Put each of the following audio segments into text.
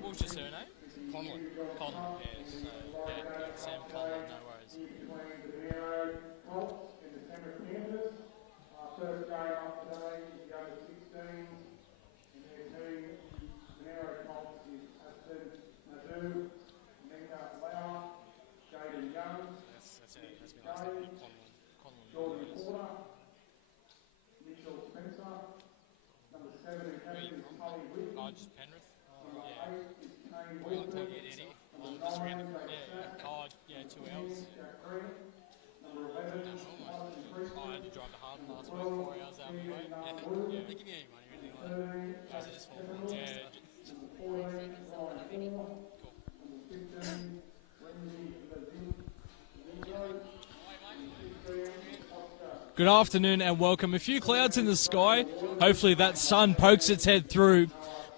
What was your surname? Conlon. Conlon, yeah. So, yeah, Sam Conlon, no worries. Between the Monaro Colts and the Penrith Panthers. First game up today is the under-16s, and their team, the Monaro Colts, is Aston Nadu, Mika Lauer, Jaden Young, That's been nice. Conlon. Jordan Porter, Mitchell Spencer, number 7 in captain is Tully Whitton, Oh, just Penrith? number Yeah. 8 is Kane We're going to Walker, take it, Eddie. number Just 9 around is the, Jack yeah, oh, yeah, 2 hours. Jack Green, number 11 is Jonathan Priestley, I had to drive to Harden last week, 4 hours out of the way. Yeah. They give you any money or anything like that? 13 Those are just 4 points. Yeah, number 14 is Ryan Moore, number 15 Lindsay Lazinko, 16 Oscar. Good afternoon and welcome. A few clouds in the sky. Hopefully that sun pokes its head through.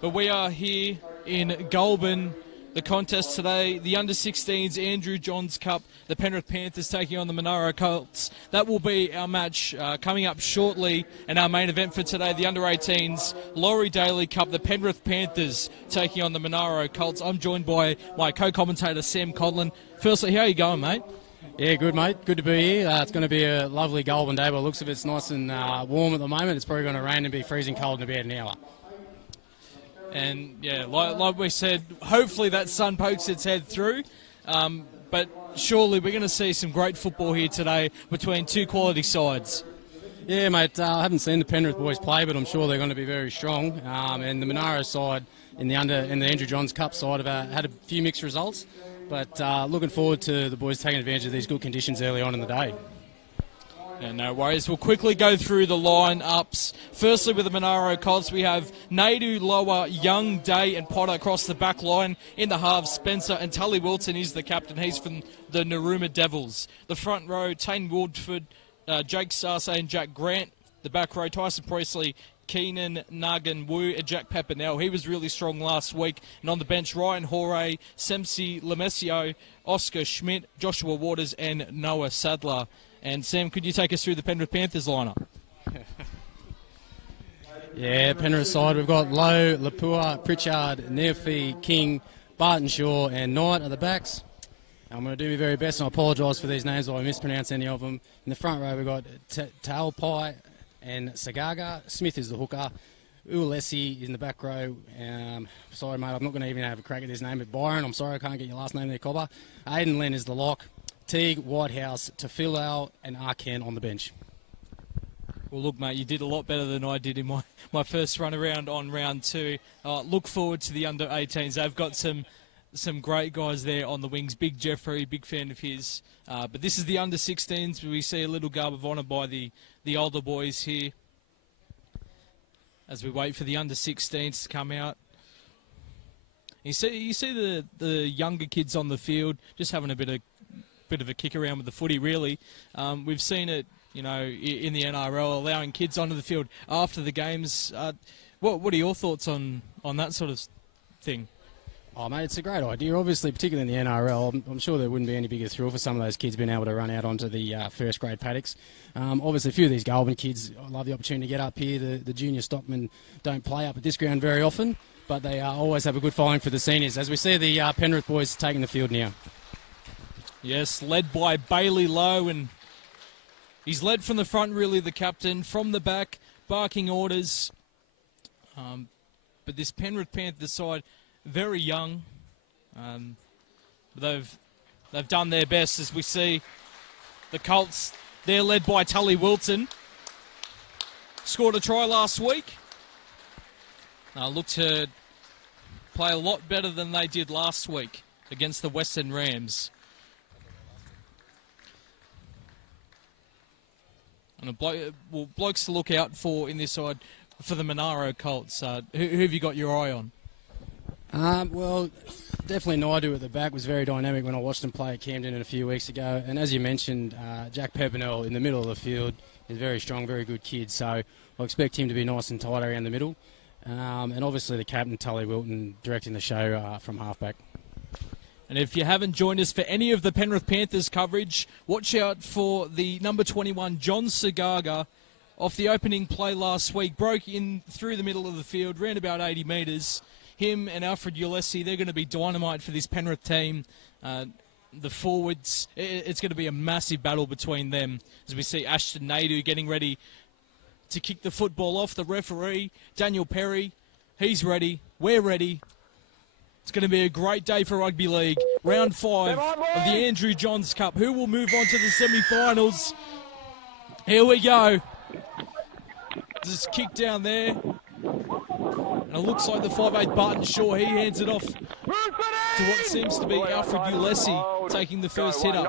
But we are here in Goulburn. The contest today, the Under-16s Andrew Johns Cup, the Penrith Panthers taking on the Monaro Colts. That will be our match coming up shortly. And our main event for today, the Under-18s Laurie Daley Cup, the Penrith Panthers taking on the Monaro Colts. I'm joined by my co-commentator Sam Conlon. Firstly, how are you going, mate? Yeah, good, mate. Good to be here. It's going to be a lovely Goulburn day. By the looks of it, it's nice and warm at the moment. It's probably going to rain and be freezing cold in about an hour. And, yeah, like we said, hopefully that sun pokes its head through. But surely we're going to see some great football here today between two quality sides. Yeah, mate, I haven't seen the Penrith boys play, but I'm sure they're going to be very strong. And the Monaro side in the Andrew Johns Cup side have had a few mixed results. But looking forward to the boys taking advantage of these good conditions early on in the day. Yeah, no worries. We'll quickly go through the line-ups. Firstly, with the Monaro Colts, we have Nadu, Lower, Young, Day and Potter across the back line. In the halves, Spencer and Tully Wilson is the captain. He's from the Narooma Devils. The front row, Tane Woodford, Jake Sarse and Jack Grant. The back row, Tyson Priestley, Keenan Nagan Wu and Jack Pepinell. He was really strong last week. And on the bench, Ryan Horay, Semsi Lemesio, Oscar Schmidt, Joshua Waters and Noah Sadler. And Sam, could you take us through the Penrith Panthers lineup? Yeah, Penrith side, we've got Lowe, Lapua, Pritchard, Neofi, King, Barton Shaw and Knight at the backs. I'm going to do my very best, and I apologise for these names if I mispronounce any of them. In the front row, we've got Taopai and Sagaga. Smith is the hooker. Uolesi is in the back row. Sorry, mate, I'm not going to even have a crack at his name, but Byron, I'm sorry I can't get your last name there, Cobber. Aidan Len is the lock. Teague, Whitehouse, Tafilao and Arcan on the bench. Well, look, mate, you did a lot better than I did in my first run around on round 2. Look forward to the under-18s. They've got some great guys there on the wings. Big Jeffrey, big fan of his. But this is the under-16s. We see a little garb of honour by the older boys here as we wait for the under-16s to come out. You see the younger kids on the field just having a bit of a kick around with the footy, really. We've seen it, in the NRL, allowing kids onto the field after the games. What are your thoughts on that sort of thing? Oh, mate, it's a great idea. Obviously, particularly in the NRL, I'm sure there wouldn't be any bigger thrill for some of those kids being able to run out onto the first-grade paddocks. Obviously, a few of these Goulburn kids love the opportunity to get up here. The junior stockmen don't play up at this ground very often, but they always have a good following for the seniors. As we see the Penrith boys taking the field now. Yes, led by Bailey Lowe, and he's led from the front, really, the captain. From the back, barking orders. But this Penrith Panthers side, very young. They've done their best, as we see the Colts. They're led by Tully Wilson. Scored a try last week. Look to play a lot better than they did last week against the Western Rams. And blokes to look out for in this side for the Monaro Colts. Who have you got your eye on? Well, definitely Naidu at the back was very dynamic when I watched him play at Camden a few weeks ago. And as you mentioned, Jack Pepinell in the middle of the field is very strong, very good kid. So I expect him to be nice and tight around the middle. And obviously the captain, Tully Wilton, directing the show from halfback. And if you haven't joined us for any of the Penrith Panthers coverage, watch out for the number 21, John Sagaga, off the opening play last week. Broke in through the middle of the field, ran about 80 metres. him and Alfred Ulesi, they're going to be dynamite for this Penrith team. The forwards, it's going to be a massive battle between them as we see Ashton Naidoo getting ready to kick the football off. The referee, Daniel Perry, he's ready. We're ready. It's going to be a great day for rugby league. Round 5 of the Andrew Johns Cup. Who will move on to the semi-finals? Here we go. This kick down there. And it looks like the 5'8" Barton Shaw, he hands it off to what seems to be Alfred Ulesi taking the first hit up.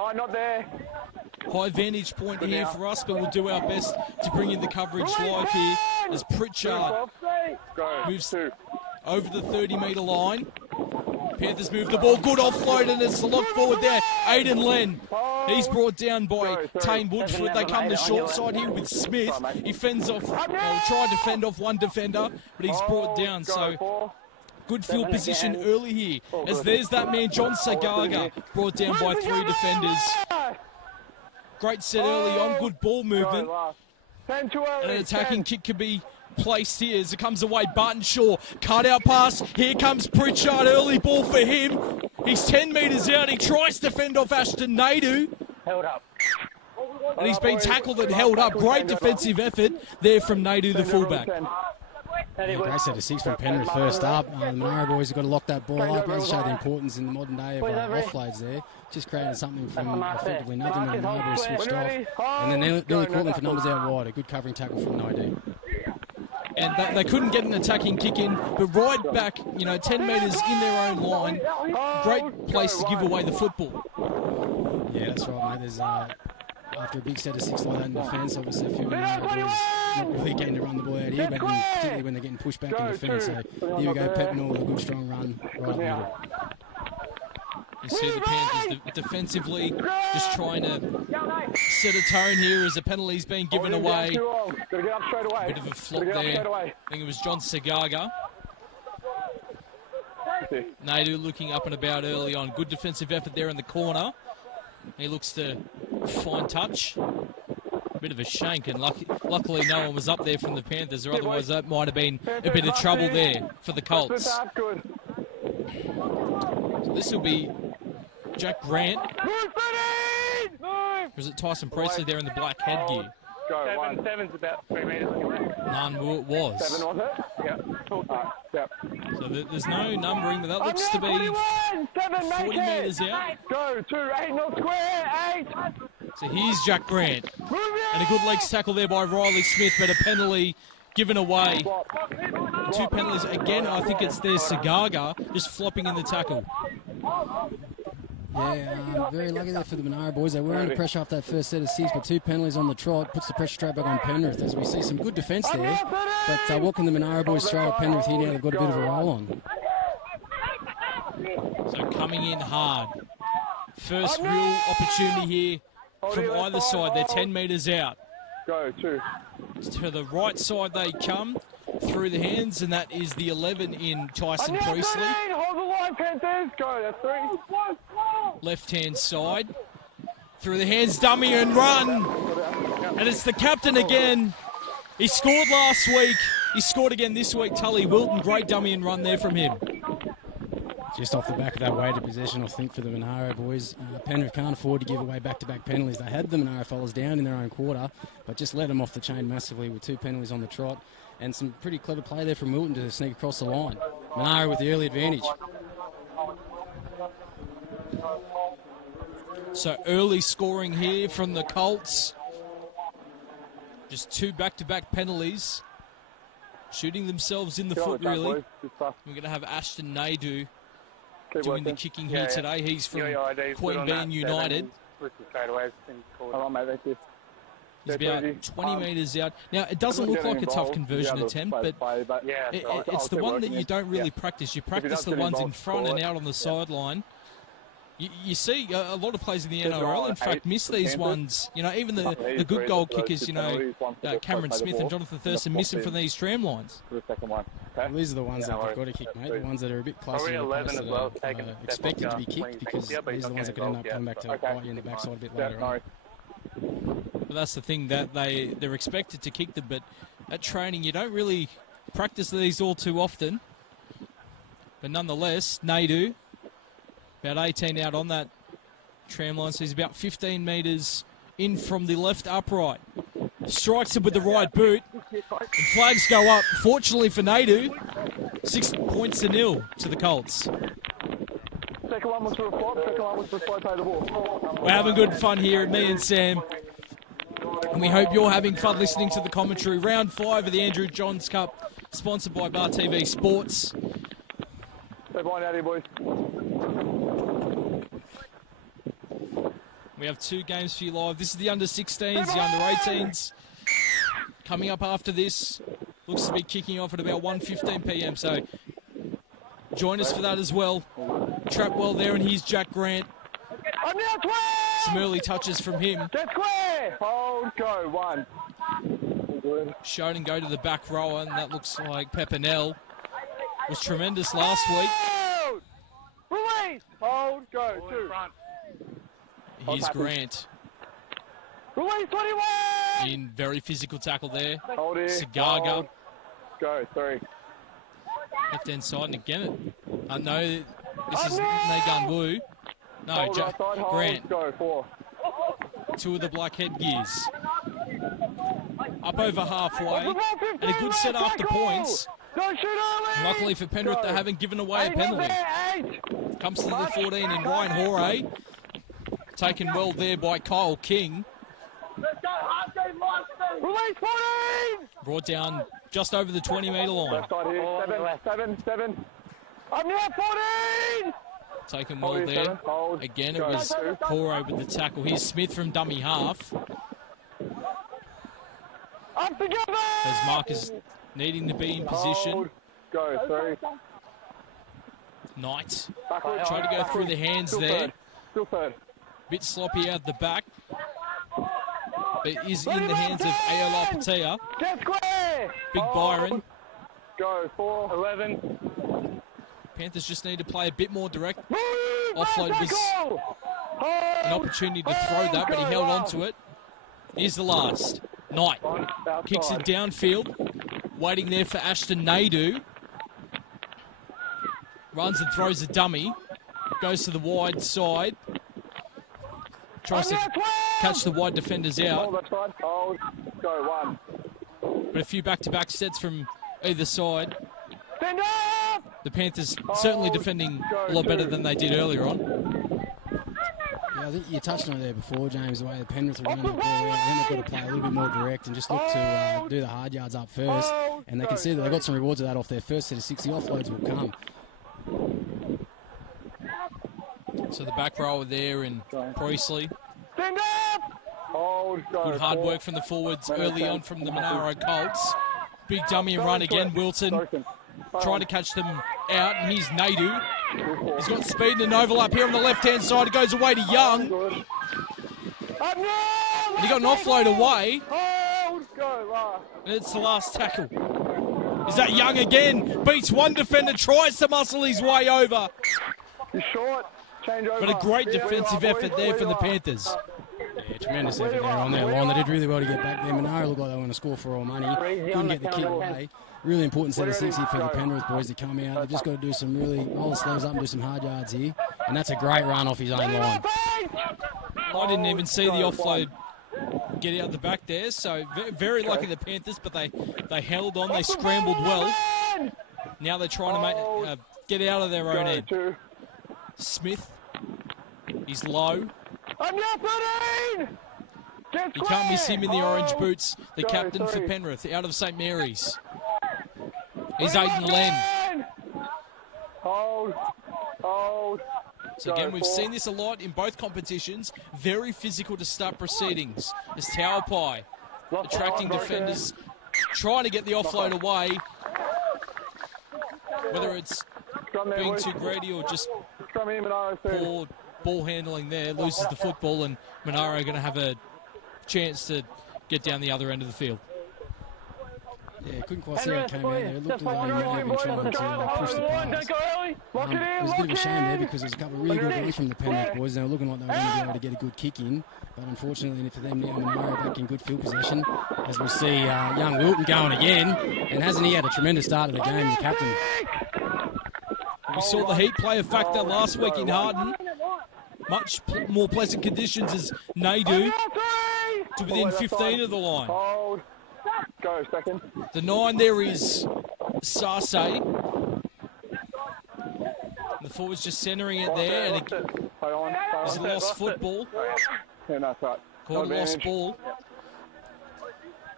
High vantage point here for us, but we'll do our best to bring in the coverage live here as Pritchard moves over the 30-metre line. Panthers move the ball, good offload, and it's the lock forward there. Aiden Len, he's brought down by Tane Woodford. They come the short side here with Smith. He fends off, tried to fend off one defender, but he's brought down. So good field position early here, as there's that man, John Sagaga, brought down by 3 defenders. Great set early on, good ball movement. And an attacking kick could be placed here as it comes away. Barton Shaw, cut out pass. Here comes Pritchard, early ball for him. He's 10 metres out. He tries to fend off Ashton Naidoo. Held up. And he's been tackled and held up. Great defensive effort there from Naidoo, the fullback. Yeah, great set of 6 from Penrith first up. The Monaro boys have got to lock that ball up. It show the importance in the modern day of offloads there. Just created something from effectively nothing when the Monaro boys switched off. And then nearly caught them for numbers out wide. A good covering tackle from Naidoo. And they couldn't get an attacking kick in, but right back, 10 metres in their own line. Great place to give away the football. Yeah, that's right, mate. There's after a big set of 6 like that in defence, obviously a few Monaro boys not really getting to run the ball out here, but particularly when they're getting pushed back in defence. So here we go, Pepinall with a good strong run right up the middle. You see the Panthers defensively just trying to set a tone here as a penalty's being given away. Bit of a flop there. I think it was John Sagaga. Naidoo looking up and about early on. Good defensive effort there in the corner. He looks to find touch. Bit of a shank, and luckily no one was up there from the Panthers, or otherwise that might have been a bit of trouble there for the Colts. So this will be Jack Grant. Or is it Tyson Priestley there in the black headgear? Seven's about 3 metres. None was. 7 was it? Yeah. So there's no numbering, but that looks to be 40 metres out. Go, 2, 8, no square, 8. So here's Jack Grant. And a good legs tackle there by Riley Smith, but a penalty given away. 2 penalties. Again, I think it's their Sagaga just flopping in the tackle. Yeah, very lucky there for the Monaro boys. They were under pressure after that first set of 6, but 2 penalties on the trot puts the pressure straight back on Penrith as we see some good defence there. But what can the Monaro boys throw at Penrith here now? They've got a bit of a roll on. So coming in hard. First real opportunity here from either side. They're 10 metres out. Go, 2. To the right side they come through the hands, and that is the 11 in Tyson Priestley. Hold the line, Panthers. Go, that's 3. Left-hand side. Through the hands, dummy and run. And it's the captain again. He scored last week. He scored again this week, Tully Wilton. Great dummy and run there from him. Just off the back of that weighted possession, I think, for the Monaro boys. Penrith can't afford to give away back-to-back penalties. They had the Monaro fellas down in their own quarter, but just let them off the chain massively with 2 penalties on the trot. And some pretty clever play there from Wilton to sneak across the line. Monaro with the early advantage. So early scoring here from the Colts. Just 2 back-to-back penalties. Shooting themselves in the foot, really. We're going to have Ashton Naidoo doing the kicking here today. He's from Queanbeyan United. He's about 20 metres out. Now, it doesn't look like a tough conversion attempt, but it's the one that you don't really practice. You practice the ones in front and out on the sideline. You see a lot of players in the NRL, in fact, miss these ones. Even the good goal kickers, Cameron Smith and Jonathan Thurston miss them from these tram lines. Well, these are the ones that they've got to kick, mate. The ones that are a bit closer to the post that are expected to be kicked, because these are the ones that could end up coming back to bite you in the backside a bit later on. But that's the thing, that they're expected to kick them, but at training you don't really practice these all too often. But nonetheless, Nadu, about 18 out on that tram line, so he's about 15 metres in from the left upright. Strikes it with the right boot, and flags go up. Fortunately for Nadu, 6 points to 0 to the Colts. Second one was for a flop, second one was for a slow play the ball. We're having good fun here, me and Sam. And we hope you're having fun listening to the commentary. Round 5 of the Andrew Johns Cup, sponsored by Bar TV Sports. Stay behind out here, boys. We have 2 games for you live. This is the under-16s, the under-18s. Coming up after this, looks to be kicking off at about 1:15 p.m. So join us for that as well. Trap well there, and here's Jack Grant. I'm now square! Some early touches from him. Get square! Hold, go, 1. Showed and go to the back rower, and that looks like Pepinell was tremendous last week. Hold! Release! Hold, go, 2. Here's Grant. Release 21! In very physical tackle there. Hold here. Sagaga. Hold. Go, 3. Left hand side, and again, I know this is Nagun Wu. No, Hold Jack right side, hold, Grant. go, 4. 2 of the black headgears. Up over halfway, and a good set after points. Don't shoot early! Luckily for Penrith, they haven't given away a penalty. 8. Comes to the 14 in Ryan Horay. Taken well there by Kyle King. Release 14! Brought down just over the 20-metre line. Left side here, 7. I'm now 14! Taken well Hold here, there. 7. Hold. Again, it Go. was Horay with the tackle. Here's Smith from dummy half. Up together! As Marcus needing to be in position. Hold. Go, 3. Knight Backwards. tried to go through the hands Still there. Third. Still third. Bit sloppy out the back. But is in the hands of Aola Patea. Get square! Big Byron. Go, 4. 11. Panthers just need to play a bit more direct. Move! Offload was Hold. an opportunity to throw that, but he held on to it. Here's the last. Knight kicks it downfield. Waiting there for Ashton Nadu. Runs and throws a dummy. Goes to the wide side. Tries to catch the wide defenders Hold out. that side. Hold. Go, 1. But a few back-to-back sets from either side. Stand up! The Panthers certainly defending a lot better than they did earlier on. Yeah, I think you touched on it there before, James, the way the Penrith are running the ball out. I think they've got to play a little bit more direct and just look to do the hard yards up first. And they can see that they got some rewards of that off their first set of 6. The offloads will come. So the back rower there in Priestley. Stand up! Hold. Go, Good hard 4. work from the forwards early on from the Monaro Colts. Big dummy and run again. Wilson trying to catch them out, and here's Nadu. He's got speed and an overlap here on the left-hand side. It goes away to Young. And And he got an offload away, Hold. Go, last. and it's the last tackle. Is that Young again? Beats one defender, tries to muscle his way over. You're short. Change over. But a great Where you defensive are, effort boys. there Where from you the are. Panthers. Yeah, tremendous effort there on their line. They did really well to get back there. Monaro looked like they were going to score for all money. Couldn't get the kick away. Really important set of 6 here for the Penrith boys to come out. They've just got to do some really roll the sleeves up and do some hard yards here. And that's a great run off his own line. I didn't even see the offload get out the back there, so very lucky the Panthers, but they held on, they scrambled well. Now they're trying to get out of their own end. 2. Smith, he's low. I'm now 13! Get You can't miss him in the orange Hold. boots, the Go, captain for 3. Penrith, out of St Mary's. He's Aiden Len. Hold. Hold. So again, we've seen this a lot in both competitions. Very physical to start proceedings. As Taupai attracting defenders, trying to get the offload away. Whether it's being too greedy or just poor ball handling there, loses the football, and Monaro are going to have a chance to get down the other end of the field. Yeah, couldn't quite see how it came out there. It looked as though he might have been trying to push the pass. It was a bit of a shame there because there's a couple of really good runs from the Penrith boys. They were looking like they were going to be able to get a good kick in. But unfortunately for them now, Monaro back in good field possession. As we see young Wilton going again. And hasn't he had a tremendous start of the game, the captain? We saw the heat play a factor last week in Harden. Much more pleasant conditions as Naidu to within 15 of the line. Hold. Go, second. The 9 there is Sase. The forward's just centering it there, and it's a lost football. Yeah, no, that's right. Called a lost ball.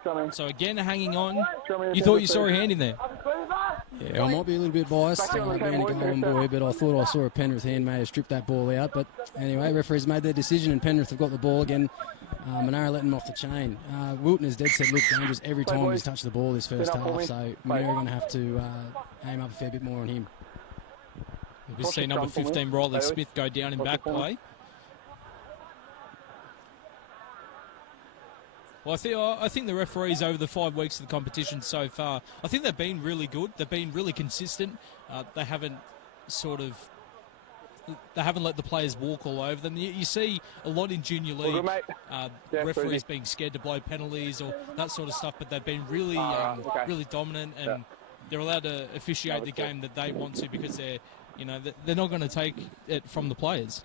Coming. So again, hanging on. You thought you saw a hand in there? Yeah, I might be a little bit biased, being a Golden boy, but I thought I saw a Penrith hand may have stripped that ball out. But anyway, referees made their decision, and Penrith have got the ball again. Monaro letting him off the chain. Wilton has dead set looked dangerous every time he's touched the ball this first half, so Monaro going to have to aim up a fair bit more on him. We'll see number 15, Riley Smith, go down in back play. Well, I think the referees over the 5 weeks of the competition so far, I think they've been really good. They've been really consistent. They haven't let the players walk all over them. You see a lot in junior league, referees being scared to blow penalties or that sort of stuff, but they've been really, really dominant, and they're allowed to officiate the game that they want to because they're not going to take it from the players.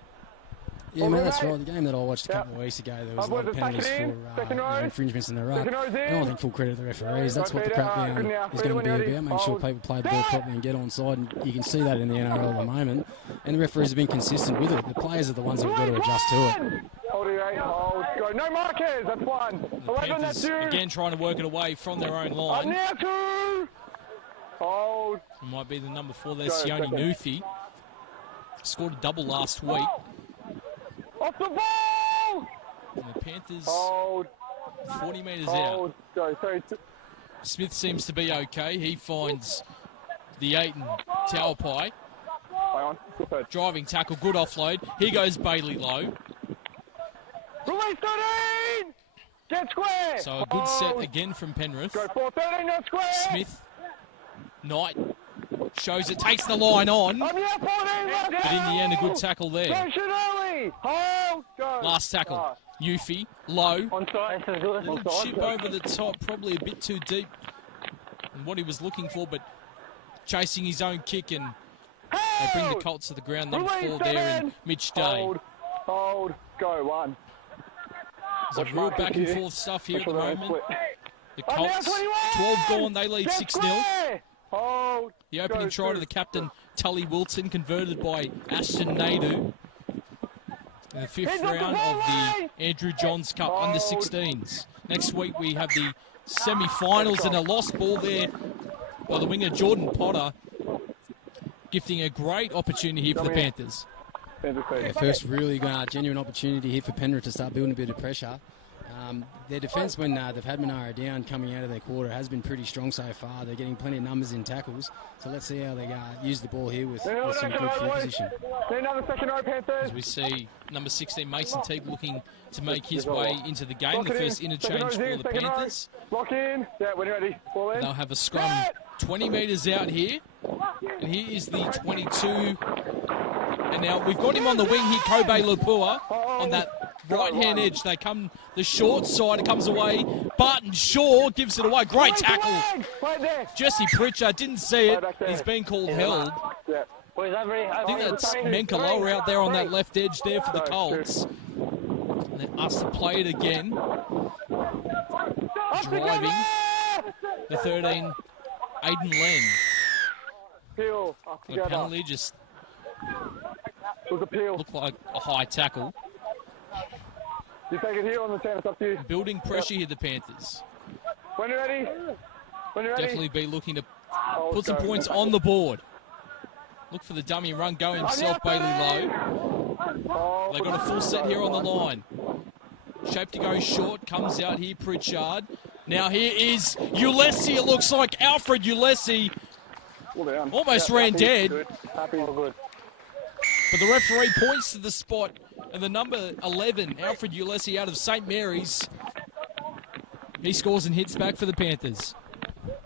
Yeah, mate, that's right. The game that I watched a couple of weeks ago, there was a lot of penalties for infringements in the ruck. And I think full credit to the referees. That's what the crackdown is going to be about. Make sure people play the ball properly and get onside. And you can see that in the NRL at the moment. And the referees have been consistent with it. The players are the ones that have got to adjust to it. Hold, go. No markers, that's one. The Panthers again trying to work it away from their own line. Now two. Hold. It might be the number 4 there, Sione Nufi. Scored a double last week. Off the ball! And the Panthers, hold. 40 metres Hold. out. Go. Sorry. Smith seems to be okay. He finds the 8 and Taupai. Driving tackle, good offload. Here goes Bailey low. Release 13! Get square! So a good set again from Penrith. Go 4-13, not square! Smith, Knight, shows it, takes the line on. But in the end, a good tackle there. Hold. Go. Last tackle, Yuffie, low. Onside. Little chip over the top, probably a bit too deep in what he was looking for, but chasing his own kick, and they bring the Colts to the ground. Number 4 there in Mitch Day. Hold. Go. 1. There's a real back and forth stuff here at the moment. The Colts, 12 gone, they lead 6-0. The opening try to the captain, Tully Wilson, converted by Ashton Naidu. In the 5th round of the Andrew Johns Cup under-16s. Next week we have the semi-finals, and a lost ball there by the winger Jordan Potter, gifting a great opportunity here for the Panthers. Yeah, first really genuine opportunity here for Penrith to start building a bit of pressure. Their defence, when they've had Monaro down coming out of their quarter, has been pretty strong so far. They're getting plenty of numbers in tackles. So let's see how they use the ball here with some good field position. As we see number 16, Mason Teague, looking to make his way into the game. The first interchange for the Panthers. Lock in. Yeah, when you're ready. Ball in. They'll have a scrum 20 metres out here. And here is the 22. And now we've got him on the wing here, Kobe Lupua, on that right-hand edge. They come the short side, it comes away. Barton Shaw gives it away. Great tackle. Jesse Pritchard didn't see it. He's been called held. I think that's Menkaloa out there on that left edge there for the Colts. And then us to play it again. Driving. The 13, Aiden Len. The penalty just looked like a high tackle. You take it here on the 10, it's up to you. Building pressure here, the Panthers. When you're ready. Definitely be looking to put some points on the board. Look for the dummy run, go himself, Bailey low. They got a full set here on the line. Shape to go short, comes out here, Pritchard. Now here is Ulessi, it looks like Alfred Ulessi. Almost ran dead. Happy. But the referee points to the spot, and the number 11, Alfred Ulessi, out of St. Mary's. He scores and hits back for the Panthers.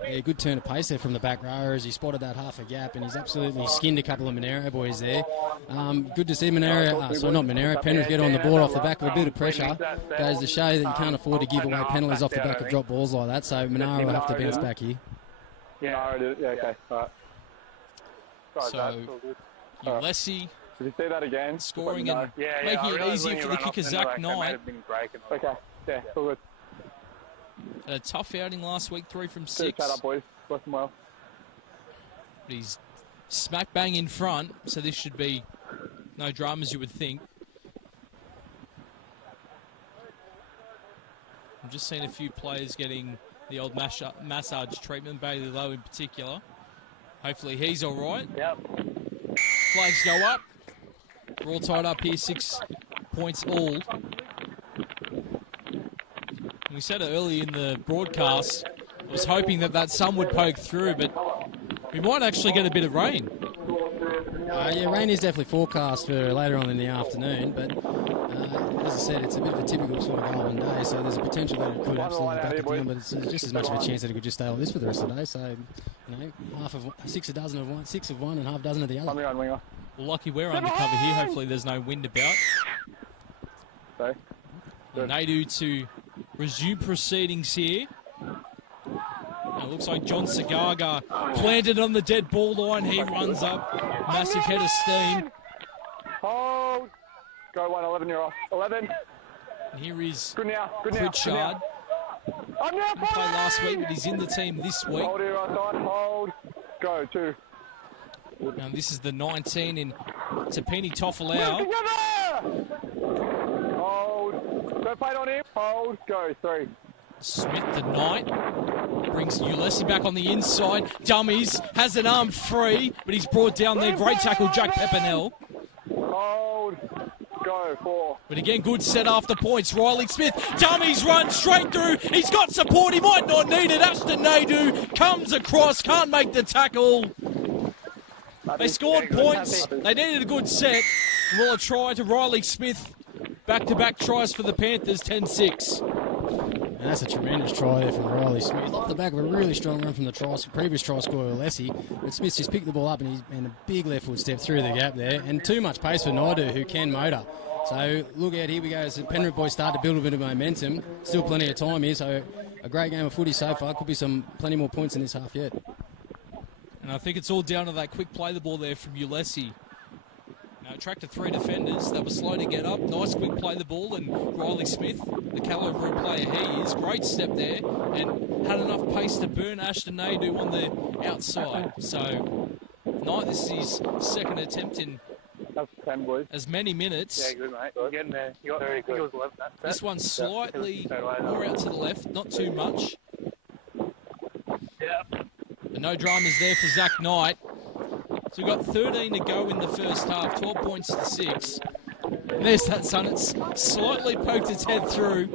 Yeah, good turn of pace there from the back row as he spotted that half a gap, and he's absolutely skinned a couple of Monaro boys there. Good to see Penrith get on the board off the back of a bit of pressure. Goes to show that you can't afford to give away penalties off the back of drop balls like that, so Monaro will have to bounce back here. Yeah, okay. All right. So, Ulysses Did you see that again? scoring Just let and me know. making it easier for the kicker, Zach Knight. Okay. Yeah, all good. Had a tough outing last week, 3 from Good 6. chat up, boys. Working well. But he's smack bang in front, so this should be no dramas, you would think. I'm just seeing a few players getting the old massage treatment, Bailey Lowe in particular. Hopefully he's all right. Yep. Flags go up. We're all tied up here, 6 points all. We said it early in the broadcast, I was hoping that sun would poke through, but we might actually get a bit of rain. Yeah, rain is definitely forecast for later on in the afternoon, but as I said, it's a bit of a typical sort of golden day, so there's a potential that it could absolutely back it down, but it's just as much of a chance that it could just stay like this for the rest of the day. So, you know, six of one and half dozen of the other. Well, lucky we're undercover here. Hopefully there's no wind about. Sorry. Nadu to resume proceedings here. It looks like John Sagaga planted on the dead ball line. He runs up. Massive head of steam. Hold. Go 1, 11, you're off. 11. And here is Good now. Pritchard. He played last week, but he's in the team this week. Hold here, right side. Hold. Go 2. And this is the 19 in Tapini Tofalau. Hold. Go plate on him. Hold. Go 3. Smith the Knight brings Ulysses back on the inside. Dummies has an arm free, but he's brought down there. Great tackle, Jack Pepinell. Hold. Go 4. But again, good set after points. Riley Smith, dummies run straight through. He's got support. He might not need it. Ashton Nadu comes across, can't make the tackle. They scored points. They needed a good set. Well, a try to Riley Smith. Back-to-back tries for the Panthers, 10-6. And that's a tremendous try there from Riley Smith. Off the back of a really strong run from the previous try scorer, Lessie. But Smith just picked the ball up and a big left foot step through the gap there. And too much pace for Naidu, who can motor. So look out, here we go as the Penrith boys start to build a bit of momentum. Still plenty of time here, so a great game of footy so far. Could be plenty more points in this half yet. And I think it's all down to that quick play the ball there from Ulysses. Attracted 3 defenders. They were slow to get up. Nice quick play the ball, and Riley Smith, the calibre of player he is, great step there, and had enough pace to burn Ashton Nadu on the outside. So, Knight, this is his second attempt in as many minutes. Yeah, good, mate. You're getting there. You got very good. This one's slightly more out to the left, not too much. Yeah. But no dramas there for Zach Knight. So we've got 13 to go in the first half, 12 points to 6. And there's that sun. It's slightly poked its head through.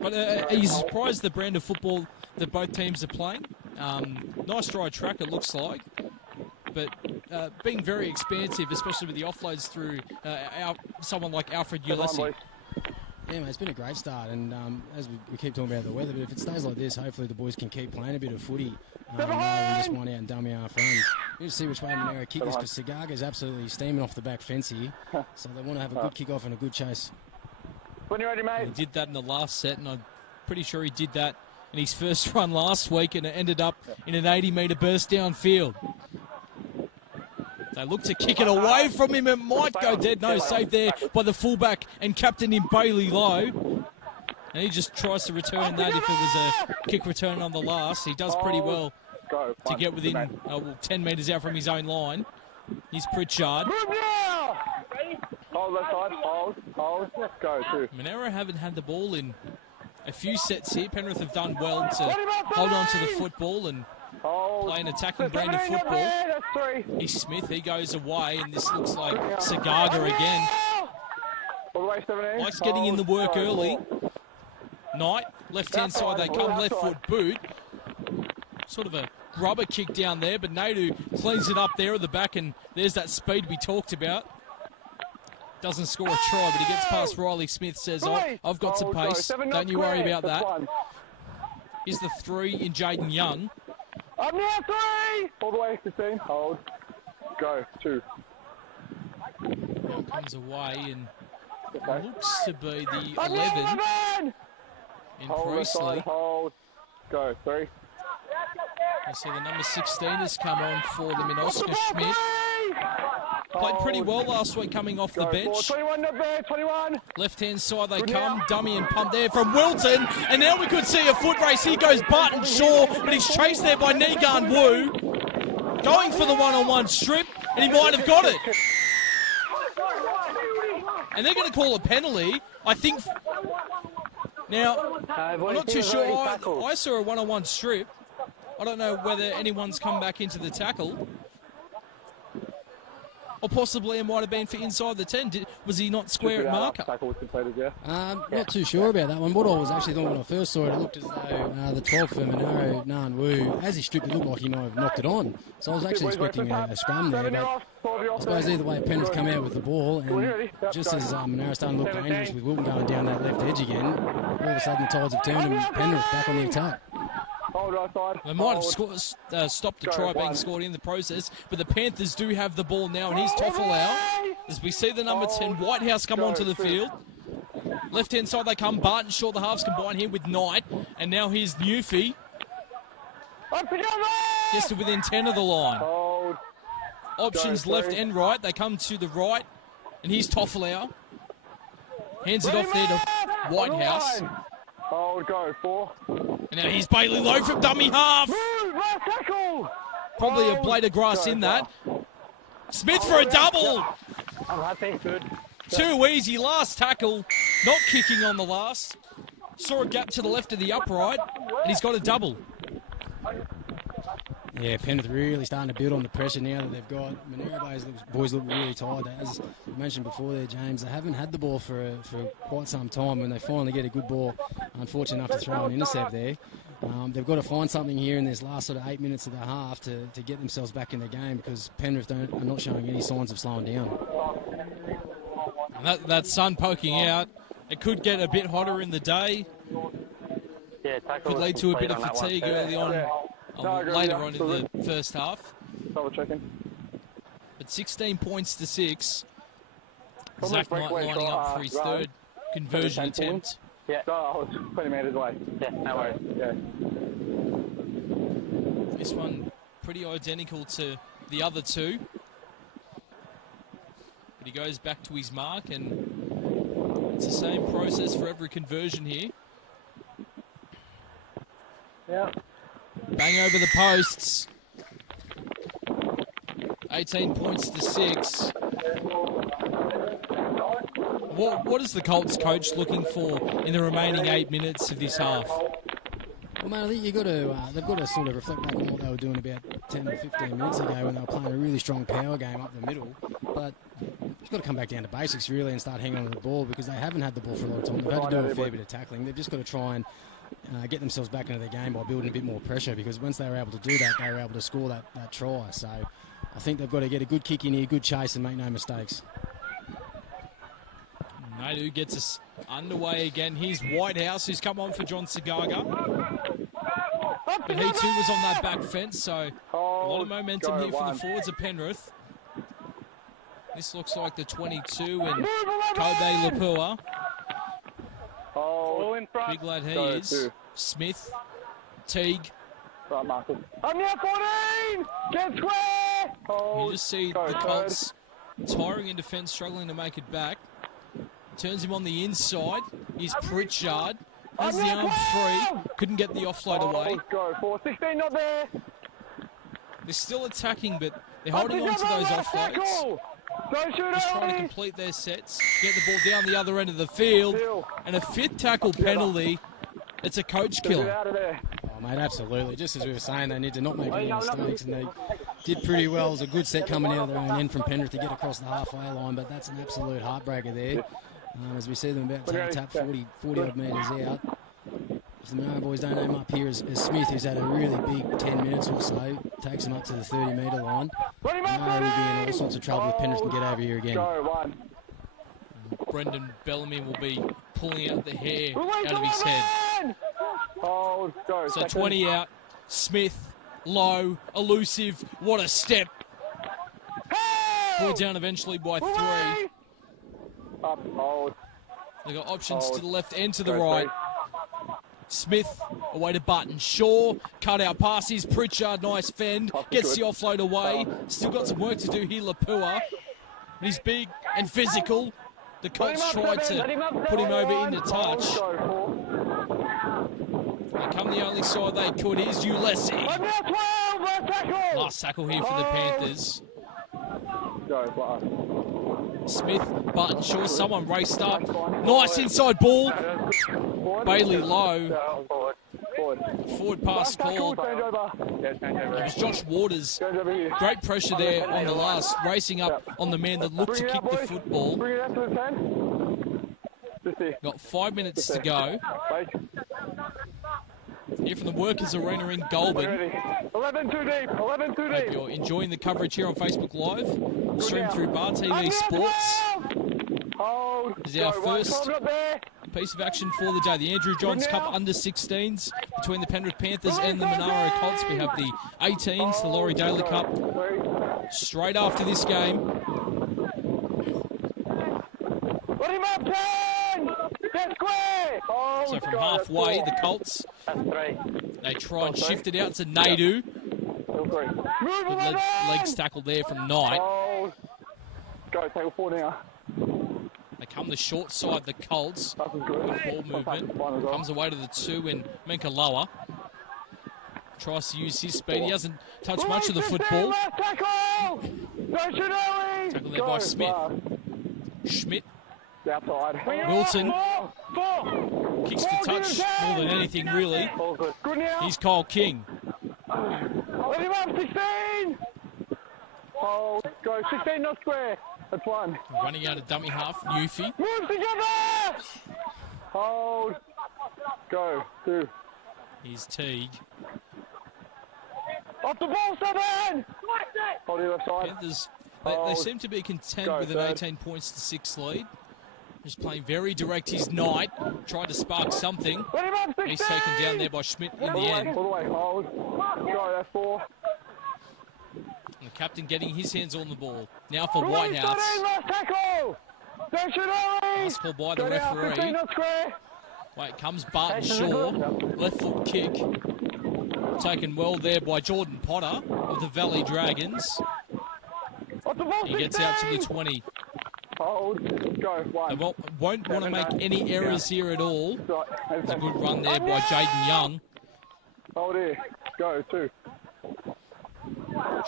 But are you surprised the brand of football that both teams are playing? Nice dry track, it looks like. But being very expansive, especially with the offloads through someone like Alfred Ulysses. Yeah, mate, it's been a great start, and as we keep talking about the weather, but if it stays like this, hopefully the boys can keep playing a bit of footy rather than just one out and dummy half runs. We'll see which way Monaro kick is, because Sagaga's absolutely steaming off the back fence here, so they want to have a good kick-off and a good chase. When you're ready, mate. He did that in the last set, and I'm pretty sure he did that in his first run last week, and it ended up in an 80-metre burst downfield. They look to kick it away from him. It might go dead. No, saved there by the fullback and captain in Bailey Lowe. And he just tries to return that if it was a kick return on the last. He does pretty well to get within 10 metres out from his own line. He's Pritchard. Hold left side. Hold. Let's go, 2. Monaro haven't had the ball in a few sets here. Penrith have done well to hold on to the football and play an attacking brand of football. He's Smith, he goes away, and this looks like Sagaga again. Likes getting in the work early. Knight, left-hand side, they come, left foot boot. Sort of a rubber kick down there, but Nadu cleans it up there at the back, and there's that speed we talked about. Doesn't score a try, but he gets past Riley Smith, says, I've got some pace, don't you worry about that. Here's the 3 in Jaden Young. I'm now 3! All the way 15. Hold. Go. 2. Now comes away and looks to be the 11 in Hold left Priestley. side. Hold. Go. 3. You see the number 16 has come on for them in Oscar Schmidt. Played pretty well last week coming off the bench. 21 not there, 21. Left-hand side they come. Dummy and punt there from Wilton. And now we could see a foot race. Here goes Barton Shaw, but he's chased there by Negan Wu. Going for the one-on-one strip, and he might have got it. And they're going to call a penalty, I think. Now, I'm not too sure. I saw a one-on-one strip. I don't know whether anyone's come back into the tackle. Or possibly it might have been for inside the 10. Was he not square at marker? Not too sure about that one. What I was actually thinking when I first saw it, it looked as though the 12 for Monaro, Nan Wu, as he stripped, it looked like he might have knocked it on. So I was actually expecting a scrum there. But I suppose either way, Penrith come out with the ball, and just as Monaro started to look dangerous with Wilton going down that left edge again, all of a sudden the tides have turned and Penrith back on the attack. They might have stopped the try being scored in the process, but the Panthers do have the ball now, and here's Toffelau. As we see the number 10, Whitehouse, come onto the field. Left-hand side they come, Barton Shaw, the halves combine here with Knight, and now here's Newfie. Just to within 10 of the line. Options left and right, they come to the right, and here's Toffelau. Hands it off there to Whitehouse. Go, 4. And now here's Bailey Lowe from dummy half. Probably a blade of grass in that. Smith for a double. I'm happy. Good. Too easy. Last tackle. Not kicking on the last. Saw a gap to the left of the upright. And he's got a double. Yeah, Penrith really starting to build on the pressure now that they've got. Monaro boys look really tired. As you mentioned before there, James, they haven't had the ball for quite some time. When they finally get a good ball, unfortunate enough to throw an intercept there. They've got to find something here in this last sort of 8 minutes of the half to get themselves back in the game, because Penrith are not showing any signs of slowing down. And that sun poking out, it could get a bit hotter in the day. Could lead to a bit of fatigue early on. Later on in the first half. Double checking. But 16 points to 6. Zach Knight lining up for his third conversion attempt. Yeah. So I was 20 metres away. Yeah, no worries. Yeah. This one pretty identical to the other two. But he goes back to his mark, and it's the same process for every conversion here. Yeah. Bang over the posts. 18 points to 6. What is the Colts coach looking for in the remaining 8 minutes of this half? Well, man, I think they've got to sort of reflect back on what they were doing about 10 or 15 minutes ago when they were playing a really strong power game up the middle. But you've got to come back down to basics really and start hanging on to the ball, because they haven't had the ball for a long time. They've had to do a fair bit of tackling. They've just got to try and get themselves back into the game by building a bit more pressure, because once they were able to do that, they were able to score that try. So I think they've got to get a good kick in here, good chase, and make no mistakes. Nadu gets us underway again. Here's Whitehouse, who's come on for John Sagaga. But he too was on that back fence, so a lot of momentum here for the forwards of Penrith. This looks like the 22 and Kobe Lapua. Big lad he is. Smith, Teague. Right, Marcus. I'm now 14! Get square! You just see the Colts tiring in defence, struggling to make it back. Turns him on the inside. Here's Pritchard. Has the arm free. Couldn't get the offload away. Go for 16, not there. They're still attacking, but they're holding on to those offloads. Just trying to complete their sets. Get the ball down the other end of the field. And a fifth tackle penalty. It's a coach killer. Oh, mate, absolutely. Just as we were saying, they need to not make any mistakes, and they did pretty well. It was a good set coming out of their own end from Penrith to get across the halfway line, but that's an absolute heartbreaker there. As we see them about to tap 40 odd metres out. If the Monaro boys don't aim up here as Smith, who's had a really big 10 minutes or so, takes them up to the 30-metre line, Monaro will be in all sorts of trouble if Penrith can get over here again. Brendan Bellamy will be pulling out the hair out of his head. So 20 out, Smith, low, elusive, what a step. Ball down eventually by 3. They've got options to the left and to the right. Smith away to Button. Shaw, cut out passes. Pritchard, nice fend. Gets the offload away. Still got some work to do here, Lapua. But he's big and physical. The Colts tried to put him over into touch. They come the only side they could. Here's Ulysses. Last tackle here for the Panthers. Smith, Button, Shaw, someone raced up. Nice inside ball. Bailey low. Forward pass called. It was Josh Waters. Great pressure there on the last, racing up on the man that looked to kick the football. Got 5 minutes to go. Here from the Workers Arena in Goulburn. 11 too deep. 11 too Hope deep. you're enjoying the coverage here on Facebook Live. Streamed through Bar TV Sports. This is our first piece of action for the day. The Andrew Johns Cup under-16s between the Penrith Panthers and the Monaro Colts. We have the 18s, the Laurie Daley Cup, straight after this game. Let him up, Ken! Get square! So from halfway, the Colts, they try and shift it out to Naidu. Good legs tackle there from Knight. Go, tackle 4 now. They come the short side, the Colts. Good ball movement. Comes away to the 2 in Menkaloa. Tries to use his speed. He hasn't touched much of the football. Tackle there by Smith. Schmidt. Outside. Wilson kicks for touch more than anything, really. He's Kyle King. Let him up, 16! Oh, go, 16, not square. That's 1. Running out of dummy half, Newfie. Move together! Hold. Go, 2. Here's Teague. Off the ball, 7! Hold the left side. Panthers, they seem to be content with an 18 points to 6 lead. Just playing very direct. He's Knight. Tried to spark something. He's taken down there by Schmidt in the end. All the way, hold. Go, that's 4. And the captain getting his hands on the ball. Now for Whitehouse. Last tackle! Last call by the referee. Wait, comes Barton Shaw. Left foot kick. Taken well there by Jordan Potter of the Valley Dragons. He gets out to the 20. Hold, go, 1. They won't want to make any errors here at all. There's a good run there by Jaden Young. Hold here, go, 2.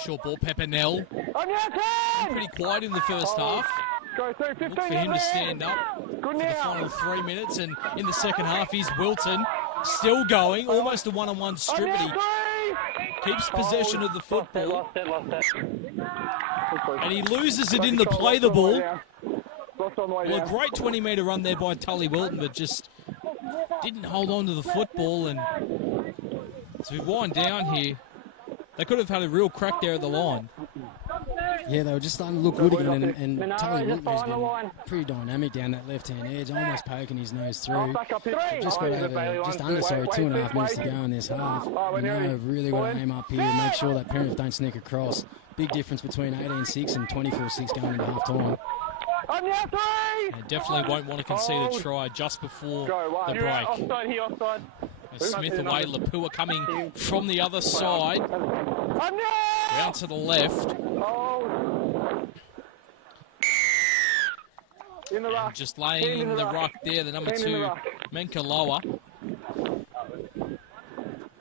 Short ball, Pepinell. Pretty quiet in the first half. Go, 2, 15. Look for him to stand up for the final 3 minutes. And in the second half, he's Wilton. Still going, almost a one-on-one strip, but he keeps possession of the football. And he loses it in the play the ball. Well, a great 20-metre run there by Tully Wilton, but just didn't hold on to the football. And as we wind down here, they could have had a real crack there at the line. Yeah, they were just starting to look good again, and Tully Wilton has been pretty dynamic down that left-hand edge, almost poking his nose through. Just got over, just under, 2.5 minutes to go in this half. Monaro really got to aim up here and make sure that Penrith don't sneak across. Big difference between 18-6 and 24-6 going into half-time. They definitely won't want to concede a try just before the break. Smith away, Lapua coming from the other side. Round to the left. And just laying in the ruck there, the number 2, Menkaloa. And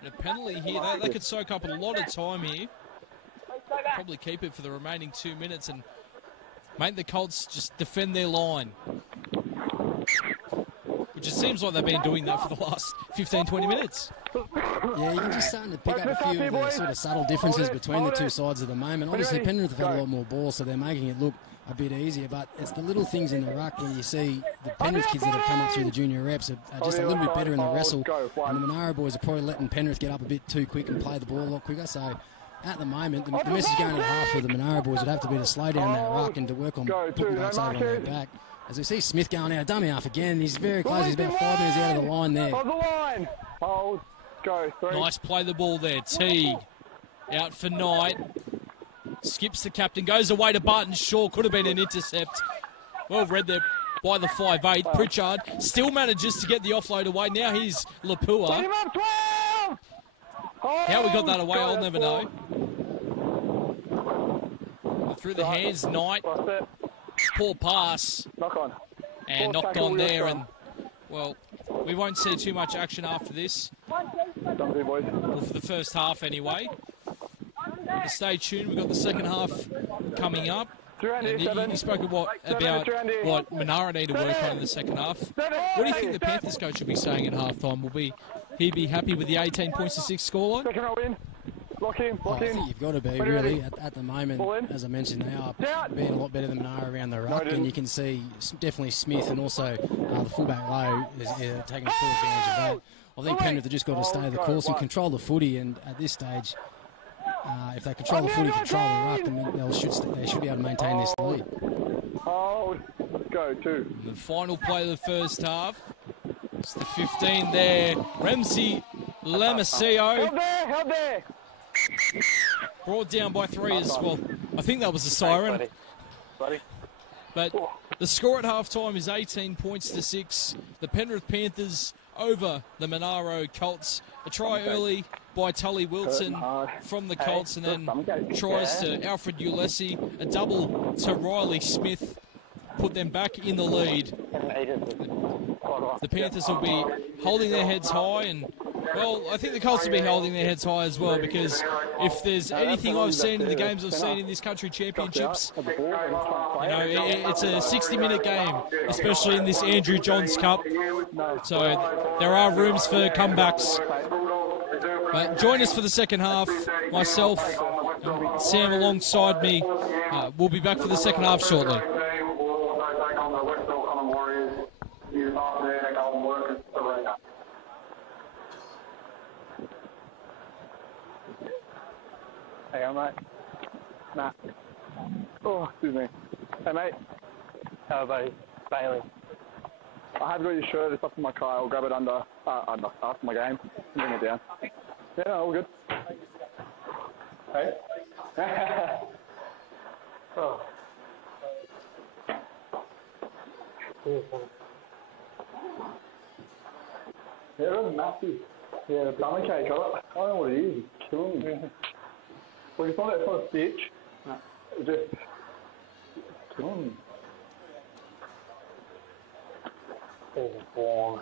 a penalty here, they could soak up a lot of time here. Probably keep it for the remaining 2 minutes and make the Colts just defend their line. Which it seems like they've been doing that for the last 15, 20 minutes. Yeah, you're just starting to pick up a few of the sort of subtle differences between the two sides at the moment. Obviously, Penrith have had a lot more ball, so they're making it look a bit easier, but it's the little things in the ruck when you see the Penrith kids that have come up through the junior reps are just a little bit better in the wrestle, and the Monaro boys are probably letting Penrith get up a bit too quick and play the ball a lot quicker. So at the moment, the message going to the half for the Monaro boys would have to be to slow down that ruck and to work on putting blokes over on their back. As we see Smith going out, dummy half again. He's very close. He's about 5 minutes out of the line there. Hold the line. Hold. Go. 3. Nice play the ball there. Teague out for Knight. Skips the captain. Goes away to Barton Shaw. Could have been an intercept. Well read there by the 5'8". Pritchard still manages to get the offload away. Now here's Lapua. Let him up, 12! How we got that away, I'll God, never know. Through the hands, Knight. Lost it. Poor pass. Knock on. And Poor knocked tackle, on there. yes, And, well, we won't see too much action after this. Done for you, boys. Well, for the first half anyway. But stay tuned. We've got the second half coming up. And you spoke about what Monaro need to work on in the second half. What do you think the Panthers coach will be saying at halftime? Will he be happy with the 18 points to 6 scoreline? Second row in. Lock in, lock I in. think you've got to be, Ready, really. ready. At the moment, Ball in. as I mentioned, they are Down. being a lot better than Monaro around the ruck, and you can see definitely Smith and also the fullback Lowe is taking full advantage of that. I think Penrith have just got to stay the course and control the footy, and at this stage, if they control the footy, control the ruck, then they should be able to maintain this lead. Hold. Let's go, 2. The final play of the first half. It's the 15 there. Ramsey Lamasio. Held there. Brought down by 3 as well. I think that was a siren. Buddy. But the score at halftime is 18 points to 6. The Penrith Panthers over the Monaro Colts. A try early by Tully Wilson from the Colts, and then tries to Alfred Ulesi. A double to Riley Smith. Put them back in the lead. The Panthers will be holding their heads high, and, well, I think the Colts will be holding their heads high as well, because if there's anything I've seen in the games I've seen in this country championships, it's a 60-minute game, especially in this Andrew Johns Cup. So there are rooms for comebacks. But join us for the second half. Myself and Sam alongside me will be back for the second half shortly. Hey, mate. Nah. Oh, excuse me. Hey, mate. Hello, buddy. Bailey. I have got your shirt. It's up in my car. I'll grab it after my game and bring it down. Yeah, no, all good. Hey. Oh. Yeah, that's massive. Yeah, the plumber cake. I don't know what it is. It's killing me. Well, it's not a stitch. No. It's just killing me. Oh,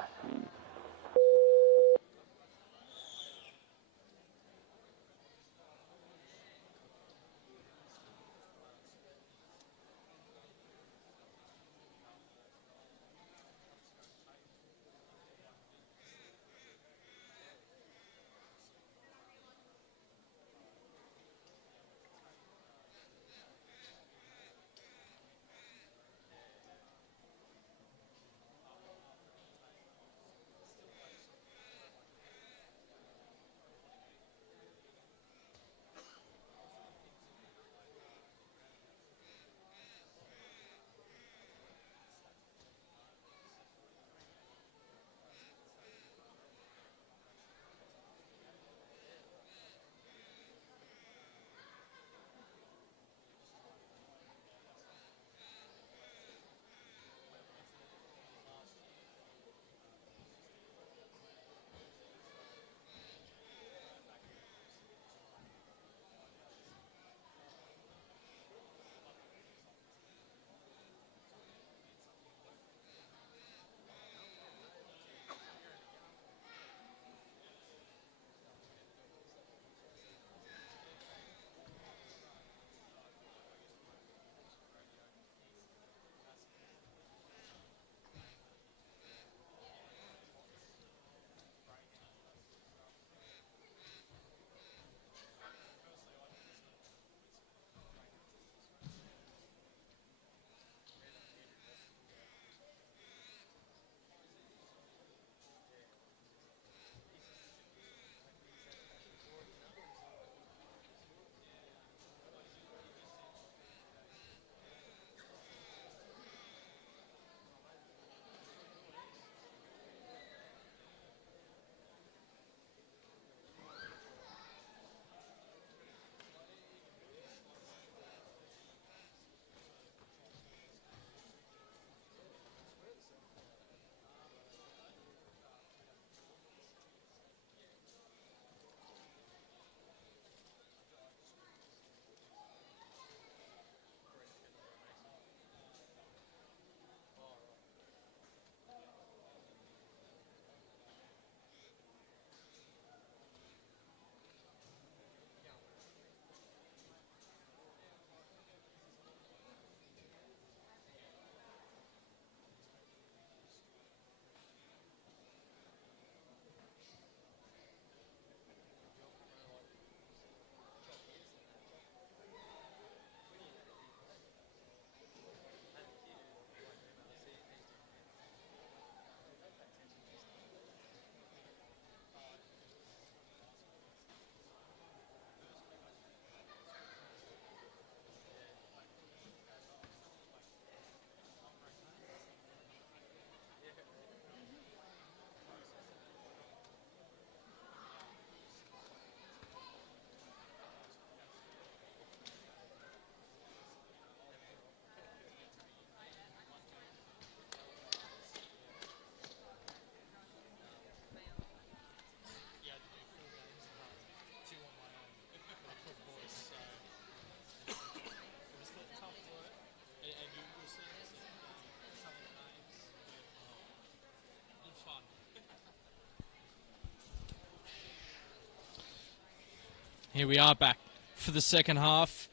Here we are back for the second half.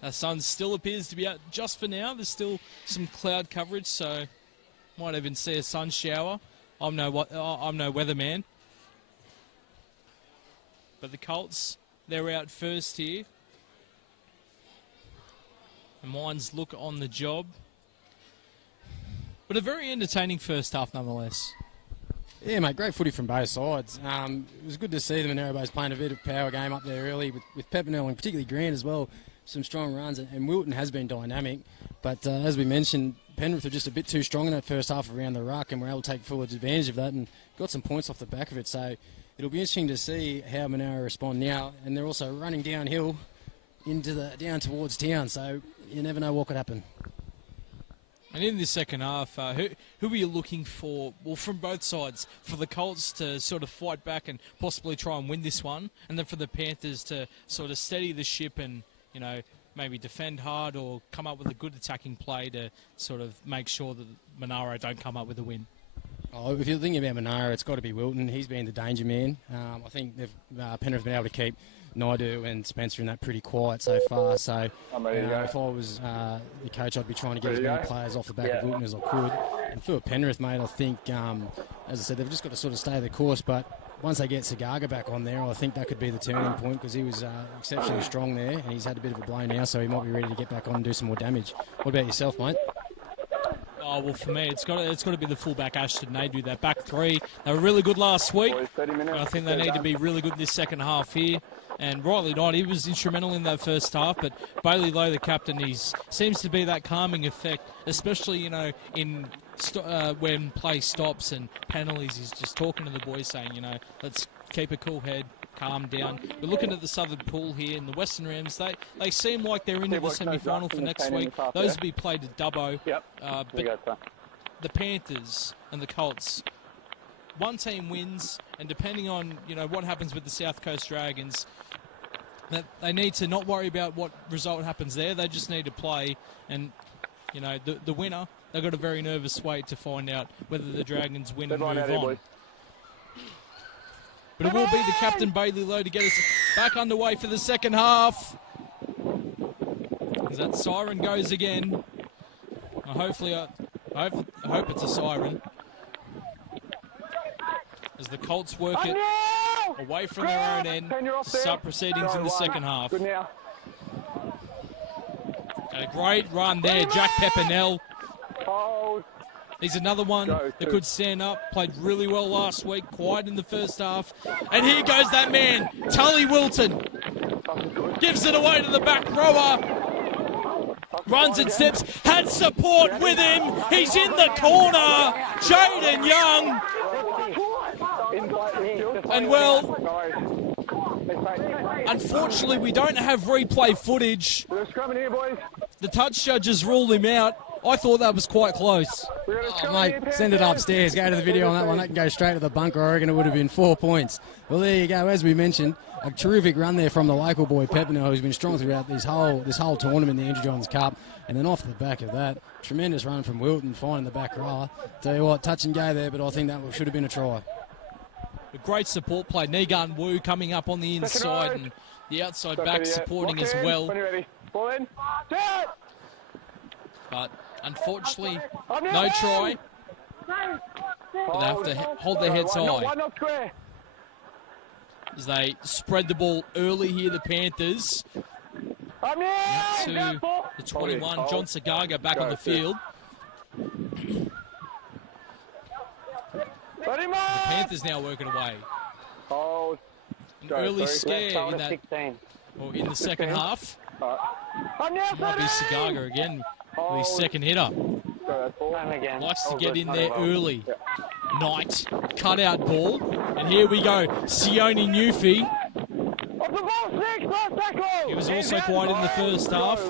Our sun still appears to be out just for now. There's still some cloud coverage, so might even see a sun shower. I'm no weatherman. But the Colts, they're out first here. And Mines look on the job. But a very entertaining first half nonetheless. Yeah, mate, great footy from both sides. It was good to see the Monaro boys playing a bit of power game up there early with Pepinell and particularly Grant as well. Some strong runs, and Wilton has been dynamic. But as we mentioned, Penrith were just a bit too strong in that first half around the ruck, and were able to take full advantage of that and got some points off the back of it. So it'll be interesting to see how Monaro respond now. And they're also running downhill down towards town, so you never know what could happen. And in this second half, who are you looking for, well, from both sides, for the Colts to sort of fight back and possibly try and win this one, and then for the Panthers to sort of steady the ship and, you know, maybe defend hard or come up with a good attacking play to sort of make sure that Monaro don't come up with a win? Oh, if you're thinking about Monaro, it's got to be Wilton. He's been the danger man. I think Penrith have been able to keep Naidu and Spencer in that pretty quiet so far. So if I was the coach, I'd be trying to get as many players off the back of Wilton as I could. And for Penrith, mate, I think, as I said, they've just got to sort of stay the course. But once they get Sagaga back on there, I think that could be the turning point, because he was exceptionally strong there, and he's had a bit of a blow now, so he might be ready to get back on and do some more damage. What about yourself, mate? Oh, well, for me, it's got to be the fullback Ashton. They do that back three. They were really good last week. I think they need to be really good this second half here. And rightly not, he was instrumental in that first half. But Bailey Lowe, the captain, seems to be that calming effect, especially, you know, in when play stops and penalties. He's just talking to the boys saying, you know, let's keep a cool head, calm down. We're looking at the Southern Pool here, and the Western Rams, they seem like they're into the semi-final for next week. Those will be played at Dubbo. But the Panthers and the Colts, one team wins, and depending on, you know, what happens with the South Coast Dragons, that they need to not worry about what result happens there. They just need to play, and, you know, the winner, they've got a very nervous wait to find out whether the Dragons win and move on. But it will be the captain, Bailey Lowe, to get us back underway for the second half. As that siren goes again. I hope it's a siren. As the Colts work it away from their own end, start proceedings in the second half. And a great run there, Jack Pepinell. He's another one that could stand up. Played really well last week, quiet in the first half. And here goes that man, Tully Wilton. Gives it away to the back rower. Runs and steps, had support with him. He's in the corner. Jaden Young. And well, unfortunately, we don't have replay footage. The touch judges ruled him out. I thought that was quite close. Oh, mate, send it upstairs. Go to the video on that one. That can go straight to the bunker. I reckon it would have been 4 points. Well, there you go. As we mentioned, a terrific run there from the local boy, Pepinell, who's been strong throughout this whole tournament, the Andrew Johns Cup. And then off the back of that, tremendous run from Wilton, finding the back rower. Tell you what, touch and go there, but I think that should have been a try. A great support play. Negan Wu coming up on the inside, and the outside back supporting as well. But unfortunately, no try. But they have to hold their heads high as they spread the ball early here, the Panthers. Out to the 21, John Sagaga back on the field. The Panthers now working away. An early scare in that, or in the second half. Might be Sagaga again with his second hitter. Likes to get in there early. Knight, cutout ball. And here we go, Sione Newfie. He was also quiet in the first half.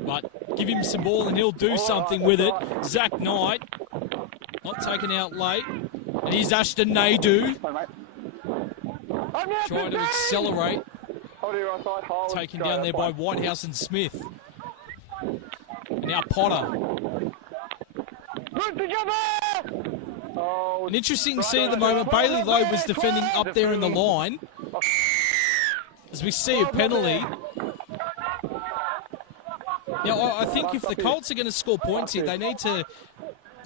But give him some ball and he'll do something with it. Zach Knight, not taken out late. And here's Ashton Naidu. Trying to accelerate. Taken down there by Whitehouse and Smith. And now Potter. Hold. An interesting scene at the moment. Bailey Lowe was defending up there in the line. As we see a penalty. Now, I think if the Colts are going to score points here, they need to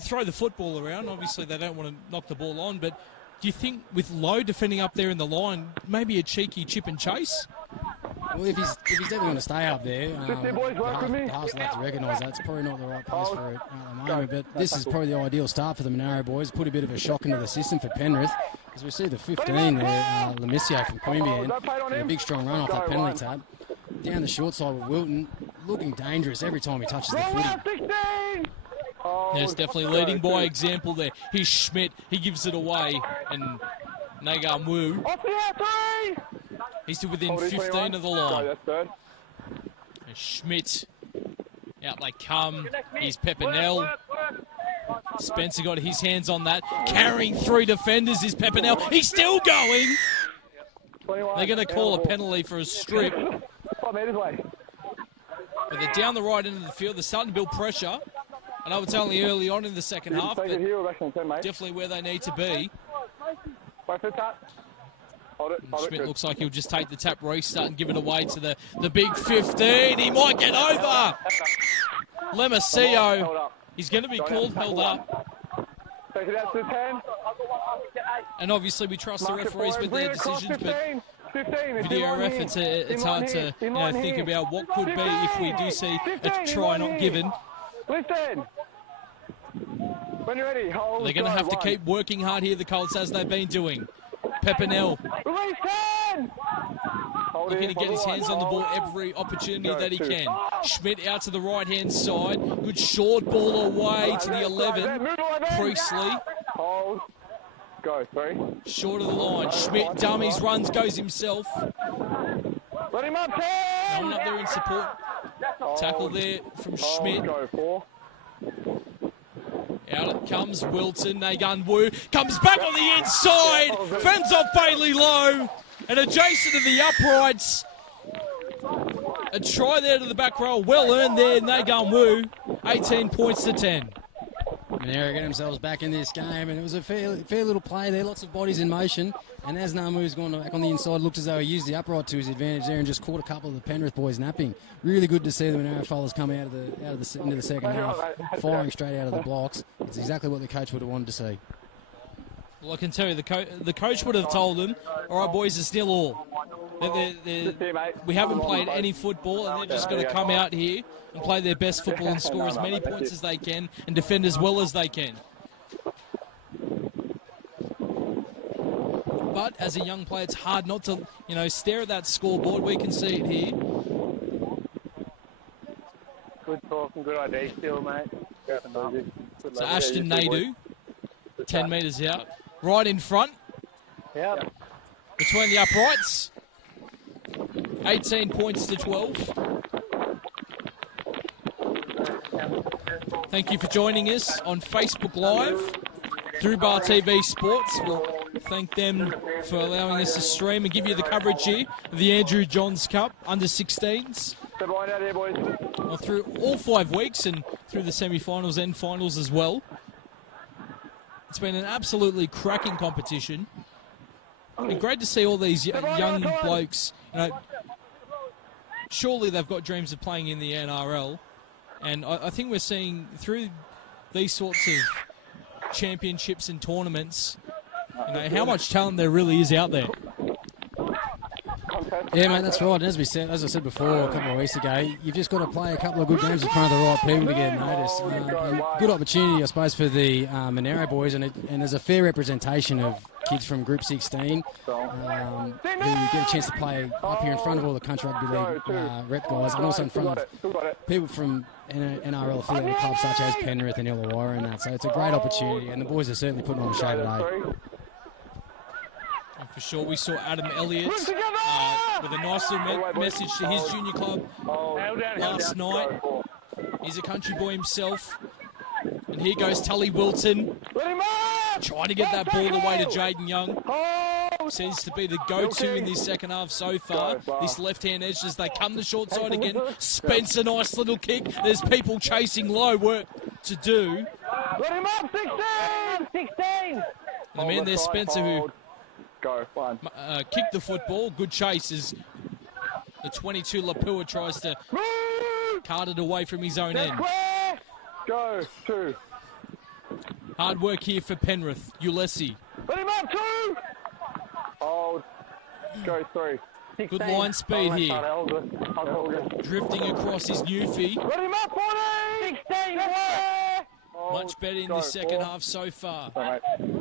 throw the football around. Obviously, they don't want to knock the ball on, but do you think with Lowe defending up there in the line, maybe a cheeky chip and chase? Well, if he's definitely going to stay up there, the halves like to recognise that. It's probably not the right place for it at the moment, but this is probably the ideal start for the Monaro boys. Put a bit of a shock into the system for Penrith. As we see the 15 there, Lemicio from Queanbeyan, a big strong run off that penalty tab. Down the short side with Wilton, looking dangerous every time he touches the footy. There's definitely leading by example there. Here's Schmidt, he gives it away, and Nagam Wu. He's to within 15 of the line. And Schmidt, out they come. Here's Pepinel. Spencer got his hands on that. Carrying 3 defenders is Pepinel. He's still going. They're going to call a penalty for a strip. But they're down the right end of the field. They're starting to build pressure. I know it's only early on in the second half, but definitely where they need to be. Schmidt looks like he'll just take the tap restart and give it away to the big 15. He might get over. Lemicio, he's going to be called held up. And obviously we trust the referees with their decisions, but video ref, it's hard to think about what could be if we do see a try not given. When you're ready, hold. They're going to have to keep working hard here, the Colts, as they've been doing. Pepinel looking to get his hands on the ball every opportunity that he can. Schmidt out to the right-hand side. Good short ball away to the 11. Priestley. Hold. Go, 3. Short of the line. Schmidt dummies, runs, goes himself. Let him up, 10. No one up there in support. Tackle there from Schmidt. Go, 4. Out it comes Wilton. Nagun Wu comes back on the inside. Fends off Bailey Lowe. And adjacent to the uprights. A try there to the back row. Well earned there, Nagun Wu. 18 points to 10. And they get themselves back in this game, and it was a fair little play there, lots of bodies in motion. And as Namu's gone back on the inside, looked as though he used the upright to his advantage there and just caught a couple of the Penrith boys napping. Really good to see the Monaro fellas come out into the second half, firing straight out of the blocks. It's exactly what the coach would have wanted to see. Well, I can tell you, the coach would have told them, all right, boys, it's still all. We haven't played any football, and they're just going to come out here and play their best football and score as many points as they can and defend as well as they can. But as a young player, it's hard not to, stare at that scoreboard. We can see it here. Good talk and good idea still, mate. So Ashton Nadeau, 10 metres out. Right in front. Yep. Between the uprights. 18 points to 12. Thank you for joining us on Facebook Live through Bar TV Sports. We'll thank them for allowing us to stream and give you the coverage here of the Andrew Johns Cup under 16s. Well, through all 5 weeks and through the semi-finals and finals as well. It's been an absolutely cracking competition. And great to see all these young blokes. Surely they've got dreams of playing in the NRL. And I think we're seeing through these sorts of championships and tournaments, how much talent there really is out there. Yeah, mate, that's right. And as I said before a couple of weeks ago, you've just got to play a couple of good games in front of the right people to get noticed. And good opportunity, I suppose, for the Monaro boys, and there's a fair representation of kids from Group 16 who get a chance to play up here in front of all the Country Rugby League rep guys, and also in front of people from NRL affiliated clubs such as Penrith and Illawarra and that. So it's a great opportunity, and the boys are certainly putting on a show today. And for sure, we saw Adam Elliott with a nice little message to his junior club last night. He's a country boy himself. And here goes Tully Wilton, trying to get that ball away to Jaden Young. Seems to be the go-to in this second half so far. This left-hand edge as they come the short side again. Spencer, nice little kick. There's people chasing low, work to do. Let him up, 16! 16! The man there, Spencer, who Go, fine. kicked the football. Good chase as the 22 Lapua tries to cart it away from his own end. Go, 2. Hard work here for Penrith. Ulesi. Let him up, 2! Hold. Go, 3. Good line speed here. Drifting across his Newfie. Let him up, 40! 16! Much better in the second half so far. Sorry, mate.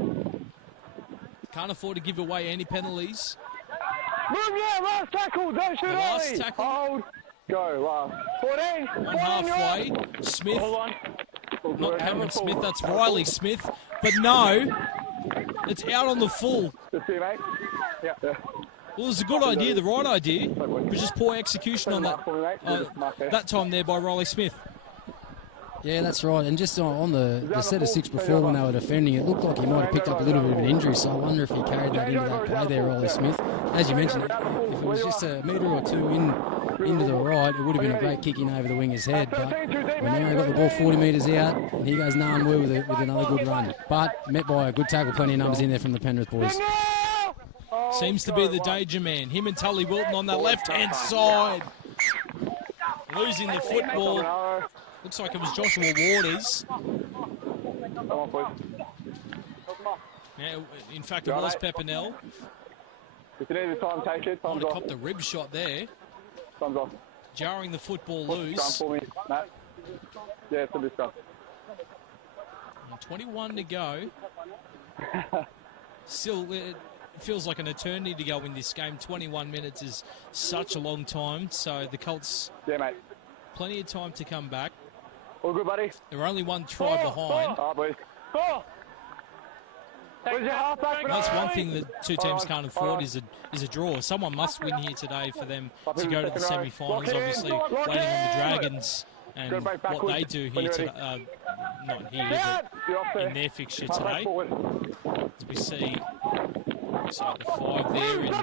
Can't afford to give away any penalties. Move, yeah, last tackle, don't shoot The last early. tackle. Hold. Go, last. 14. One halfway. Smith. Not Cameron Smith, that's Riley Smith. But no, it's out on the full. Just see, mate. Yeah. Well, it was a good idea, the right idea, but just poor execution on that time there by Riley Smith. Yeah, that's right. And just on the set of 6 before when they were defending, it looked like he might have picked up a little bit of an injury. So I wonder if he carried that into that play there, Riley Smith. As you mentioned, if it was just a metre or two into the right, it would have been a great kick in over the winger's head. But when he got the ball 40 metres out, and he goes none with another good run. But met by a good tackle, plenty of numbers in there from the Penrith boys. Seems to be the danger man. Him and Tully Wilton on that left-hand side. Losing the football. Looks like it was Joshua Waters. Yeah, in fact, it was Pepinell. If you need the time, take it. Might have copped the rib shot there. Thumbs off. Jarring the football Going loose. for me, Matt. Yeah, it's a bit stuff. 21 to go. Still, it feels like an eternity to go in this game. 21 minutes is such a long time. So the Colts, yeah, mate. Plenty of time to come back. All good, buddy. They're only one try behind. Oh, boys. Where's your halfback? That's one thing that two teams can't afford is a draw. Someone must win here today for them to go to the semi-finals. Obviously, waiting on the Dragons and what they do here today. Not here, but in their fixture today. As we see, looks like the 5 there in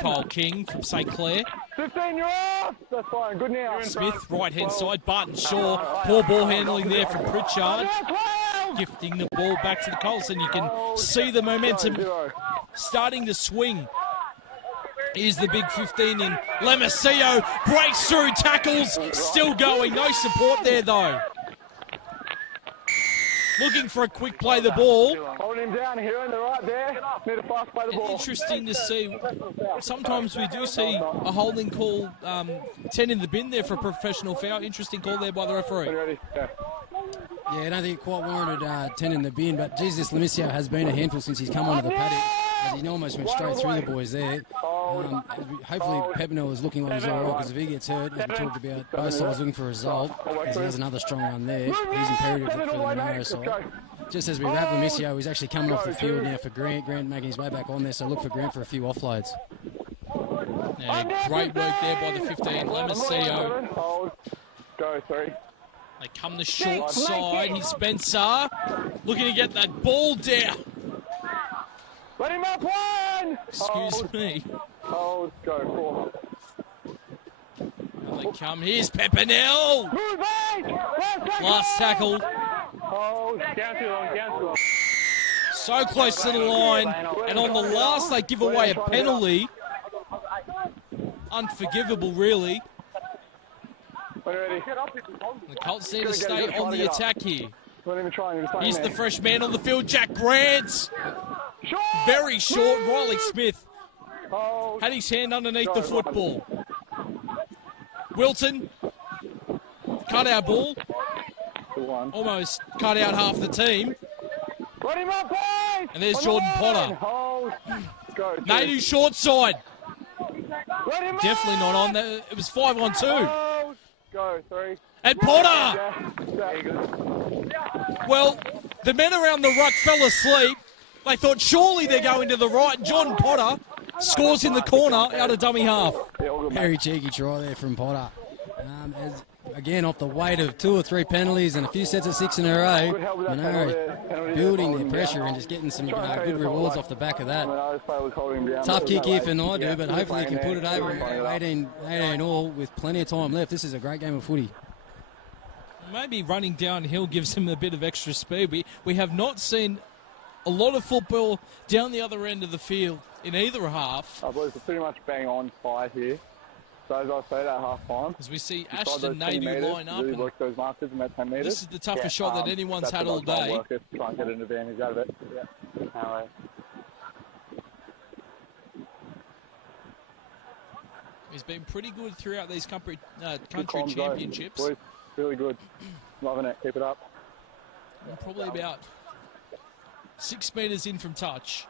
Kyle King from St Clair. 15, you're off. That's fine. Good now. Smith, right-hand side. Barton Shaw. Poor ball handling there from Pritchard. Gifting the ball back to the Colts, and you can see the momentum starting to swing. Here's the big 15 in Lemesio. Breaks through, tackles, still going. No support there, though. Looking for a quick play the ball. Holding him down here on the right there. Need to fast play the ball. Interesting to see. Sometimes we do see a holding call, 10 in the bin there for a professional foul. Interesting call there by the referee. Yeah, I don't think it quite warranted 10 in the bin, but Jesus, Lemesio has been a handful since he's come onto the paddock, as he almost went straight through the boys there. Hopefully Pepinell is looking like he's all right, because if he gets hurt, as we talked about, both sides looking for a result, because he has another strong run there. He's imperative for the Monaro side. Just as we wrap Lemesio, he's actually coming off the field now for Grant. Grant making his way back on there, so look for Grant for a few offloads. Yeah, great work there by the 15, Lemesio. Go, 3. They come the short side. He's Spencer looking to get that ball down. Let him up, 1! Excuse me. Hold, go, 4. And they come. Here's Pepinell. Last tackle. Hold, down too long, down too long. So close to the line. And on the last, they give away a penalty. Unforgivable, really. The Colts need to stay on the attack here. Here's the fresh man on the field, Jack Grant. Very short, Riley Smith had his hand underneath the football. Wilton, cut our ball. Almost cut out half the team. And there's Jordan Potter. Nadu short side. Definitely not on. It was 5-on-2. Go, 3. And Potter! Well, the men around the ruck fell asleep. They thought surely they're going to the right. Jordan Potter scores in the corner out of dummy half. Very cheeky try there from Potter. Again, off the weight of 2 or 3 penalties and a few sets of 6 in a row, Monaro building their pressure and just getting some good rewards off the back of that. Tough kick here for Naidu, but hopefully he can put it over 18 all with plenty of time left. This is a great game of footy. Maybe running downhill gives him a bit of extra speed. We have not seen a lot of football down the other end of the field in either half. I believe it's pretty much bang on fire here. So as I say, that half time. As we see Ashton Nadu line up. Really work those markers in that 10 metres. This is the toughest shot that anyone's had all day. Try and get an advantage out of it. Yeah. He's been pretty good throughout these country championships. Boys, really good. Loving it. Keep it up. And probably about 6 metres in from touch.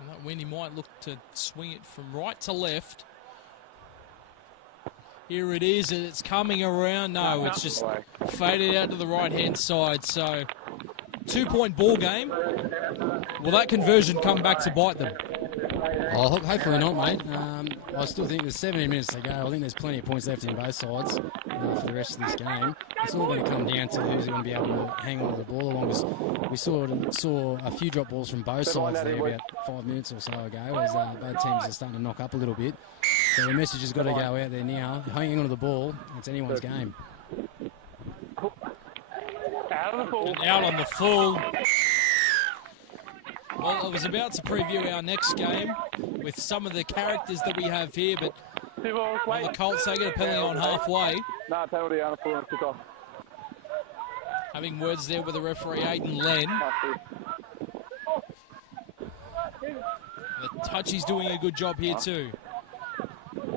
And that when he might look to swing it from right to left. Here it is, and it's coming around. No, it's just faded out to the right-hand side. So, 2-point ball game. Will that conversion come back to bite them? Oh, hopefully not, mate. I still think there's 17 minutes to go. I think there's plenty of points left in both sides for the rest of this game. It's all going to come down to who's going to be able to hang on to the ball along. As we saw a few drop balls from both sides there about 5 minutes or so ago, as both teams are starting to knock up a little bit. So the message has got to go out there now. Hanging on to the ball, it's anyone's game. Out on the full. Well, I was about to preview our next game with some of the characters that we have here, but the Colts, they get a penalty on halfway. No, penalty on a full and kick off. Having words there with the referee, Aidan Len. The touchy's doing a good job here too.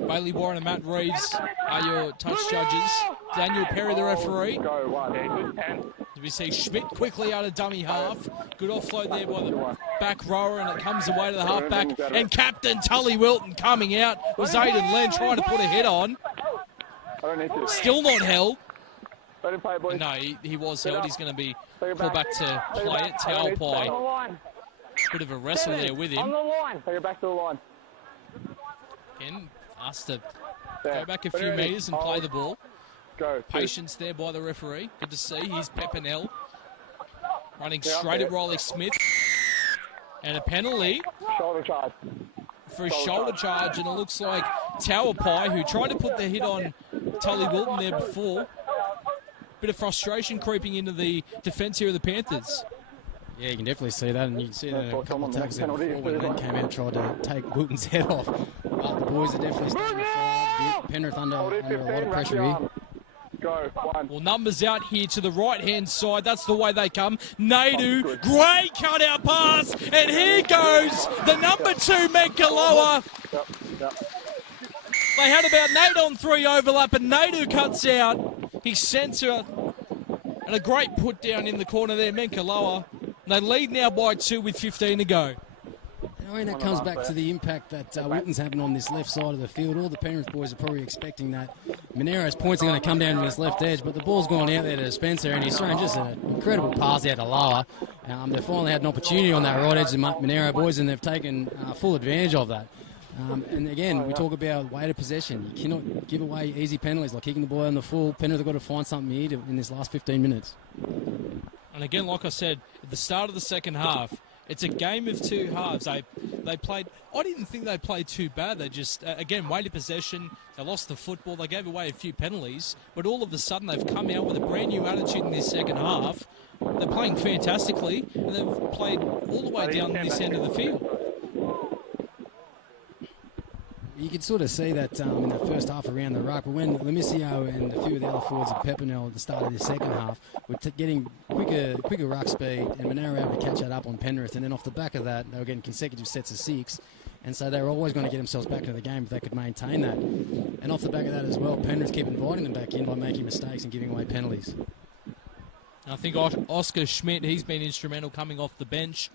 Bailey Warren and Matt Reeves are your touch judges. Daniel Perry, the referee. We see Schmidt quickly out of dummy half. Good offload there by the back rower, and it comes away to the halfback. And Captain Tully Wilton coming out was Aidan Len trying to put a hit on. Still not held. No, he was held. He's going to be called back to play it. Taupai. Bit of a wrestle there with him. Take it back to the line. Again, asked to go back a few metres and play the ball. Patience there by the referee. Good to see. Here's Pepinell running straight at Riley Smith. And a penalty Shoulder charge. For a shoulder charge. And it looks like Taupai, who tried to put the hit on Tully Wilton there before. Bit of frustration creeping into the defence here of the Panthers. Yeah, you can definitely see that, and you can see that a couple of times there before when Len came out and tried to take Wilton's head off. The boys are definitely starting to fire up. Penrith under a lot of pressure here. Go, well, numbers out here to the right-hand side. That's the way they come. Nadu, great cut-out pass. And here goes the number 2, Menkaloa. They had about an 8-on-3 overlap, and Nadu cuts out his centre. And a great put down in the corner there, Menkaloa. They lead now by 2 with 15 to go. I mean, that comes back to the impact that Wilton's having on this left side of the field. All the Penrith boys are probably expecting that Monaro's points are going to come down to this left edge, but the ball's gone out there to Spencer, and he's thrown just an incredible pass out to Lower. They finally had an opportunity on that right edge, the Monaro boys, and they've taken full advantage of that. And again, we talk about weight of possession. You cannot give away easy penalties like kicking the ball on the full. Penrith have got to find something here in this last 15 minutes. And again, like I said, at the start of the second half, it's a game of two halves. They played. I didn't think they played too bad. They just, again, weighted possession. They lost the football. They gave away a few penalties. But all of a sudden, they've come out with a brand new attitude in this second half. They're playing fantastically, and they've played all the way down this end of the field. You could sort of see that in that first half around the ruck, but when Lamisio and a few of the other forwards of Pepinell at the start of the second half were getting quicker ruck speed, and Monaro able to catch that up on Penrith, and then off the back of that, they were getting consecutive sets of 6, and so they were always going to get themselves back into the game if they could maintain that. And off the back of that as well, Penrith keep inviting them back in by making mistakes and giving away penalties. I think Oscar Schmidt, he's been instrumental coming off the bench.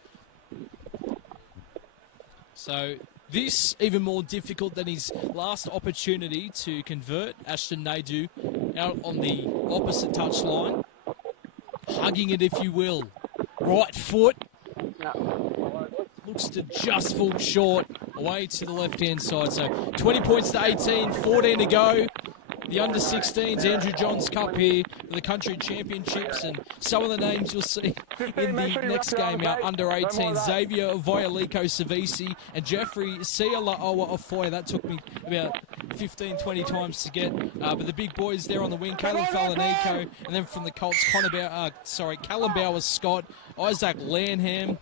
So this even more difficult than his last opportunity to convert. Ashton Nadu out on the opposite touchline, hugging it, if you will. Right foot. Looks to just fall short, away to the left-hand side. So 20 points to 18, 14 to go. the under-16s Andrew Johns Cup here for the country championships, and some of the names you'll see in the next game, our under-18 Xavier Voyaliko Savisi and Jeffrey Sialaoa Afoy. That took me about 15, 20 times to get, but the big boys there on the wing, Caleb Falanico, and then from the Colts, Callum Bowers Scott, Isaac Lanham.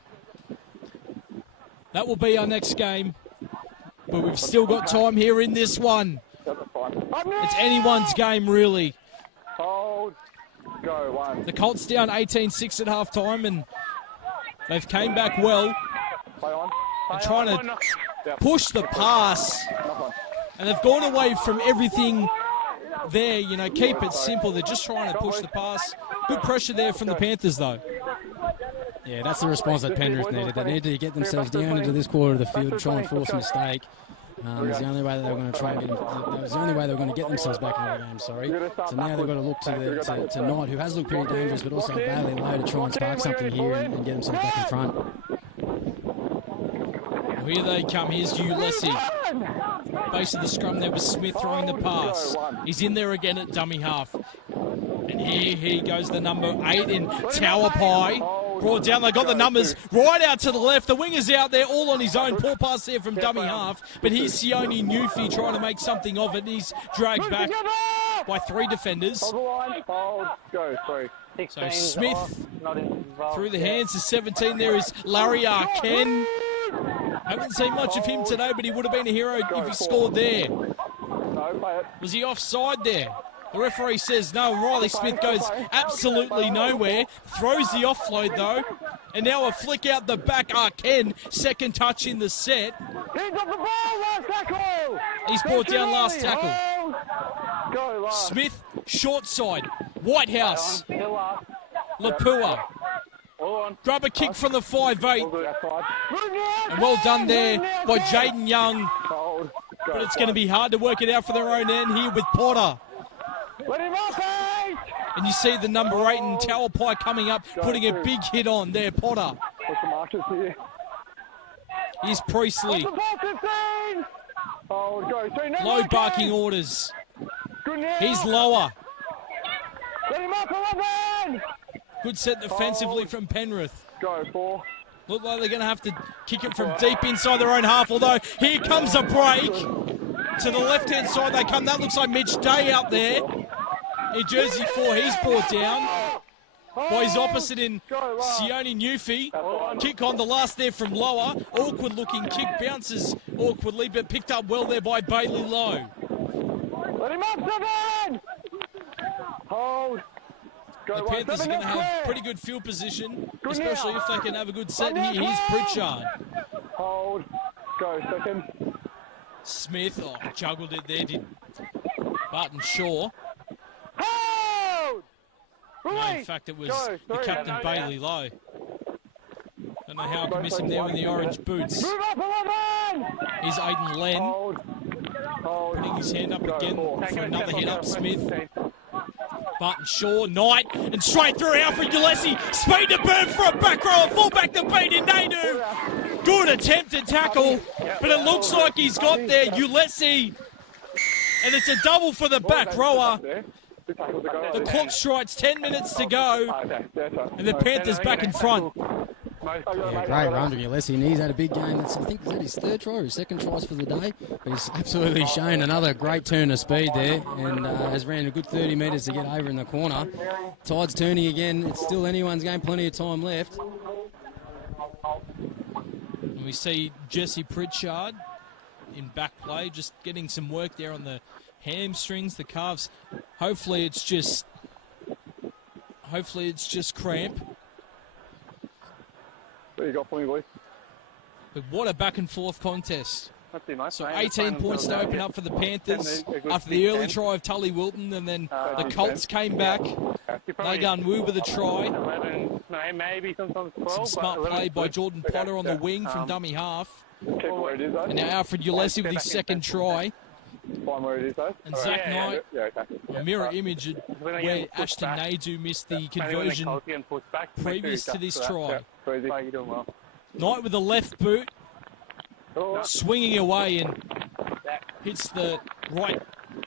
That will be our next game, but we've still got time here in this one. It's anyone's game, really. Hold. Go, one. The Colts down 18-6 at half-time, and they've came back well. Play on. They're trying to push the pass, and they've gone away from everything there, you know, keep it simple. They're just trying to push the pass. Good pressure there from the Panthers, though. Yeah, that's the response that Penrith needed. They needed to get themselves down into this quarter of the field, try and force a mistake. It's the only way that they were going to try and get that was the only way they were going to get themselves back into the game, sorry. So now they've got to look to Knight, who has looked pretty dangerous, but also Bailey Lowe to try and spark something here and get themselves back in front. Well, here they come. Here's Ulysses. Base of the scrum there was Smith throwing the pass. He's in there again at dummy half. And here he goes, the number 8 in Tauapai. Brought down, they got the numbers right out to the left. The winger's out there all on his own. Poor pass there from dummy half. But here's Sione Newfie trying to make something of it. And he's dragged back by 3 defenders. So Smith through the hands to 17. There is Laurie Ken. Haven't seen much of him today, but he would have been a hero if he scored there. Was he offside there? The referee says no. Riley Smith goes absolutely nowhere. Throws the offload, though. And now a flick out the back. Ken, second touch in the set. He's brought down last tackle. Smith, short side. Whitehouse. Lapua. Grab a kick from the 5'8". And well done there by Jaden Young. But it's going to be hard to work it out for their own end here with Potter. And you see the number 8 in Tauapai coming up, putting a big hit on there, Potter. Here's Priestley. Low barking orders. He's lower. Good set defensively from Penrith. Look like they're going to have to kick it from deep inside their own half, although here comes a break. To the left-hand side they come. That looks like Mitch Day out there. In jersey 4, he's brought down. By his opposite in Sione Newfie. Kick on the last there from Lower. Awkward looking kick, bounces awkwardly, but picked up well there by Bailey Lowe. Let him up, 7! Hold. The Panthers are going to have pretty good field position, especially if they can have a good set here. Here's Pritchard. Hold. Go, second. Smith, juggled it there, did Barton Shaw. Hold! No, in fact, it was the captain, Bailey Lowe. Don't know how I could miss him there with the orange boots. Here's Aiden Len. Putting his hand up again for another hit up, Smith. Barton Shaw, Knight, and straight through Alfred Ulysses. Speed to burn for a back row, full back to beat in Nadu. Good attempt to tackle, but it looks like he's got there, Ulysses. And it's a double for the back rower. The clock strikes 10 minutes to go, and the Panthers back in front. Yeah, great run from Ulysses. He's had a big game. I think is that his 3rd try or his 2nd tries for the day. But he's absolutely shown another great turn of speed there, and has ran a good 30 metres to get over in the corner. Tide's turning again. It's still anyone's game. Plenty of time left. And we see Jesse Pritchard in back play, just getting some work there on the hamstrings, the calves. Hopefully it's just cramp. There you go, for me, boys. But what a back and forth contest. So 18 points to open up for the Panthers after the early try of Tully Wilton, and then the Colts came back. They done woo with a try. Some smart play by Jordan Potter on the wing from dummy half. And now Alfred Ulysses with his 2nd try. And Zach Knight, a mirror image of where Ashton Naidu missed the conversion previous to this try. Knight with the left boot, swinging away and hits the right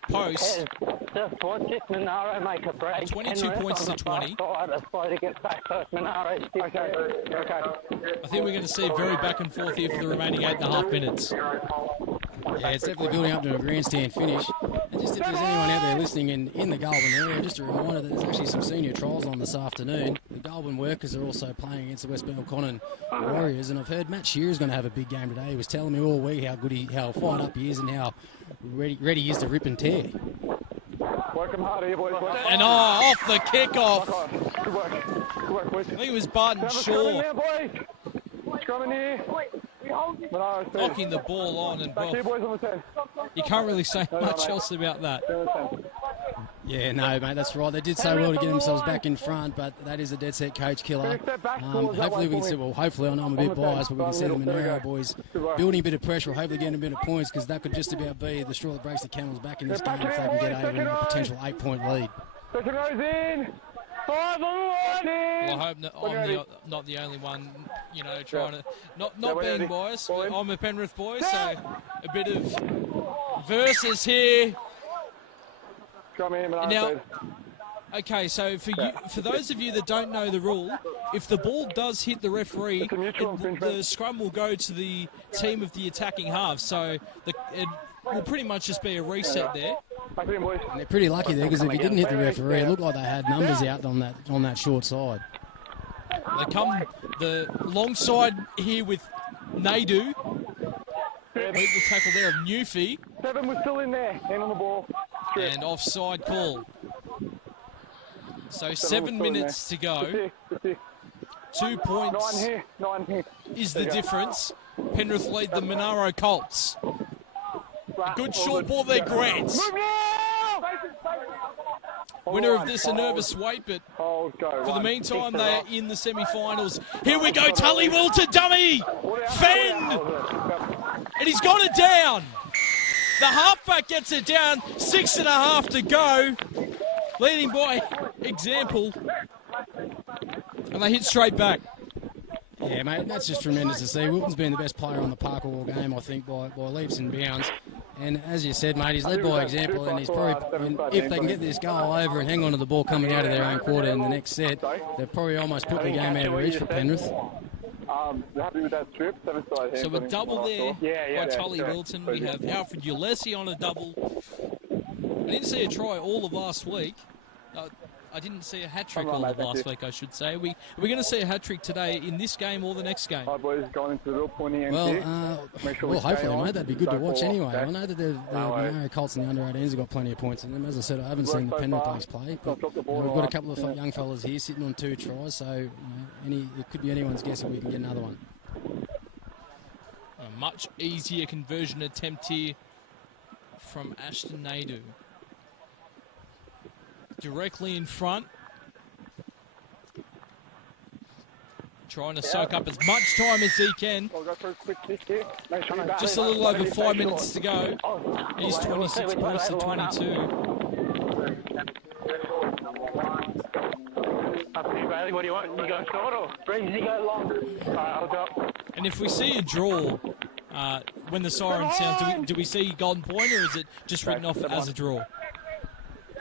post. Just watch if Monaro make a break. 22 points to 20. To get back first. Monaro. Okay. I think we're going to see very back and forth here for the remaining 8.5 minutes. Yeah, it's definitely building up to a grandstand finish. And just if there's anyone out there listening in the Goulburn area, just a reminder that there's actually some senior trials on this afternoon. The Goulburn workers are also playing against the West Belconnen Warriors, and I've heard Matt Shearer's going to have a big game today. He was telling me all week how fired up he is and how ready he is to rip and tear. Work them hard here, boys. And off the kickoff. Good work. Good work, boys. I think it was Barton Shaw Now, boys. Scrum in here. Monaro, knocking the ball on and back here, boys, on the 10. you can't really say much else about that. Yeah, no, mate, that's right. They did so well to get themselves back in front, but that is a dead set coach killer. Hopefully we can see, well, hopefully I know I'm a bit biased, but we can see the Monaro boys building a bit of pressure, hopefully getting a bit of points, because that could just about be the straw that breaks the camel's back in this game if they can get over a potential 8-point lead. Second row's in. 5 on the line. Well, I hope I'm not the only one, you know, trying to not being biased. But I'm a Penrith boy, so a bit of versus here. Now, okay, so for those of you that don't know the rule, if the ball does hit the referee, the scrum will go to the team of the attacking half. So it will pretty much just be a reset there. And they're pretty lucky there, because if he didn't hit the referee, it looked like they had numbers out on that short side. They come the long side here with Naidu. The tackle there of Newfie. 7 was still in there, hand on the ball. And offside call. So 7 minutes to go. 2 points 9 here. Is the difference. Penrith lead the Monaro Colts. A good short ball there, Grant. Winner of this, a nervous wait, but for the meantime, they are in the semi-finals. Here we go, Tully Will to dummy. Fend! And he's got it down. The halfback gets it down. 6.5 to go. Leading by example. And they hit straight back. Yeah, mate, that's just tremendous to see. Wilton's been the best player on the park all game, I think, by leaps and bounds. And as you said, mate, he's led by example, and he's probably, if they can get this goal over and hang on to the ball coming out of their own quarter in the next set, they've probably almost put the game out of reach for Penrith. Happy with that strip. So a double there by Tully Wilton. We have Alfred Ulessi on a double. I didn't see a try all of last week. I didn't see a hat-trick all of last week, I should say. We're going to see a hat-trick today in this game or the next game. Hi, boys, going into the real pointy end well, here. Well, hopefully, mate, that'd be good to watch anyway. I know that the Monaro Colts and the under-18s have got plenty of points in them. As I said, I haven't seen the Penrith players play, but we've got a couple of young fellas here sitting on 2 tries, so it could be anyone's guess if we can get another one. A much easier conversion attempt here from Ashton Naidu. Directly in front. Trying to soak up as much time as he can. Just a little over 5 minutes to go. He's 26 points to 22. What do you want? You going short or breezy go long? I'll go. And if we see a draw when the siren sounds, do we see golden point, or is it just written off as a draw?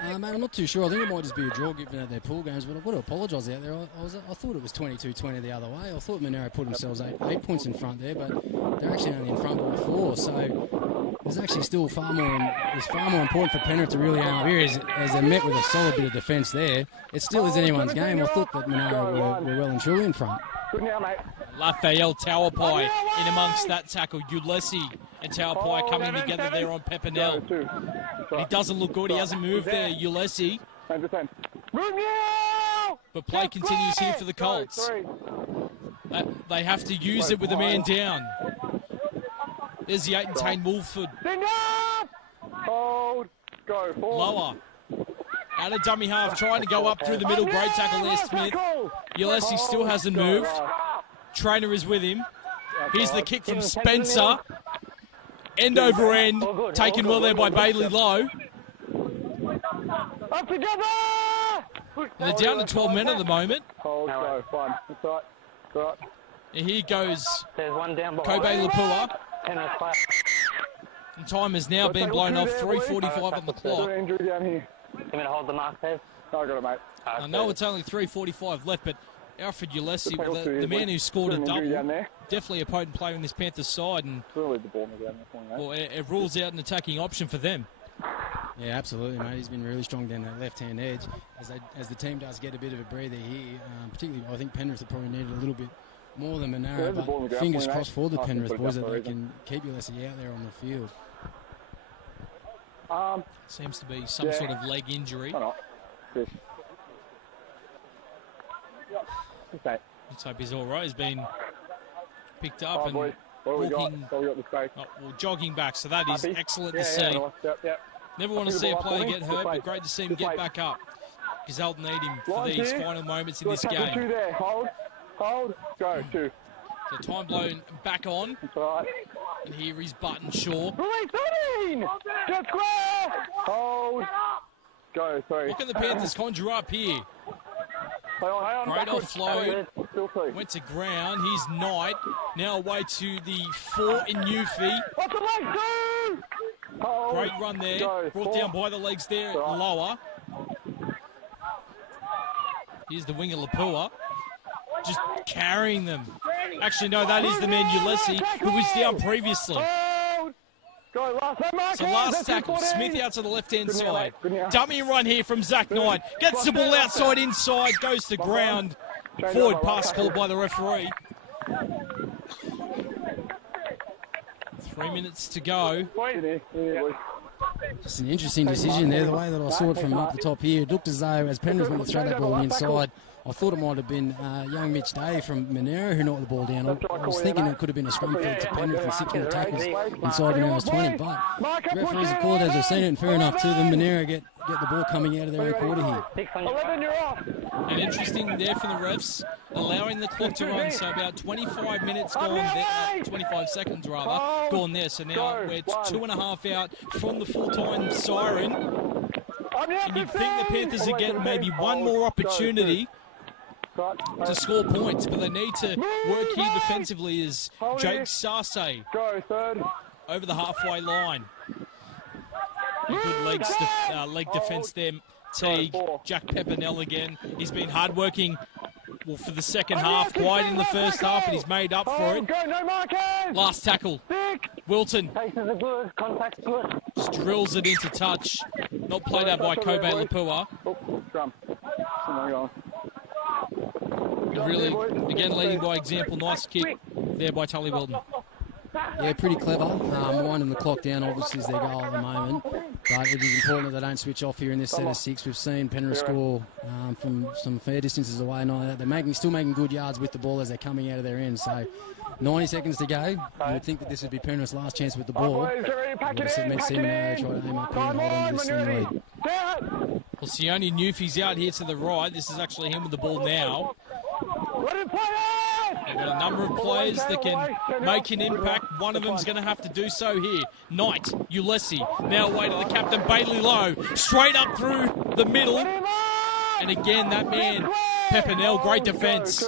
Mate, I'm not too sure. I think it might just be a draw given at their pool games, but I've got to apologise out there. I thought it was 22-20 the other way. I thought Monaro put themselves 8 points in front there, but they're actually only in front by 4. So there's actually still far more important for Penrith to really aim up here as they're met with a solid bit of defence there. It still is anyone's game. I thought that Monaro were well and truly in front. Raphael Tauapai in amongst that tackle. Ulessi and Tauapai coming together there on Pepinel. He doesn't look good. He hasn't moved there, Ulessi. But play continues here for the Colts. They have to use it with a man down. There's the 8 and Tane Wolford. Lower. Out of dummy half, trying to go up through the middle. Great tackle there, Smith. Ulessi still hasn't moved. Trainer is with him. Here's the kick from Spencer. End over end. Taken well there by Bailey Lowe. They're down to 12 men at the moment. And here goes Kobe Lapua. And time has now been blown off, 3:45 on the clock. Injury down here. You mean to hold the mark, Dave? I got it, mate. I know it's only 3:45 left, but Alfred Ulessi, Tackle two the here, man who scored a Put an injury down double, there. definitely a potent player in this Panthers side, and We'll leave the ball down there for me, mate. well, it rules out an attacking option for them. Yeah, absolutely, mate. He's been really strong down that left-hand edge. As the team does get a bit of a breather here, particularly I think Penrith will probably need a little bit more than Monaro, but fingers crossed for the Penrith boys that they can keep Ulessi out there on the field. Seems to be some sort of leg injury. Why not? Yes. Okay. Let's hope he's all right. He's been picked up and Boys. What have we got? walking, What have we got this space? jogging back, so that is Happy? excellent Yeah, to see. nice. Yep. Never want to Happy see a with the player ball, get Good hurt, play. but great to see him Good get play. back up, because they'll need him for Line these two. final moments in Good this tackle two game. there. Hold. Go. Two. So time blown back on, That's all right. and here is Button Shaw. Release 13! Get square! Hold. Go. Three. What can the Panthers conjure up here? Hang on. Great Backwards. offload. Still two. Went to ground. Here's Knight. Now away to the 4 in Newfie. What's the leg do? Hold. Great run there. Go. Brought Four. down by the legs there, Right. lower. Here's the winger Lapua. Just carrying them. Actually, no, that is the man Ulessi, who was down previously. Hold. Go. Last time, Marcus. So last That's tackle, 14. Smith out to the left-hand Good now, side. mate. Good now. Dummy run here from Zach Knight. Gets the ball outside, inside, goes to ground. Forward pass called by the referee. 3 minutes to go. Just an interesting decision there, the way that I saw it from up the top here. It looked as though, as Penrith went to throw that ball inside, I thought it might have been young Mitch Day from Monaro who knocked the ball down. I was thinking it could have been a scrum field to Penrith and 6 more tackles inside Monaro's 20, but referees have called as they've seen it, and fair enough to them. Monaro get the ball coming out of their own quarter here. 11, you're off. And interesting there from the refs, allowing the clock to run, so about 25 minutes gone there, 25 seconds rather, gone there. So now we're 2.5 out from the full-time siren. And you'd think the Panthers are getting maybe one more opportunity to score points, but they need to work here defensively as Jake Sase Go, third. over the halfway line. A good leg defence there. Teague, Jack Pepinell again. He's been hard-working for the second half, quiet in the first half, and he's made up for it. Go, no Marcus. Last tackle, Wilton Paces are good, contact's good. just drills it into touch. Not played out by Kobe Lapua. Oh, scrum. Hang on. And really, again, leading by example. Nice kick there by Tully Wilton. Yeah, pretty clever. Winding the clock down, obviously, is their goal at the moment. But it is important that they don't switch off here in this set of 6. We've seen Penrith score from some fair distances away and all that. They're still making good yards with the ball as they're coming out of their end. So 90 seconds to go. You would think that this would be Penrith's last chance with the ball. Boys, get ready, pack it in, pack it Monaro in. try to aim up here and Time hold on on to this when you're thin ready. lead. Well, Sione Newfie's out here to the right. This is actually him with the ball now. Let him play it! They've got a number of players that can make an impact. One of them's going to have to do so here. Knight, Ulessi, now away to the captain, Bailey Lowe, straight up through the middle. And again, that man, Pepinell, great defence.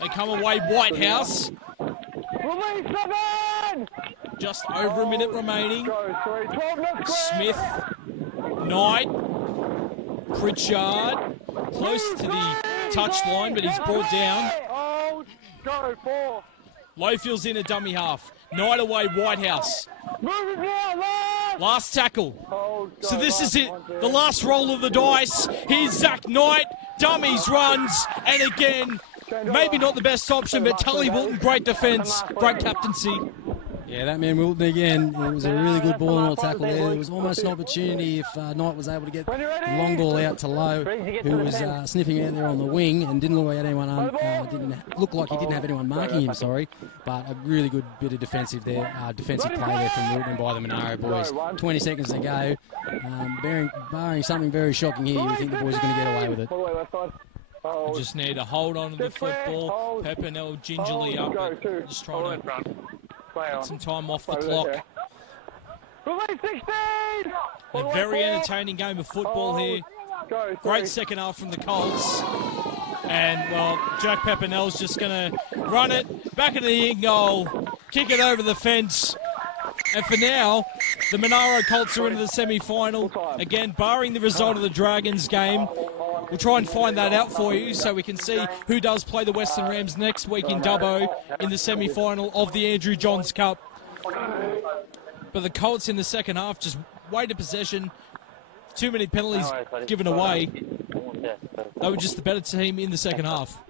They come away, Whitehouse. Release 7! Just over a minute remaining. Go, 3, 12, no square. Smith, Knight, Pritchard, close to the touchline, but he's brought down. Hold. Go, 4. Lowfield's in a dummy half. Knight away, Whitehouse. Move it now, lad! Last tackle. Hold. Go, So this is it, one, two. the last roll of the dice. Here's Zach Knight, dummies, runs, and again, maybe not the best option, but Tully Wilton, great defence, great captaincy. Yeah, that man Wilton again. It was a really good ball and all tackle there. There was almost an opportunity if Knight was able to get the long ball out to Lowe, who was sniffing out there on the wing and didn't look like anyone. Didn't look like he didn't have anyone marking him. Sorry, but a really good bit of defensive there, defensive play there from Wilton by the Monaro boys. 20 seconds to go. Barring something very shocking here, you think the boys are going to get away with it. All the way left side. Hold. Just need to hold on to the football. Pepinell gingerly up, but just trying to get some time off the clock. Release 16! A very entertaining game of football here. Go, Great second half from the Colts. And, well, Jack Pepinell's just going to run it back into the in goal, kick it over the fence. And for now, the Monaro Colts are into the semi-final. Again, barring the result of the Dragons game, we'll try and find that out for you so we can see who does play the Western Rams next week in Dubbo in the semi-final of the Andrew Johns Cup. But the Colts in the second half just weighted possession. Too many penalties given away. They were just the better team in the second half.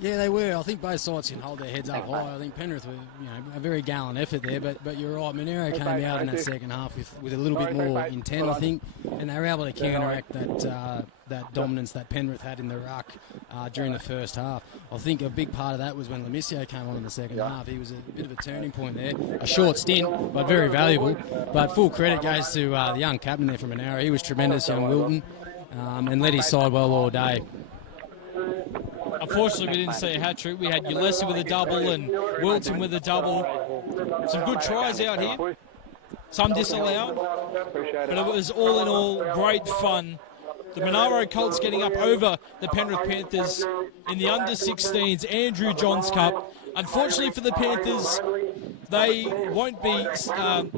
Yeah, they were. I think both sides can hold their heads up high. I think Penrith were, a very gallant effort there, but you're right. Monaro came out in that second half with a little bit more intent, I think, and they were able to counteract that dominance that Penrith had in the ruck during the first half. I think a big part of that was when Lamisio came on in the second half. He was a bit of a turning point there. A short stint, but very valuable. But full credit goes to the young captain there from Monaro. He was tremendous, young Wilton, and led his side well all day. Unfortunately, we didn't see a hat-trick. We had Ulesi with a double and Wilton with a double. Some good tries out here. Some disallowed. But it was all in all great fun. The Monaro Colts getting up over the Penrith Panthers in the under-16s Andrew Johns Cup. Unfortunately for the Panthers, they won't be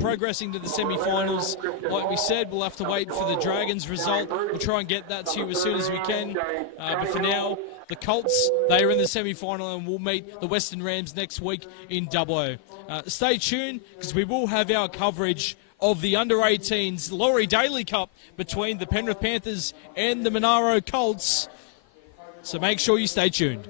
progressing to the semi-finals. Like we said, we'll have to wait for the Dragons result. We'll try and get that to you as soon as we can. But for now, the Colts, they are in the semi-final and will meet the Western Rams next week in Dubbo. Stay tuned because we will have our coverage of the under-18s Laurie Daley Cup between the Penrith Panthers and the Monaro Colts. So make sure you stay tuned.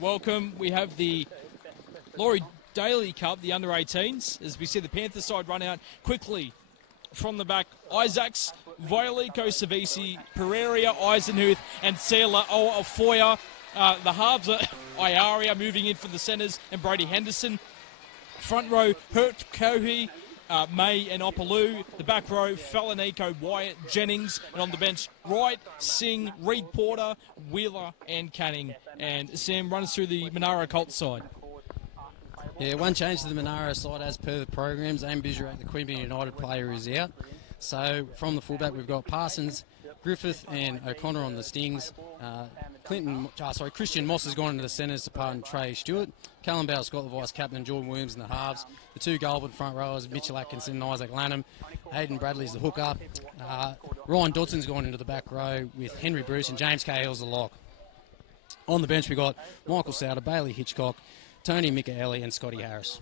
Welcome. We have the Laurie Daley Cup, the under-18s, as we see the Panthers side run out quickly from the back. Isaacs, Violico Savisi, Pereira, Eisenhuth, and Sela Ofoya. The halves are Iaria moving in for the centres, and Brody Henderson. Front row, Hurt Cohey, May and Opaloo. The back row, Falanico, Wyatt, Jennings. And on the bench, Wright, Singh, Reed Porter, Wheeler and Canning. And Sam, run us through the Monaro Colts side. Yeah, one change to the Monaro side as per the programs. Aim Bizurak, the Queanbeyan United player, is out. So from the fullback, we've got Parsons, Griffith and O'Connor on the stings. Christian Moss has gone into the centres to pardon Trey Stewart. Callum Bowell, Scott, the vice-captain, Jordan Williams in the halves. The two Goulburn front rowers, Mitchell Atkinson and Isaac Lanham. Hayden Bradley's the hooker. Ryan Dodson's gone into the back row with Henry Bruce and James Cahill's the lock. On the bench, we've got Michael Souter, Bailey Hitchcock, Tony Michaeli and Scotty Harris.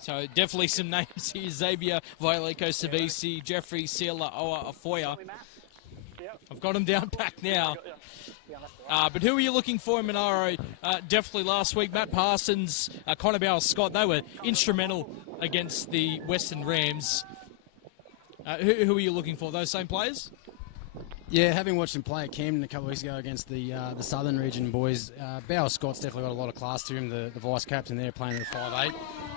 So definitely some names here. Xavier, Violico Savisi, Jeffrey, Sela, Oa, Afoya. I've got them down back now. But who are you looking for in Monaro? Definitely last week, Matt Parsons, Connor Bowell, Scott, they were instrumental against the Western Rams. Who are you looking for? Those same players? Yeah, having watched him play at Camden a couple of weeks ago against the Southern Region boys, Bauer Scott's definitely got a lot of class to him, the vice-captain there playing at the 5'8".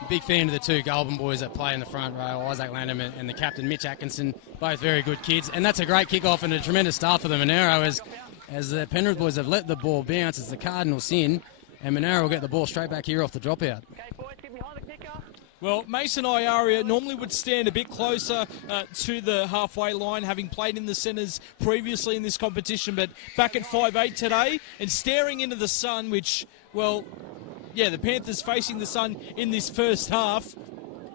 Big fan of the two Goulburn boys that play in the front row, Isaac Lanham and the captain, Mitch Atkinson, both very good kids. And that's a great kick-off and a tremendous start for the Monaro as the Penrith boys have let the ball bounce. It's the Cardinal sin, and Monaro will get the ball straight back here off the dropout. Well, Mason Iaria normally would stand a bit closer to the halfway line, having played in the centres previously in this competition, but back at 5'8" today and staring into the sun, which, well, yeah, the Panthers facing the sun in this first half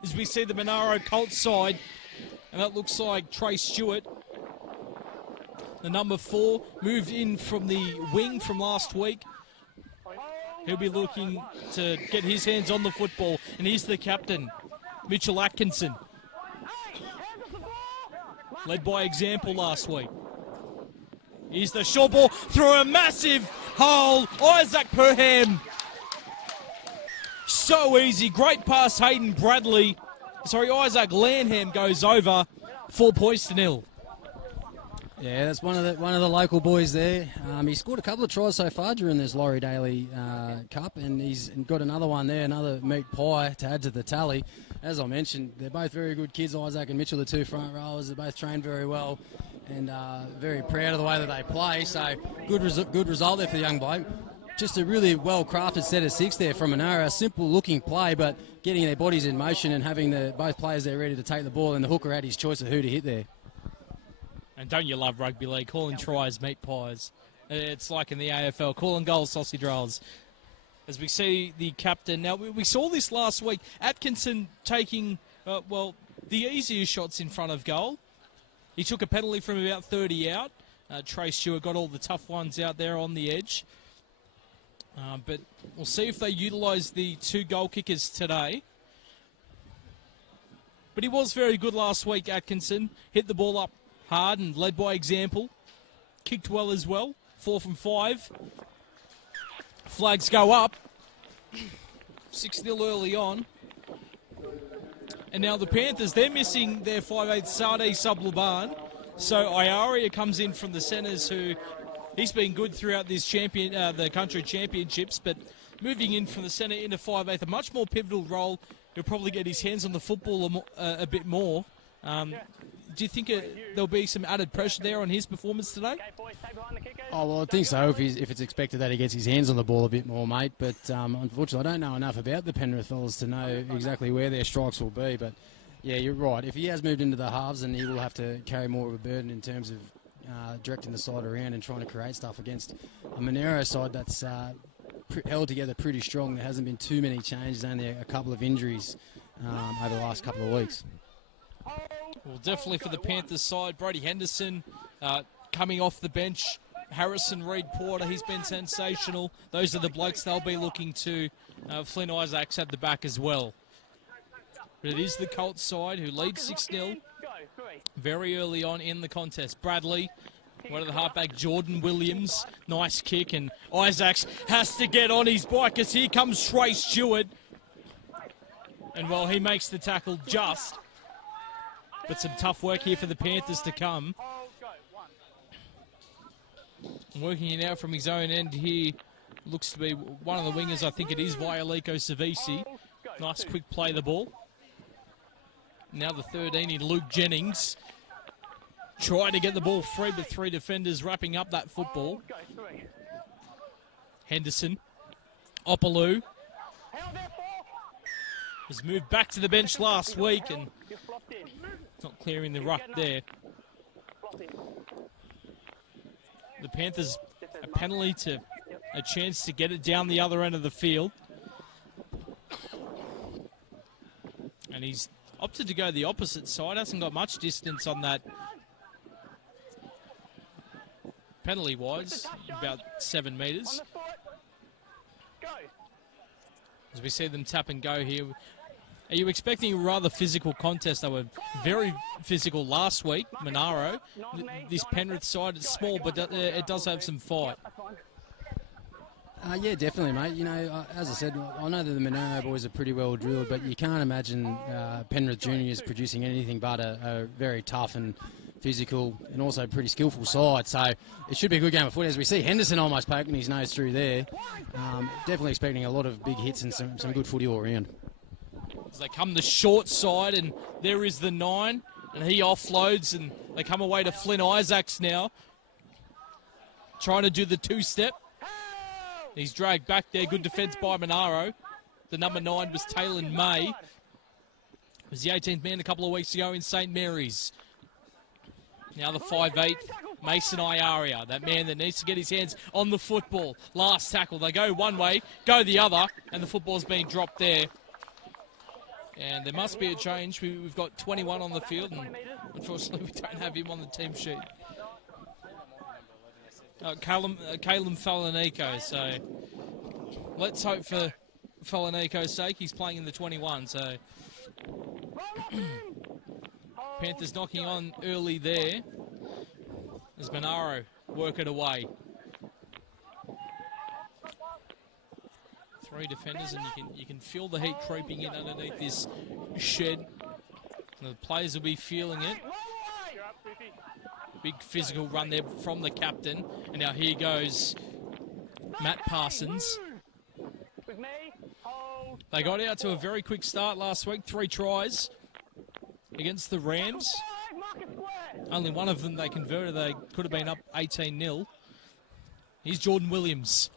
as we see the Monaro Colts side, and that looks like Trey Stewart, the number 4, moved in from the wing from last week. He'll be looking to get his hands on the football. And here's the captain, Mitchell Atkinson. Led by example last week. Here's the short ball through a massive hole. Isaac Perham. So easy. Great pass, Hayden Bradley. Isaac Lanham goes over. 4 points to 0. Yeah, that's one of the local boys there. He scored a couple of tries so far during this Laurie Daley Cup, and he's got another one there, another meat pie to add to the tally. As I mentioned, they're both very good kids, Isaac and Mitchell, the two front rowers. They're both trained very well and very proud of the way that they play. So good result there for the young bloke. Just a really well-crafted set of 6 there from Monaro. A simple-looking play, but getting their bodies in motion and having both players there ready to take the ball, and the hooker had his choice of who to hit there. And don't you love rugby league? Calling tries, meat pies. It's like in the AFL. Calling goals, sausage rolls. As we see the captain. Now, we saw this last week. Atkinson taking, the easier shots in front of goal. He took a penalty from about 30 out. Trey Stewart got all the tough ones out there on the edge. But we'll see if they utilise the 2 goal kickers today. But he was very good last week, Atkinson. Hit the ball up hard and led by example. Kicked well as well. 4 from 5. Flags go up. 6-0 early on. And now the Panthers, they're missing their 5'8" Sade Sublaban. So Iaria comes in from the centres, who he's been good throughout this the country championships, but moving in from the centre into 5'8", a much more pivotal role. He'll probably get his hands on the football a bit more. Do you think there'll be some added pressure there on his performance today? Oh, well, I think so, if it's expected that he gets his hands on the ball a bit more, mate. But unfortunately, I don't know enough about the Penrith fellas to know exactly where their strikes will be. But, yeah, you're right. If he has moved into the halves, then he will have to carry more of a burden in terms of directing the side around and trying to create stuff against a Monaro side that's held together pretty strong. There hasn't been too many changes, only a couple of injuries over the last couple of weeks. Well, definitely for the Panthers side, Brody Henderson coming off the bench. Harrison Reed Porter, he's been sensational. Those are the blokes they'll be looking to. Flynn Isaacs at the back as well. But it is the Colts side who leads 6-0. very early on in the contest. Bradley, one of the halfback, Jordan Williams, nice kick, and Isaacs has to get on his bike as here comes Trey Stewart. And well, he makes the tackle just, but some tough work here for the Panthers to come. Working it out from his own end here, looks to be one of the wingers. I think it is Vialiko Savisi. Nice quick play the ball. Now the 13 in Luke Jennings. Trying to get the ball free, but 3 defenders wrapping up that football. Henderson. Opaloo was moved back to the bench last week and not clearing the ruck there. The Panthers a penalty to a chance to get it down the other end of the field. And he's opted to go the opposite side. Hasn't got much distance on that penalty-wise, about 7 metres. As we see them tap and go here. Are you expecting a rather physical contest? They were very physical last week, Monaro. This Penrith side is small, but it does have some fight. Yeah, definitely, mate. You know, as I said, I know that the Monaro boys are pretty well drilled, but you can't imagine Penrith Juniors producing anything but a very tough and physical and also pretty skillful side. So it should be a good game of footy. As we see Henderson almost poking his nose through there. Definitely expecting a lot of big hits and some good footy all around. As they come the short side, and there is the 9, and he offloads, and they come away to Flynn Isaacs now. Trying to do the 2-step. He's dragged back there. Good defence by Monaro. The number 9 was Taylor May. It was the 18th man a couple of weeks ago in St. Mary's. Now the 5'8", Mason Iaria, that man that needs to get his hands on the football. Last tackle. They go one way, go the other, and the football's been dropped there. And there must be a change. We've got 21 on the field, and unfortunately we don't have him on the team sheet. Calum Falanico, so let's hope for Falanico's sake. He's playing in the 21, so Panthers knocking on early there as Monaro work it away. 3 defenders, and you can feel the heat creeping in underneath this shed. And the players will be feeling it. Big physical run there from the captain. And now here goes Matt Parsons. They got out to a very quick start last week. 3 tries against the Rams. Only one of them they converted. They could have been up 18-0. Here's Jordan Williams.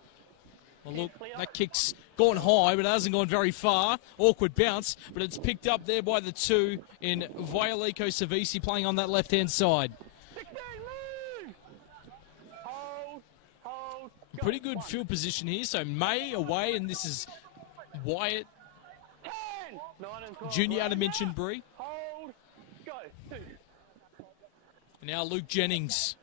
Well, look, that kick's gone high, but it hasn't gone very far. Awkward bounce, but it's picked up there by the 2 in Vialiko Savisi playing on that left-hand side. Pretty good field position here. So May away, and this is Wyatt Junior out of Minchinbury. And now Luke Jennings.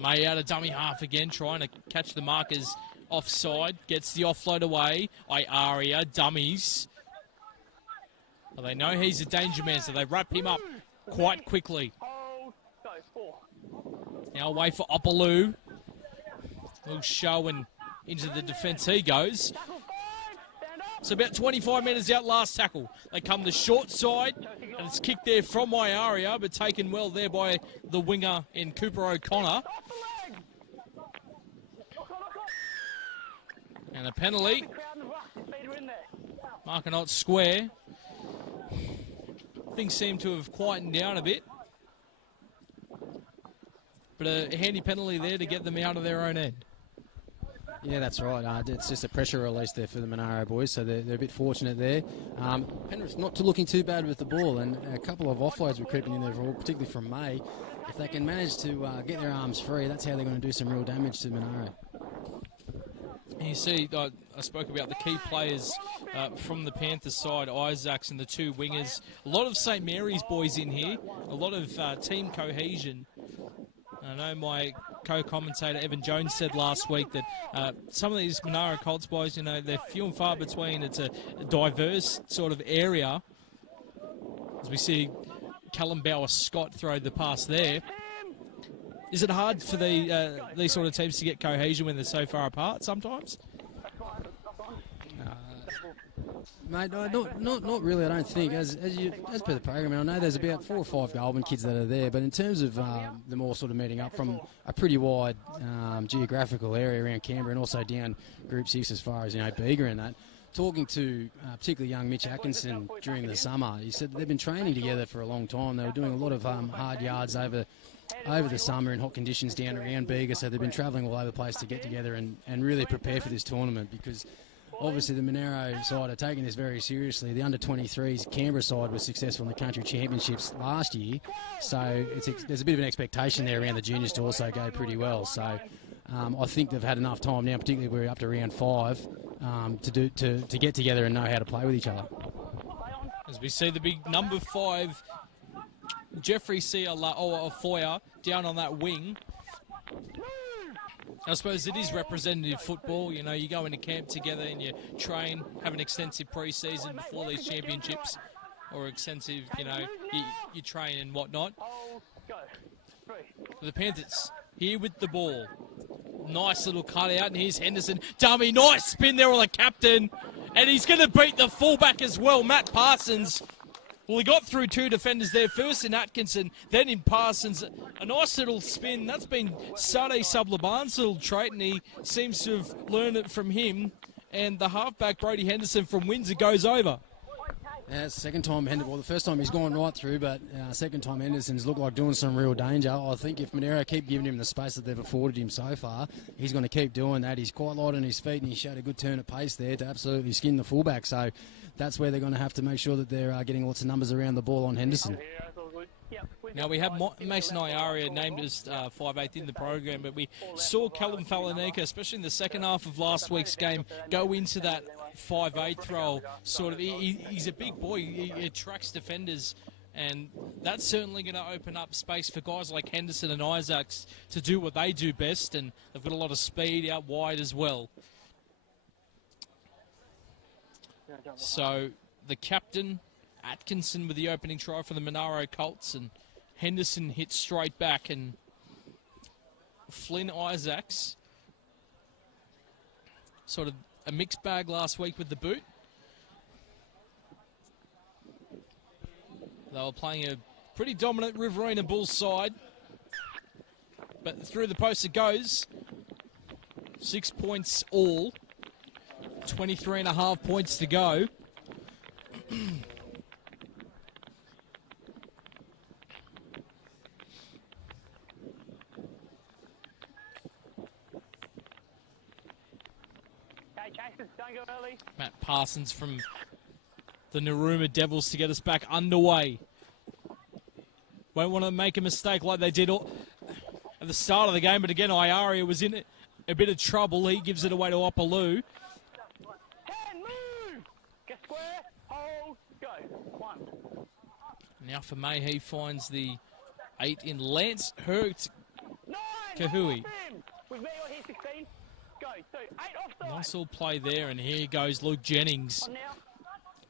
May out of dummy half again, trying to catch the markers offside. Gets the offload away. Iaria, dummies. Well, they know he's a danger man, so they wrap him up quite quickly. Now away for Opaloo. Little show and into the defence he goes. So about 25 metres out, last tackle. They come the short side, and it's kicked there from Iaria, but taken well there by the winger in Cooper O'Connor. And a penalty. Markinot square. Things seem to have quietened down a bit. But a handy penalty there to get them out of their own end. Yeah, that's right. It's just a pressure release there for the Monaro boys, so they're a bit fortunate there. Penrith not looking too bad with the ball, and a couple of offloads were creeping in there, particularly from May. If they can manage to get their arms free, that's how they're going to do some real damage to Monaro. You see, I spoke about the key players from the Panthers side, Isaacs and the 2 wingers. A lot of St. Mary's boys in here, a lot of team cohesion. I know my co-commentator Evan Jones said last week that some of these Monaro Colts boys, they're few and far between. It's a diverse sort of area. As we see Callum Bauer-Scott throw the pass there. Is it hard for these sort of teams to get cohesion when they're so far apart sometimes? Mate, no, not really. I don't think. As per the program, I know there's about 4 or 5 Goulburn kids that are there, but in terms of them all sort of meeting up from a pretty wide geographical area around Canberra and also down Group 6 as far as Bega and that. Talking to particularly young Mitch Atkinson during the summer, he said that they've been training together for a long time. They were doing a lot of hard yards over the summer in hot conditions down around Bega, so they've been travelling all over the place to get together and really prepare for this tournament, because obviously the Monaro side are taking this very seriously. The under-23s Canberra side was successful in the country championships last year, so there's a bit of an expectation there around the juniors to also go pretty well. So I think they've had enough time now, particularly we're up to round 5, to get together and know how to play with each other. As we see the big number 5, Jeffrey Foyer down on that wing. I suppose it is representative football. You go into camp together and you train, have an extensive pre-season before these championships, or extensive, you train and whatnot. The Panthers here with the ball. Nice little cutout, and here's Henderson. Dummy, nice spin there on the captain. And he's going to beat the fullback as well, Matt Parsons. Well, he got through 2 defenders there, first in Atkinson, then in Parsons. A nice little spin. That's been Sade Sublaban's little trait, and he seems to have learned it from him. And the halfback, Brody Henderson from Windsor, goes over. Yeah, second time, the first time he's gone right through, but second time Henderson's looked like doing some real danger. I think if Monaro keep giving him the space that they've afforded him so far, he's going to keep doing that. He's quite light on his feet, and he showed a good turn of pace there to absolutely skin the fullback. So that's where they're going to have to make sure that they're getting lots of numbers around the ball on Henderson. Now, we have Mason Iaria named as 5'8" in the program, but we saw Callum Falanika, especially in the second half of last week's game, go into that 5'8" role. Sort of, he's a big boy. He attracts defenders, and that's certainly going to open up space for guys like Henderson and Isaacs to do what they do best, and they've got a lot of speed out wide as well. So the captain, Atkinson, with the opening try for the Monaro Colts, and Henderson hits straight back, and Flynn Isaacs, sort of a mixed bag last week with the boot. They were playing a pretty dominant Riverina Bulls side, but through the post it goes. 6 points all. 23.5 points to go. Matt Parsons from the Narooma Devils to get us back underway. Won't want to make a mistake like they did at the start of the game, but again, Iaria was in a bit of trouble. He gives it away to Opaloo. Now for May, he finds the 8 in Lance Hurt Kahui. Nice little play there, and here goes Luke Jennings.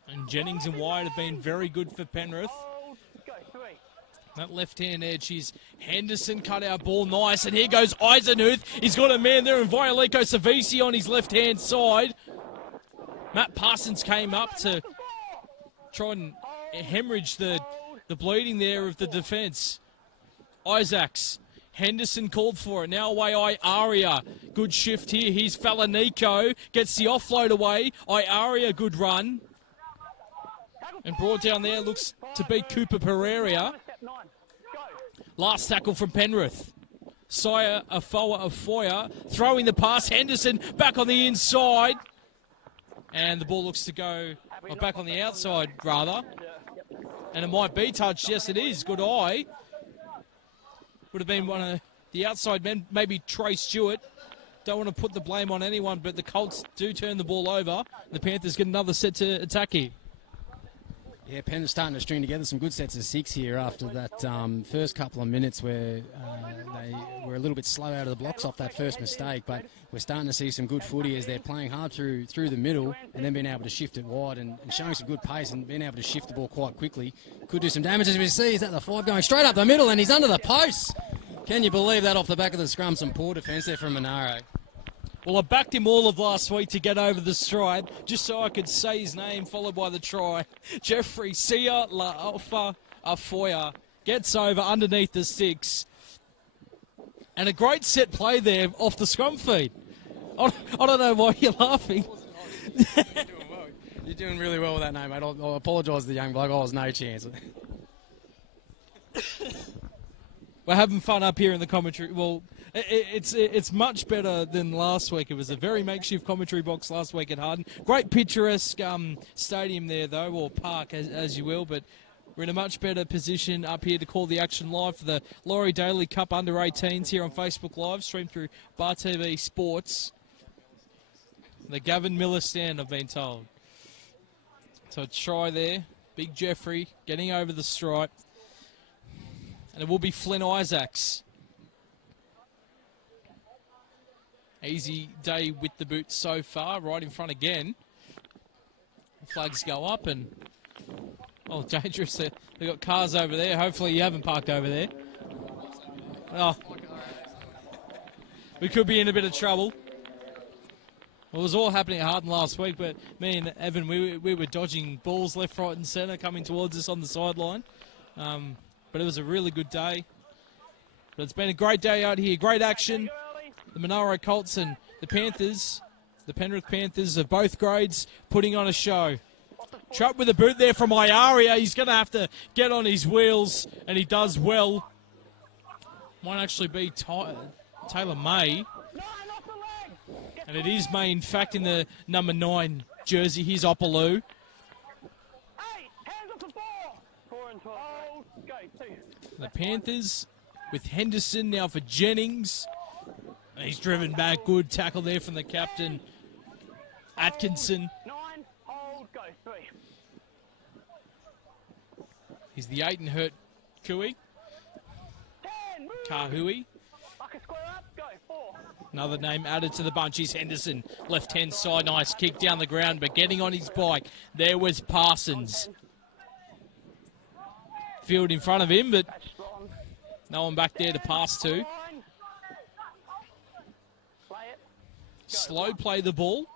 And Jennings and Wyatt have been very good for Penrith. That left-hand edge is Henderson, cut out ball, nice. And here goes Eisenhuth. He's got a man there in Violico Savisi on his left-hand side. Matt Parsons came up to try and hemorrhage the bleeding there of the defence. Isaacs. Henderson called for it. Now away Iaria. Good shift here. Here's Falanico. Gets the offload away. Iaria, good run. And brought down there, looks to beat Cooper Pereira. Last tackle from Penrith. Sire Afoya throwing the pass. Henderson back on the inside. And the ball looks to go back on the outside, rather. And it might be touched. Yes, it is. Good eye. Would have been one of the outside men, maybe Trey Stewart. Don't want to put the blame on anyone, but the Colts do turn the ball over. The Panthers get another set to attack here. Yeah, Penrith starting to string together some good sets of 6 here after that first couple of minutes where were a little bit slow out of the blocks off that first mistake, but we're starting to see some good footy as they're playing hard through the middle and then being able to shift it wide and showing some good pace and being able to shift the ball quite quickly. Could do some damage, as we see. He's at the 5 going straight up the middle and he's under the post. Can you believe that off the back of the scrum? Some poor defence there from Monaro. Well, I backed him all of last week to get over the stride, just so I could say his name, followed by the try. Jeffrey Sia La'ofa Afoya gets over underneath the sticks. And a great set play there off the scrum feed. I don't know why you're laughing. You're doing really well with that name, mate. I'll apologise to the young bloke. I was no chance. We're having fun up here in the commentary. Well, it's much better than last week. It was a very makeshift commentary box last week at Harden. Great picturesque stadium there, though, or park, as you will, but we're in a much better position up here to call the action live for the Laurie Daley Cup Under-18s here on Facebook Live, streamed through Bar TV Sports. The Gavin Miller stand, I've been told. So a try there. Big Jeffrey getting over the stripe. And it will be Flynn Isaacs. Easy day with the boot so far, right in front again. Flags go up and, oh, dangerous. They've got cars over there. Hopefully you haven't parked over there. Oh, we could be in a bit of trouble. Well, it was all happening at Harden last week, but me and Evan, we were dodging balls left, right and centre coming towards us on the sideline. But it was a really good day. But it's been a great day out here. Great action. The Monaro Colts and the Panthers, the Penrith Panthers of both grades, putting on a show. Trap with a boot there from Iaria. He's going to have to get on his wheels, and he does well. Might actually be Taylor May. And it is May, in fact, in the number 9 jersey. Here's Opaloo. The Panthers with Henderson now for Jennings. And he's driven back. Good tackle there from the captain, Atkinson. He's the 8 and hurt Kui. Kahui. Another name added to the bunch. He's Henderson, left-hand side. Nice kick down the ground, but getting on his bike. There was Parsons. Field in front of him, but no one back there to pass to. Slow play the ball.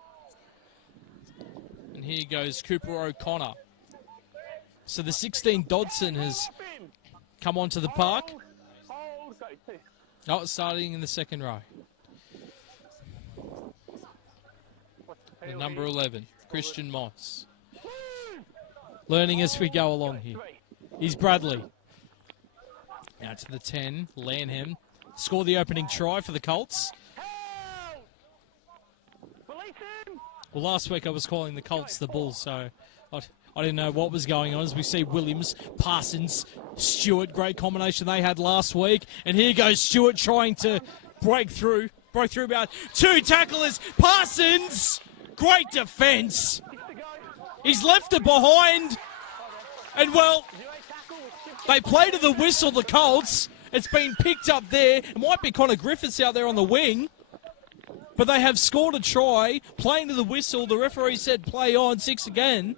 And here goes Cooper O'Connor. So the 16 Dodson has come onto the park. Oh, starting in the second row. The number 11, Christian Moss. Learning as we go along here. He's Bradley. Now to the 10, Lanham. Score the opening try for the Colts. Well, last week I was calling the Colts the Bulls, so I didn't know what was going on as we see Williams, Parsons, Stewart. Great combination they had last week. And here goes Stewart trying to break through about 2 tacklers. Parsons, great defence. He's left it behind. And, well, they play to the whistle, the Colts. It's been picked up there. It might be Connor Griffiths out there on the wing. But they have scored a try, playing to the whistle. The referee said play on, 6 again.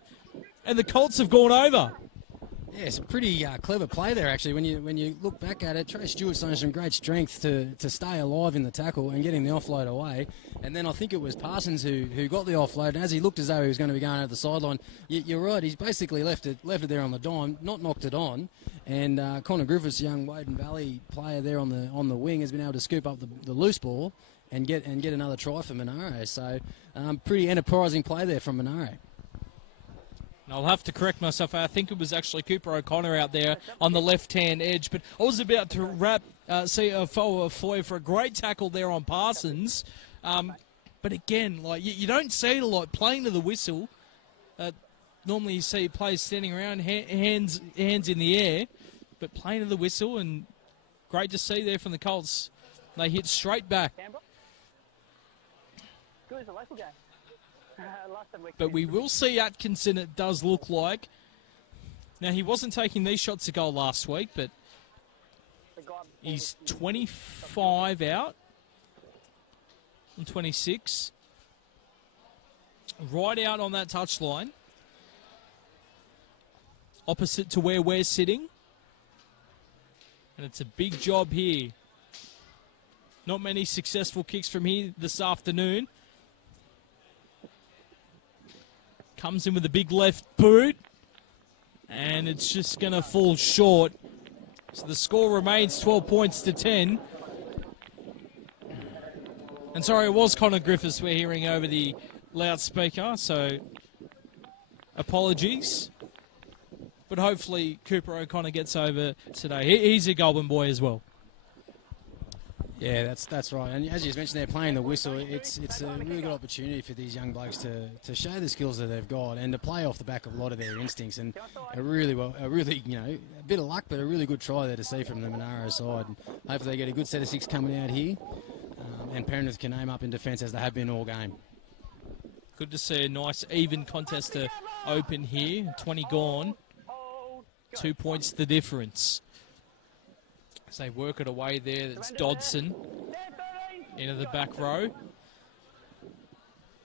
And the Colts have gone over. Yeah, it's a pretty clever play there, actually. When you look back at it, Trey Stewart's shown some great strength to stay alive in the tackle and getting the offload away. And then I think it was Parsons who got the offload. And as he looked as though he was going to be going out the sideline, you're right, he's basically left it there on the dime, not knocked it on. And Connor Griffiths, young Waden Valley player there on the wing, has been able to scoop up the loose ball and get another try for Monaro. So pretty enterprising play there from Monaro. I'll have to correct myself. I think it was actually Cooper O'Connor out there on the left-hand edge. But I was about to wrap Foy for a great tackle there on Parsons. But again, like you don't see it a lot playing to the whistle. Normally you see players standing around, hands in the air. But playing to the whistle, and great to see there from the Colts. They hit straight back. Good as a local game. But we will see Atkinson, it does look like. Now, he wasn't taking these shots to goal last week, but He's 25 out and 26. Right out on that touchline. Opposite to where we're sitting. And it's a big job here. Not many successful kicks from here this afternoon. Comes in with a big left boot. And it's just going to fall short. So the score remains 12 points to 10. And sorry, it was Connor Griffiths we're hearing over the loudspeaker, so apologies. But hopefully Cooper O'Connor gets over today. He's a Goulburn boy as well. Yeah, that's right. And as you mentioned, they're playing the whistle. It's a really good opportunity for these young blokes to show the skills that they've got and to play off the back of a lot of their instincts. And a bit of luck, but a really good try there to see from the Monaro side. And hopefully they get a good set of six coming out here, and Penrith can aim up in defence as they have been all game. Good to see a nice even contest to open here. 20 gone. 2 points the difference. As they work it away there, that's Dodson into the back row.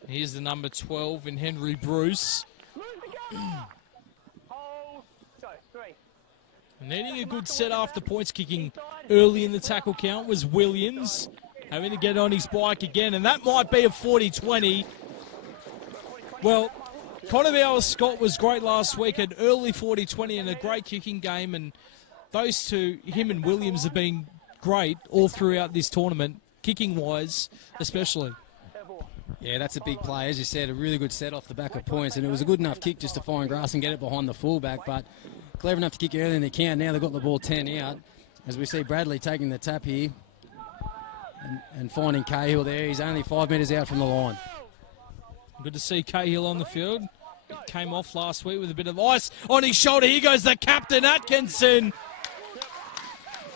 Here's the number 12 in Henry Bruce. Needing a good set after points kicking early in the tackle count was Williams. Having to get on his bike again, and that might be a 40-20. Well, Connor Bowers-Scott was great last week, an early 40-20 and a great kicking game, and those two, him and Williams, have been great all throughout this tournament, kicking-wise especially. Yeah, that's a big play. As you said, a really good set off the back of points, and it was a good enough kick just to find grass and get it behind the fullback, but clever enough to kick early in the count. Now they've got the ball 10 out. As we see Bradley taking the tap here and finding Cahill there. He's only 5 metres out from the line. Good to see Cahill on the field. He came off last week with a bit of ice on his shoulder. Here goes the captain, Atkinson.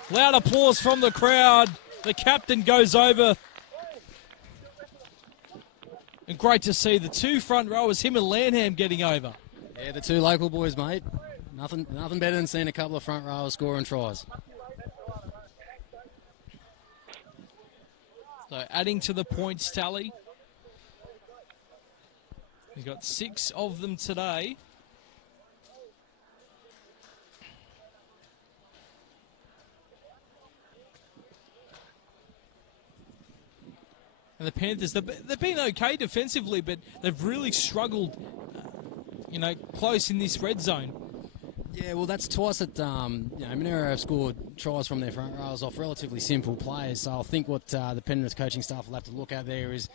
Loud applause from the crowd. The captain goes over. And great to see the two front rowers, him and Lanham, getting over. Yeah, the two local boys, mate. Nothing better than seeing a couple of front rowers scoring tries. So adding to the points tally. He's got 6 of them today. And the Panthers, they've been okay defensively, but they've really struggled, close in this red zone. Yeah, well, that's twice that Monaro have scored tries from their front rows off relatively simple players. So I think what the Penrith coaching staff will have to look at there is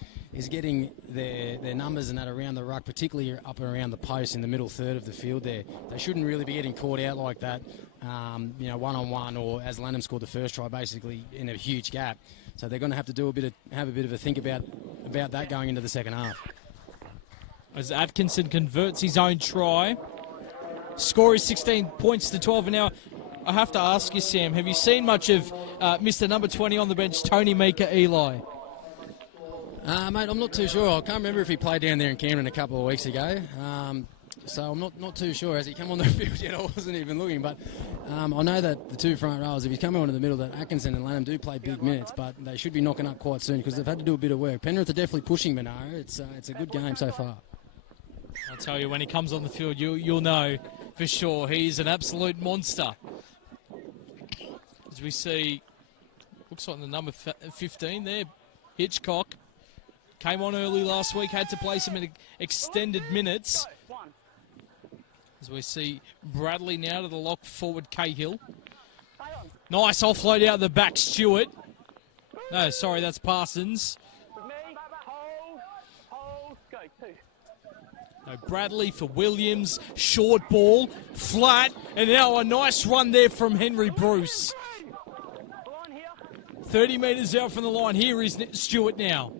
getting their numbers and that around the ruck, particularly up and around the post in the middle third of the field there. They shouldn't really be getting caught out like that, one-on-one, or as Lanham scored the first try, basically in a huge gap. So they're going to have to have a bit of a think about that going into the second half. As Atkinson converts his own try. Score is 16 points to 12. And now I have to ask you, Sam, have you seen much of Mr. Number 20 on the bench, Tony Mika Eli? Mate, I'm not too sure. I can't remember if he played down there in Cameron a couple of weeks ago. So I'm not too sure. Has he come on the field yet? I wasn't even looking. But I know that the two front rows, if he's coming on in the middle, that Atkinson and Lanham do play big minutes, but they should be knocking up quite soon because they've had to do a bit of work. Penrith are definitely pushing Monaro. It's a good game so far. I'll tell you, when he comes on the field, you'll know for sure he's an absolute monster. As we see, looks like the number 15 there, Hitchcock. Came on early last week, had to play some extended minutes. As we see Bradley now to the lock forward, Cahill. Nice offload out the back, Stewart. No, sorry, that's Parsons. No, Bradley for Williams, short ball, flat, and now a nice run there from Henry Bruce. 30 metres out from the line, here is Stewart now.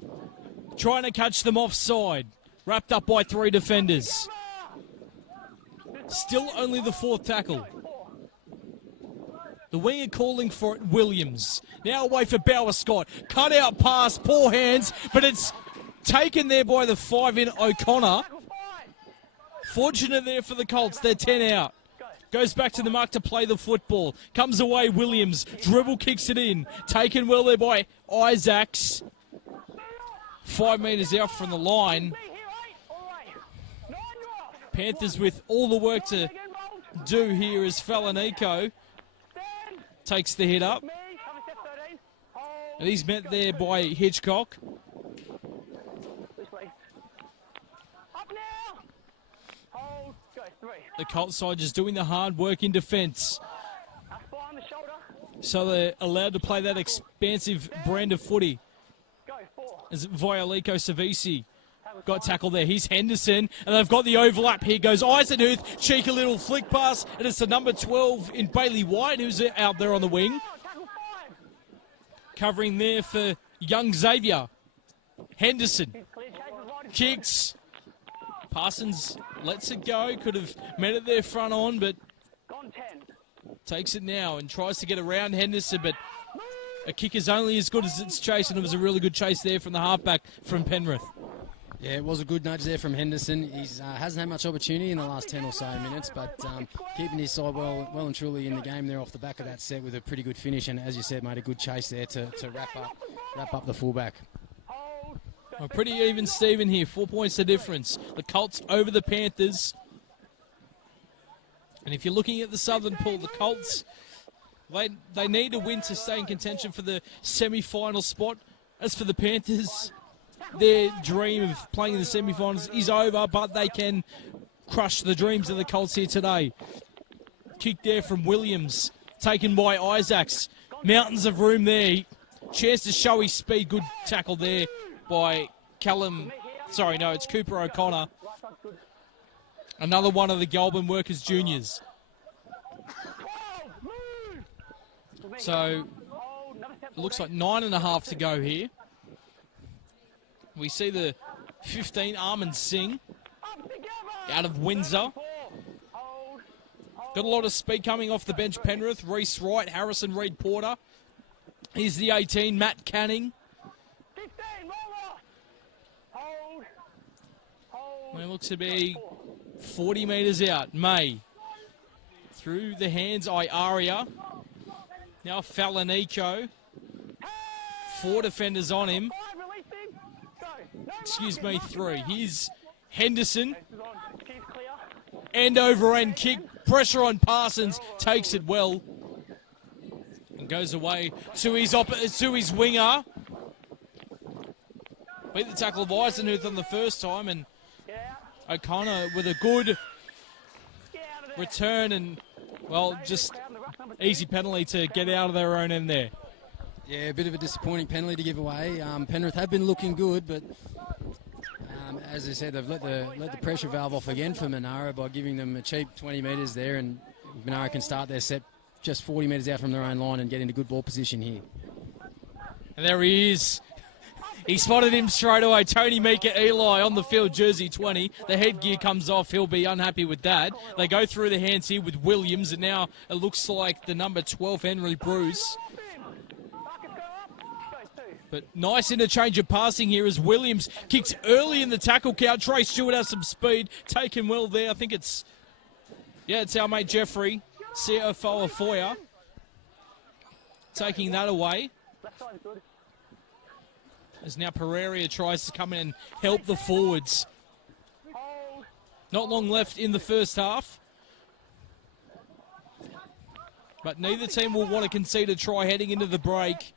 Trying to catch them offside, wrapped up by 3 defenders. Still only the 4th tackle. The winger calling for it, Williams. Now away for Bowers-Scott. Cut out pass, poor hands, but it's taken there by the 5 in O'Connor. Fortunate there for the Colts, they're 10 out. Goes back to the mark to play the football. Comes away, Williams. Dribble kicks it in. Taken well there by Isaacs. 5 metres out from the line. Panthers with all the work to do here as Falanico takes the hit up. And he's met there by Hitchcock. The Colts side just doing the hard work in defence. So they're allowed to play that expansive brand of footy. As Violico Savisi got tackled there. He's Henderson, and they've got the overlap. Here goes Eisenhuth. Cheeky little flick pass, and it's the number 12 in Bailey White, who's out there on the wing. Covering there for young Xavier. Henderson kicks. Parsons lets it go. Could have met it there front on, but takes it now and tries to get around Henderson, but a kick is only as good as its chase, and it was a really good chase there from the halfback from Penrith. Yeah, it was a good nudge there from Henderson. He hasn't had much opportunity in the last 10 or so minutes, but keeping his side well and truly in the game there off the back of that set with a pretty good finish, and as you said, made a good chase there to wrap up the fullback. Well, pretty even Steven here, 4 points the difference. The Colts over the Panthers. And if you're looking at the Southern pool, the Colts, they need a win to stay in contention for the semi-final spot. As for the Panthers, their dream of playing in the semi-finals is over, but they can crush the dreams of the Colts here today. Kick there from Williams, taken by Isaacs. Mountains of room there. Chance to show his speed. Good tackle there by Callum. Sorry, no, it's Cooper O'Connor. Another one of the Goulburn Workers Juniors. So, it looks like 9.5 to go here. We see the 15 Armand Singh out of Windsor. Got a lot of speed coming off the bench. Penrith, Reece Wright, Harrison Reed Porter. Here's the 18, Matt Canning. It looks to be 40 metres out. May. Through the hands, Iaria. Now Falanico. 4 defenders on him. Excuse me, 3. Here's Henderson. End over end kick. Pressure on Parsons. Takes it well. And goes away to his winger. Beat the tackle of Eisenhuth on the first time, and O'Connor with a good return and, well, just easy penalty to get out of their own end there. Yeah, a bit of a disappointing penalty to give away. Penrith have been looking good, but as I said, they've let the pressure valve off again for Monaro by giving them a cheap 20 metres there, and Monaro can start their set just 40 metres out from their own line and get into good ball position here. And there he is. He spotted him straight away. Tony Mika Eli on the field, jersey 20. The headgear comes off. He'll be unhappy with that. They go through the hands here with Williams, and now it looks like the number 12, Henry Bruce. But nice interchange of passing here as Williams kicks early in the tackle count. Trey Stewart has some speed. Taken well there. I think it's our mate Jeffrey. CFO Afoya. Taking that away. As now Pereira tries to come in and help the forwards. Not long left in the first half. But neither team will want to concede a try heading into the break.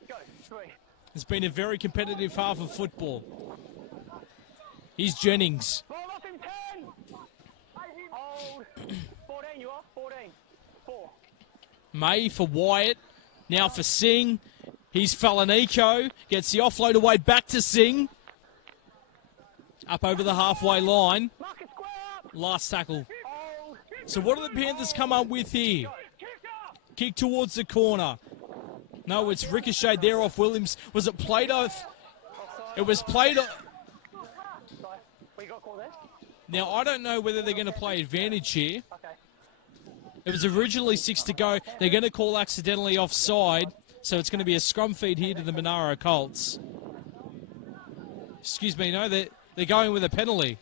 It's been a very competitive half of football. Here's Jennings. May for Wyatt. Now for Singh. He's Falanico. Gets the offload away back to Singh. Up over the halfway line. Last tackle. So what do the Panthers come up with here? Kick towards the corner. No, it's ricocheted there off Williams. Was it played off? It was played off. Now, I don't know whether they're going to play advantage here. It was originally 6 to go. They're going to call accidentally offside. So it's going to be a scrum feed here to the Monaro Colts. Excuse me, no, they're going with a penalty.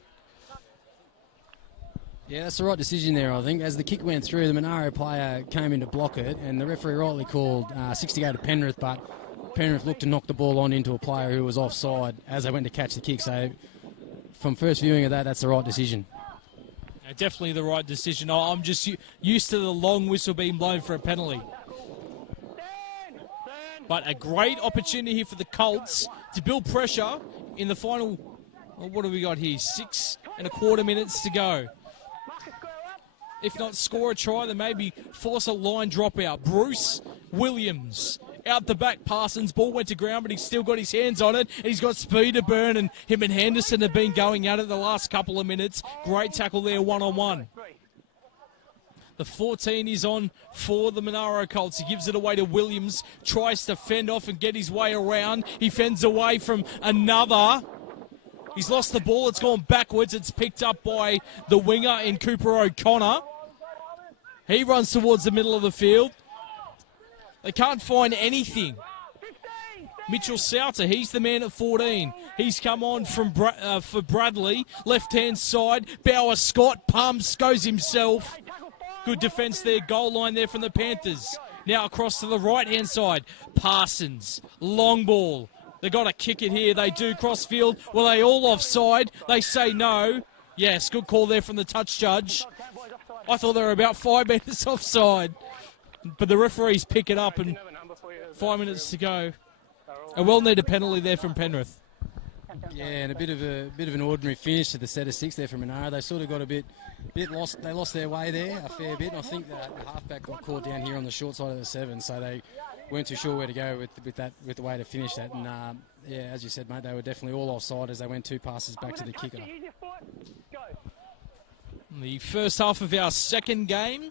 Yeah, that's the right decision there, I think. As the kick went through, the Monaro player came in to block it, and the referee rightly called 60-go to Penrith, but Penrith looked to knock the ball on into a player who was offside as they went to catch the kick. So from first viewing of that, that's the right decision. Definitely the right decision. I'm just used to the long whistle being blown for a penalty. But a great opportunity here for the Colts to build pressure in the final, well, what have we got here? 6.25 minutes to go. If not score a try, then maybe force a line dropout. Bruce Williams out the back. Parsons' ball went to ground, but he's still got his hands on it. He's got speed to burn, and him and Henderson have been going at it the last couple of minutes. Great tackle there, one-on-one. The 14 is on for the Monaro Colts. He gives it away to Williams, tries to fend off and get his way around. He fends away from another. He's lost the ball. It's gone backwards. It's picked up by the winger in Cooper O'Connor. He runs towards the middle of the field. They can't find anything. Mitchell Sauter, he's the man at 14. He's come on from for Bradley. Left-hand side. Bauer Scott pumps, goes himself. Good defence there. Goal line there from the Panthers. Now across to the right-hand side. Parsons. Long ball. They got to kick it here. They do. Crossfield. Were they all offside? They say no. Yes, good call there from the touch judge. I thought they were about 5 minutes offside. But the referees pick it up, and 5 minutes to go. A well-needed penalty there from Penrith. Yeah, and a bit of an ordinary finish to the set of 6 there from Monaro. They sort of got a bit lost. They lost their way there a fair bit. And I think that the halfback got caught down here on the short side of the 7, so they weren't too sure where to go with the way to finish that. And yeah, as you said, mate, they were definitely all offside as they went 2 passes back to the kicker. The first half of our second game,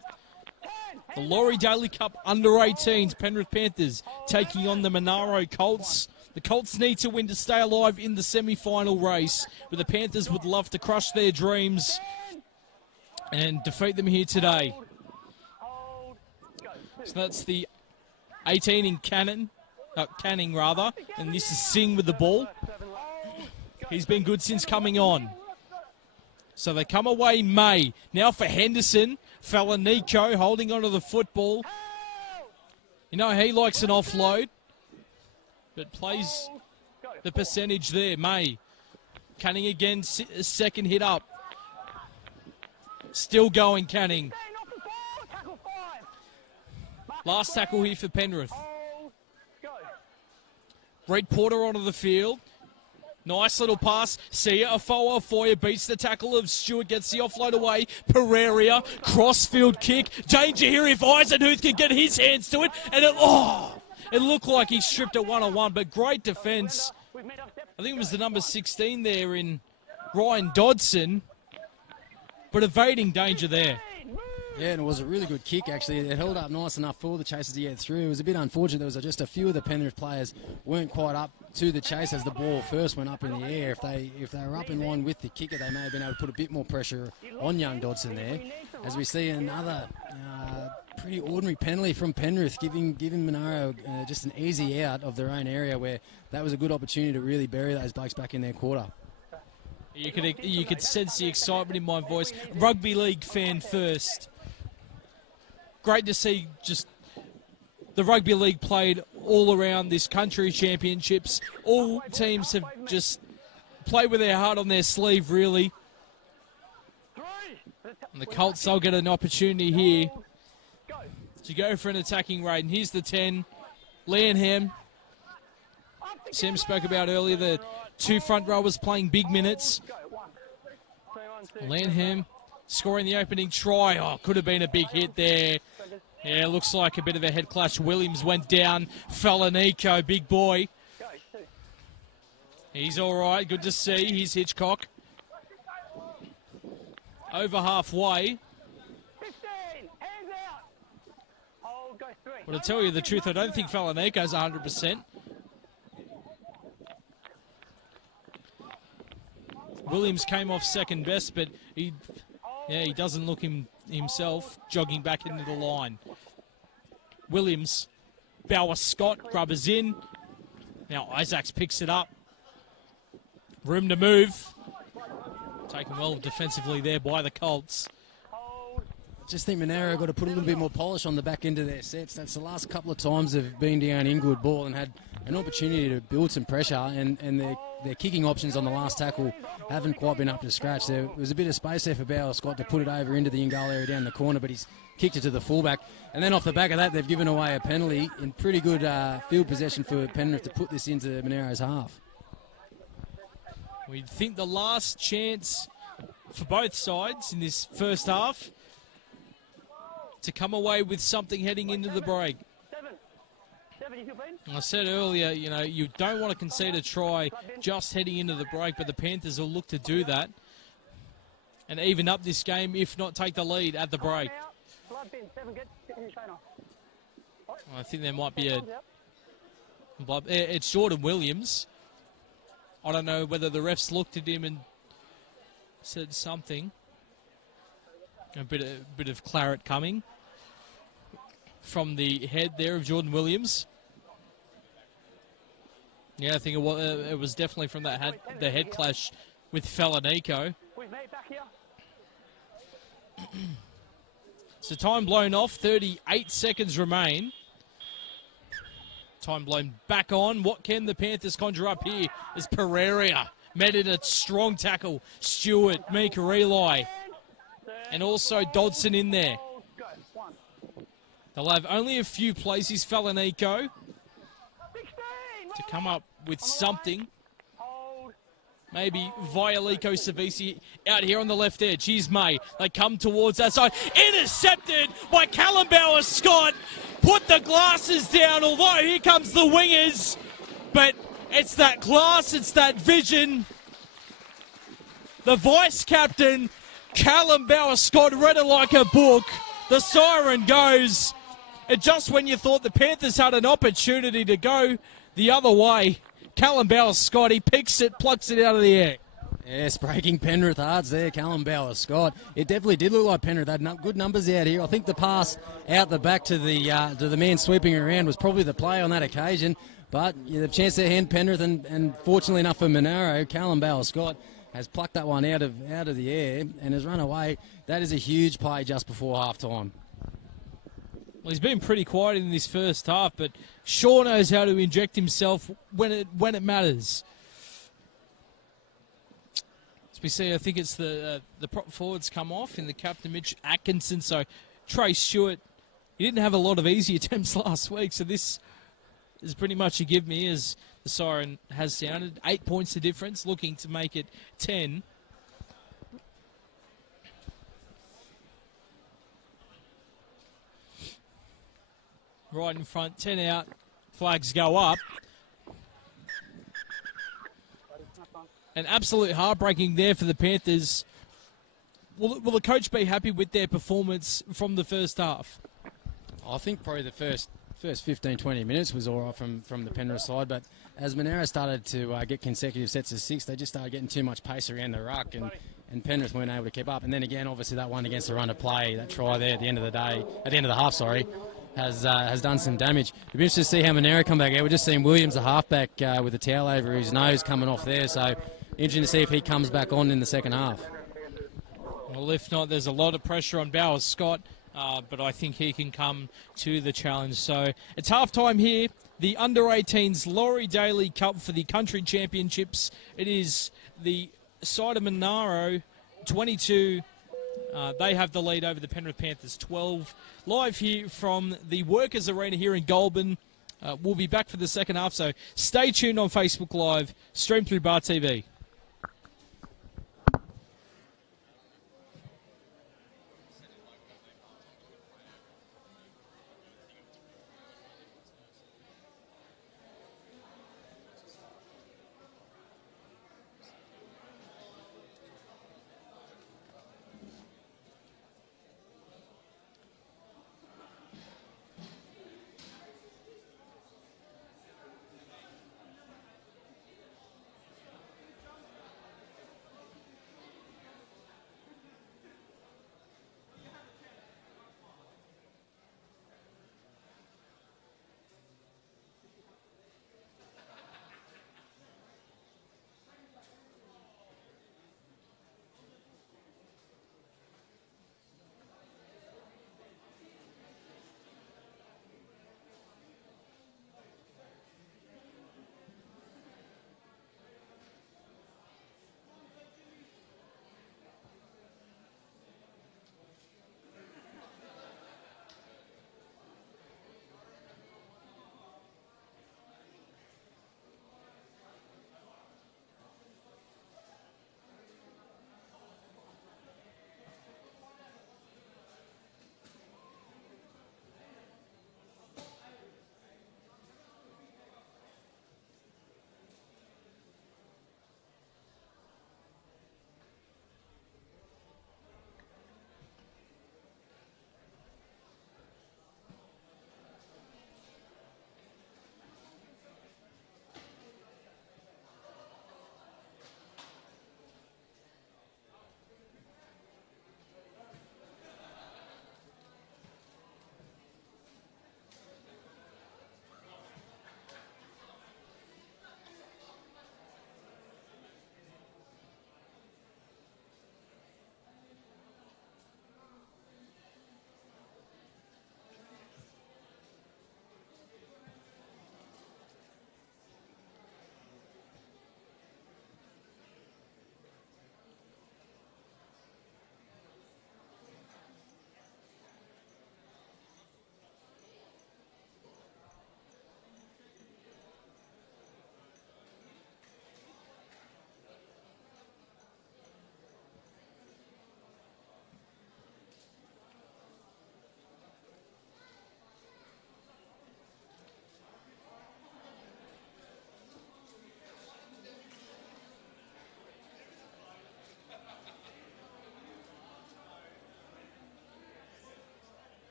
the Laurie Daley Cup under-18s, Penrith Panthers taking on the Monaro Colts. The Colts need to win to stay alive in the semi-final race, but the Panthers would love to crush their dreams and defeat them here today. So that's the 18 in Canning, and this is Singh with the ball. He's been good since coming on. So they come away May. Now for Henderson. Falanico holding onto the football. You know, he likes an offload, but plays the percentage there. May. Canning again, second hit up. Still going, Canning. Last tackle here for Penrith. Reed Porter onto the field. Nice little pass. Sia Afoa beats the tackle of Stewart, gets the offload away. Pereira, crossfield kick. Danger here if Eisenhuth can get his hands to it. And it looked like he stripped it one-on-one, but great defence. I think it was the number 16 there in Ryan Dodson, but evading danger there. Yeah, and it was a really good kick, actually. It held up nice enough for the chasers to get through. It was a bit unfortunate. There was just a few of the Penrith players weren't quite up to the chase as the ball first went up in the air. If they were up in line with the kicker, they may have been able to put a bit more pressure on young Dodson there. As we see another pretty ordinary penalty from Penrith, giving Monaro just an easy out of their own area, where that was a good opportunity to really bury those blokes back in their quarter. You could sense the excitement in my voice. Rugby league fan first. Great to see just the rugby league played all around this country championships. All teams have just played with their heart on their sleeve, really. And the Colts, they'll get an opportunity here to go for an attacking raid. And here's the 10, Lanham. Sam spoke about earlier the 2 front rowers playing big minutes. Lanham scoring the opening try. Oh, could have been a big hit there. Yeah, looks like a bit of a head clash. Williams went down. Falanico, big boy. He's all right. Good to see. Here's Hitchcock. Over halfway. Well, to tell you the truth, I don't think Falanico's 100%. Williams came off second best, but he doesn't look himself jogging back into the line. Williams, Bauer Scott, grubbers in. Now Isaacs picks it up. Room to move. Taken well defensively there by the Colts. just think Monaro got to put a little bit more polish on the back end of their sets. That's the last couple of times they've been down in good ball and had an opportunity to build some pressure, and their kicking options on the last tackle haven't quite been up to scratch. There was a bit of space there for Bauer Scott to put it over into the in-goal area down the corner, but he's kicked it to the fullback. And then off the back of that, they've given away a penalty in pretty good field possession for Penrith to put this into Monaro's half. We think the last chance for both sides in this first half to come away with something heading into the break. I said earlier, you know, you don't want to concede a try just heading into the break, but the Panthers will look to do that and even up this game, if not take the lead at the break. I think there might be it's Jordan Williams. I don't know whether the refs looked at him and said something. A bit of claret coming from the head there of Jordan Williams. Yeah, I think it was definitely from the head clash with Falanico. So time blown off, 38 seconds remain. Time blown back on. What can the Panthers conjure up here as Pereira met in a strong tackle. Stewart, Mika Eli, and also Dodson in there. They'll have only a few places, Falanico, to come up with something. Maybe Violico Savisi out here on the left edge. Here's May. They come towards that side. Intercepted by Callum Bauer Scott. Put the glasses down, although here comes the wingers. But it's that glass, it's that vision. The vice captain, Callum Bauer Scott, read it like a book. The siren goes. And just when you thought the Panthers had an opportunity to go the other way, Callum Bauer Scott, he picks it, plucks it out of the air. Yes, breaking Penrith hearts there, Callum Bauer Scott. It definitely did look like Penrith had good numbers out here. I think the pass out the back to the man sweeping around was probably the play on that occasion. But you have a chance to hand Penrith, and fortunately enough for Monaro, Callum Bauer Scott has plucked that one out of the air and has run away. That is a huge play just before half time. Well, he's been pretty quiet in this first half, but Shaw knows how to inject himself when it matters. As we see, I think it's the prop forwards come off in the captain Mitch Atkinson. So Trey Stewart, he didn't have a lot of easy attempts last week, so this is pretty much a give me as the siren has sounded. 8 points the difference, looking to make it 10. Right in front, 10 out, flags go up. An absolute heartbreaking there for the Panthers. Will the coach be happy with their performance from the first half? I think probably the first 15, 20 minutes was all right from the Penrith side, but as Monaro started to get consecutive sets of 6, they just started getting too much pace around the ruck, and Penrith weren't able to keep up. And then again, obviously that one against the run of play, that try there at the end of the half, has done some damage. It'll be interesting to see how Monaro come back out. We're just seeing Williams, the halfback, with a towel over his nose coming off there, so interesting to see if he comes back on in the second half. Well, if not, there's a lot of pressure on Bauer Scott, but I think he can come to the challenge. So it's halftime here. The under-18s Laurie Daley Cup for the Country Championships. It is the side of Monaro, 22. They have the lead over the Penrith Panthers, 12. Live here from the Workers' Arena here in Goulburn. We'll be back for the second half, so stay tuned on Facebook Live, stream through Bar TV.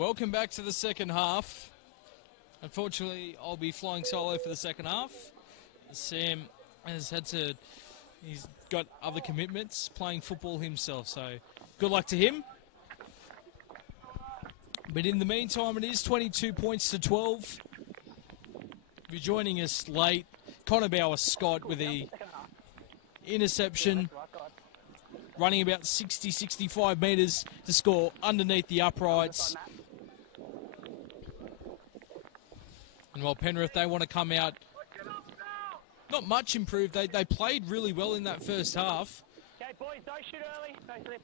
Welcome back to the second half. Unfortunately, I'll be flying solo for the second half. Sam has he's got other commitments, playing football himself, so good luck to him. But in the meantime, it is 22 points to 12. If you're joining us late, Connor Bauer-Scott with the interception, running about 60, 65 metres to score underneath the uprights. And while Penrith, they want to come out not much improved. They played really well in that first half. Okay, boys, don't shoot early.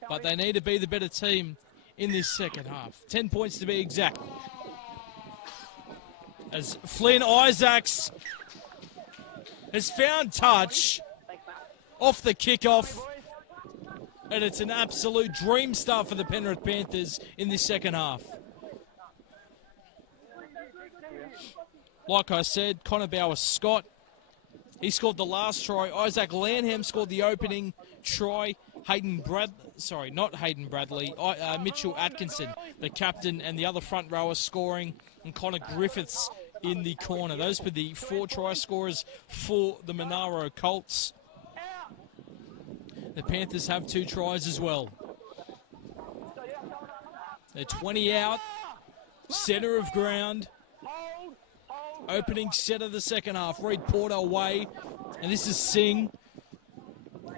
But they need to be the better team in this second half. 10 points to be exact. As Flynn Isaacs has found touch off the kickoff. And it's an absolute dream start for the Penrith Panthers in this second half. Like I said, Connor Bauer-Scott, he scored the last try. Isaac Lanham scored the opening try. Mitchell Atkinson, the captain, and the other front rower scoring, and Connor Griffiths in the corner. Those were the 4 try scorers for the Monaro Colts. The Panthers have 2 tries as well. They're 20 out, centre of ground. Opening set of the second half. Reid Porter away. And this is Singh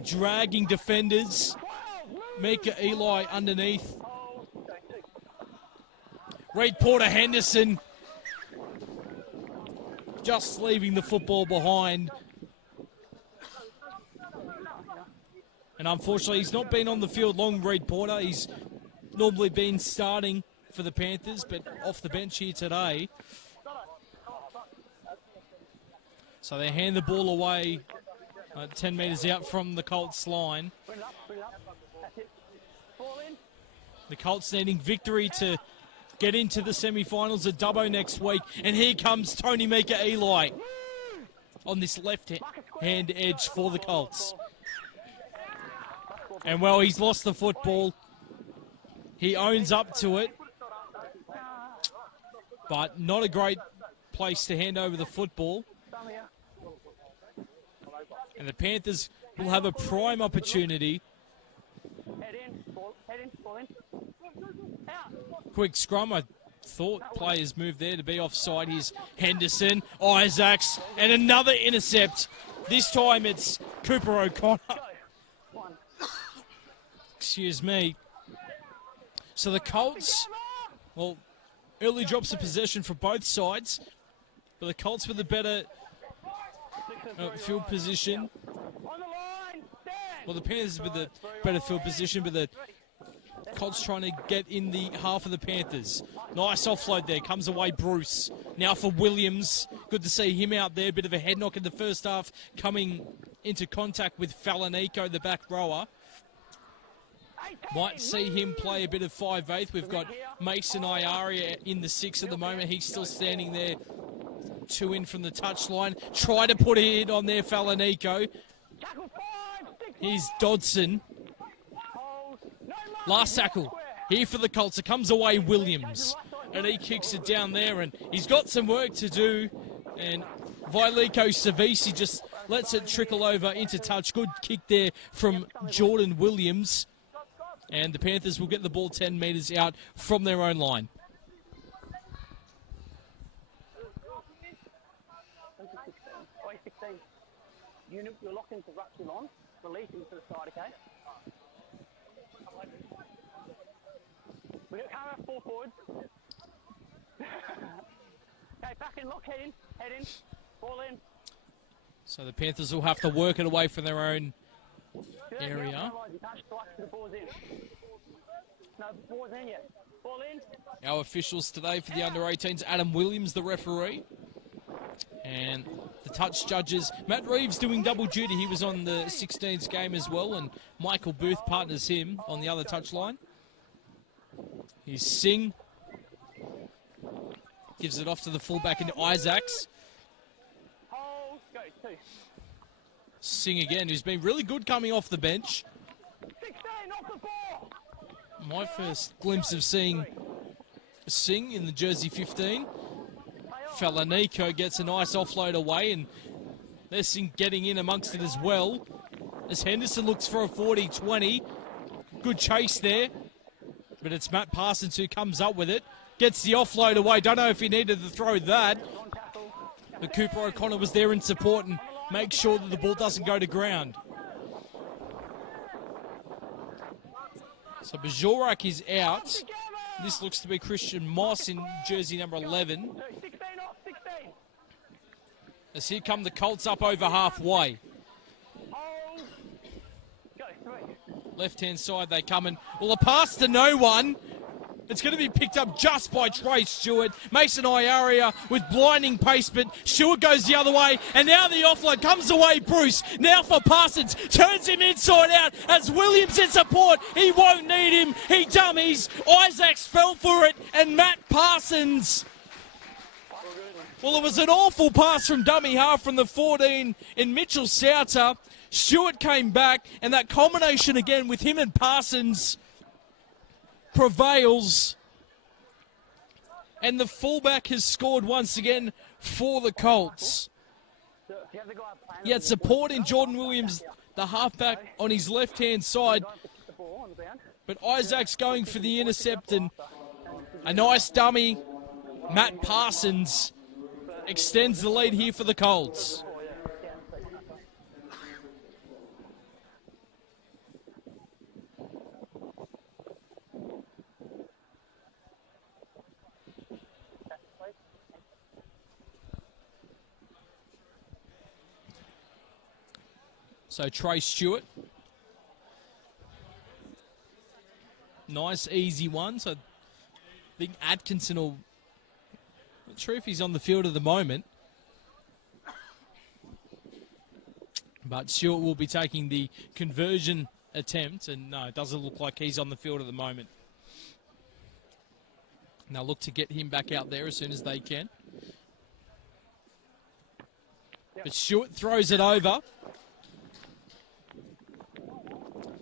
dragging defenders. Mika Eli underneath. Reid Porter Henderson just leaving the football behind. And unfortunately, he's not been on the field long, Reid Porter. He's normally been starting for the Panthers, but off the bench here today. So they hand the ball away 10 metres out from the Colts line. The Colts needing victory to get into the semi-finals at Dubbo next week. And here comes Tony Mika Eli on this left-hand edge for the Colts. And well, he's lost the football. He owns up to it. But not a great place to hand over the football. And the Panthers will have a prime opportunity. Quick scrum. I thought players moved there to be offside. Here's Henderson, Isaacs, and another intercept. This time it's Cooper O'Connor. Excuse me. So the Colts, well, early drops of possession for both sides. But the Colts with the better field position. Well, the Panthers with the better field position, but the Colts trying to get in the half of the Panthers. Nice offload there. Comes away Bruce. Now for Williams. Good to see him out there. Bit of a head knock in the first half. Coming into contact with Falanico, the back rower. Might see him play a bit of 5/8. We've got Mason Iaria in the 6 at the moment. He's still standing there. 2 in from the touchline. Try to put it on there, Falanico. Here's Dodson. Last tackle here for the Colts. It comes away Williams. And he kicks it down there. And he's got some work to do. And Vailiko Savisi just lets it trickle over into touch. Good kick there from Jordan Williams. And the Panthers will get the ball 10 metres out from their own line. You're locked into Rutschel on, release him to the side, okay? We can't have 4 forwards. Okay, back in, lock, head in, ball in. So the Panthers will have to work it away from their own area. Our officials today for the under-18s, Adam Williams, the referee. And the touch judges, Matt Reeves doing double duty. He was on the 16s game as well, and Michael Booth partners him on the other touchline. Here's Singh. Gives it off to the fullback into Isaacs. Singh again, who's been really good coming off the bench. My first glimpse of seeing Singh in the jersey 15. Falanico gets a nice offload away, and there's Singh getting in amongst it as well. As Henderson looks for a 40-20. Good chase there. But it's Matt Parsons who comes up with it. Gets the offload away. Don't know if he needed to throw that. But Cooper O'Connor was there in support and make sure that the ball doesn't go to ground. So Bajorak is out. This looks to be Christian Moss in jersey number 11. As here come the Colts up over halfway. Left-hand side they come in. Well, a pass to no one. It's going to be picked up just by Trey Stewart. Mason Iaria with blinding pace, but Stewart goes the other way. And now the offload comes away, Bruce. Now for Parsons. Turns him inside out as Williams in support. He won't need him. He dummies. Isaacs fell for it. And Matt Parsons. Well, it was an awful pass from dummy half from the 14 in Mitchell Sauter. Stewart came back, and that combination again with him and Parsons prevails. And the fullback has scored once again for the Colts. He had support in Jordan Williams, the halfback, on his left-hand side. But Isaac's going for the intercept, and a nice dummy. Matt Parsons extends the lead here for the Colts. So Trey Stewart. Nice, easy one. So I think Atkinson will... Not sure if he's on the field at the moment. But Stewart will be taking the conversion attempt. And no, it doesn't look like he's on the field at the moment. And they'll look to get him back out there as soon as they can. But Stewart throws it over.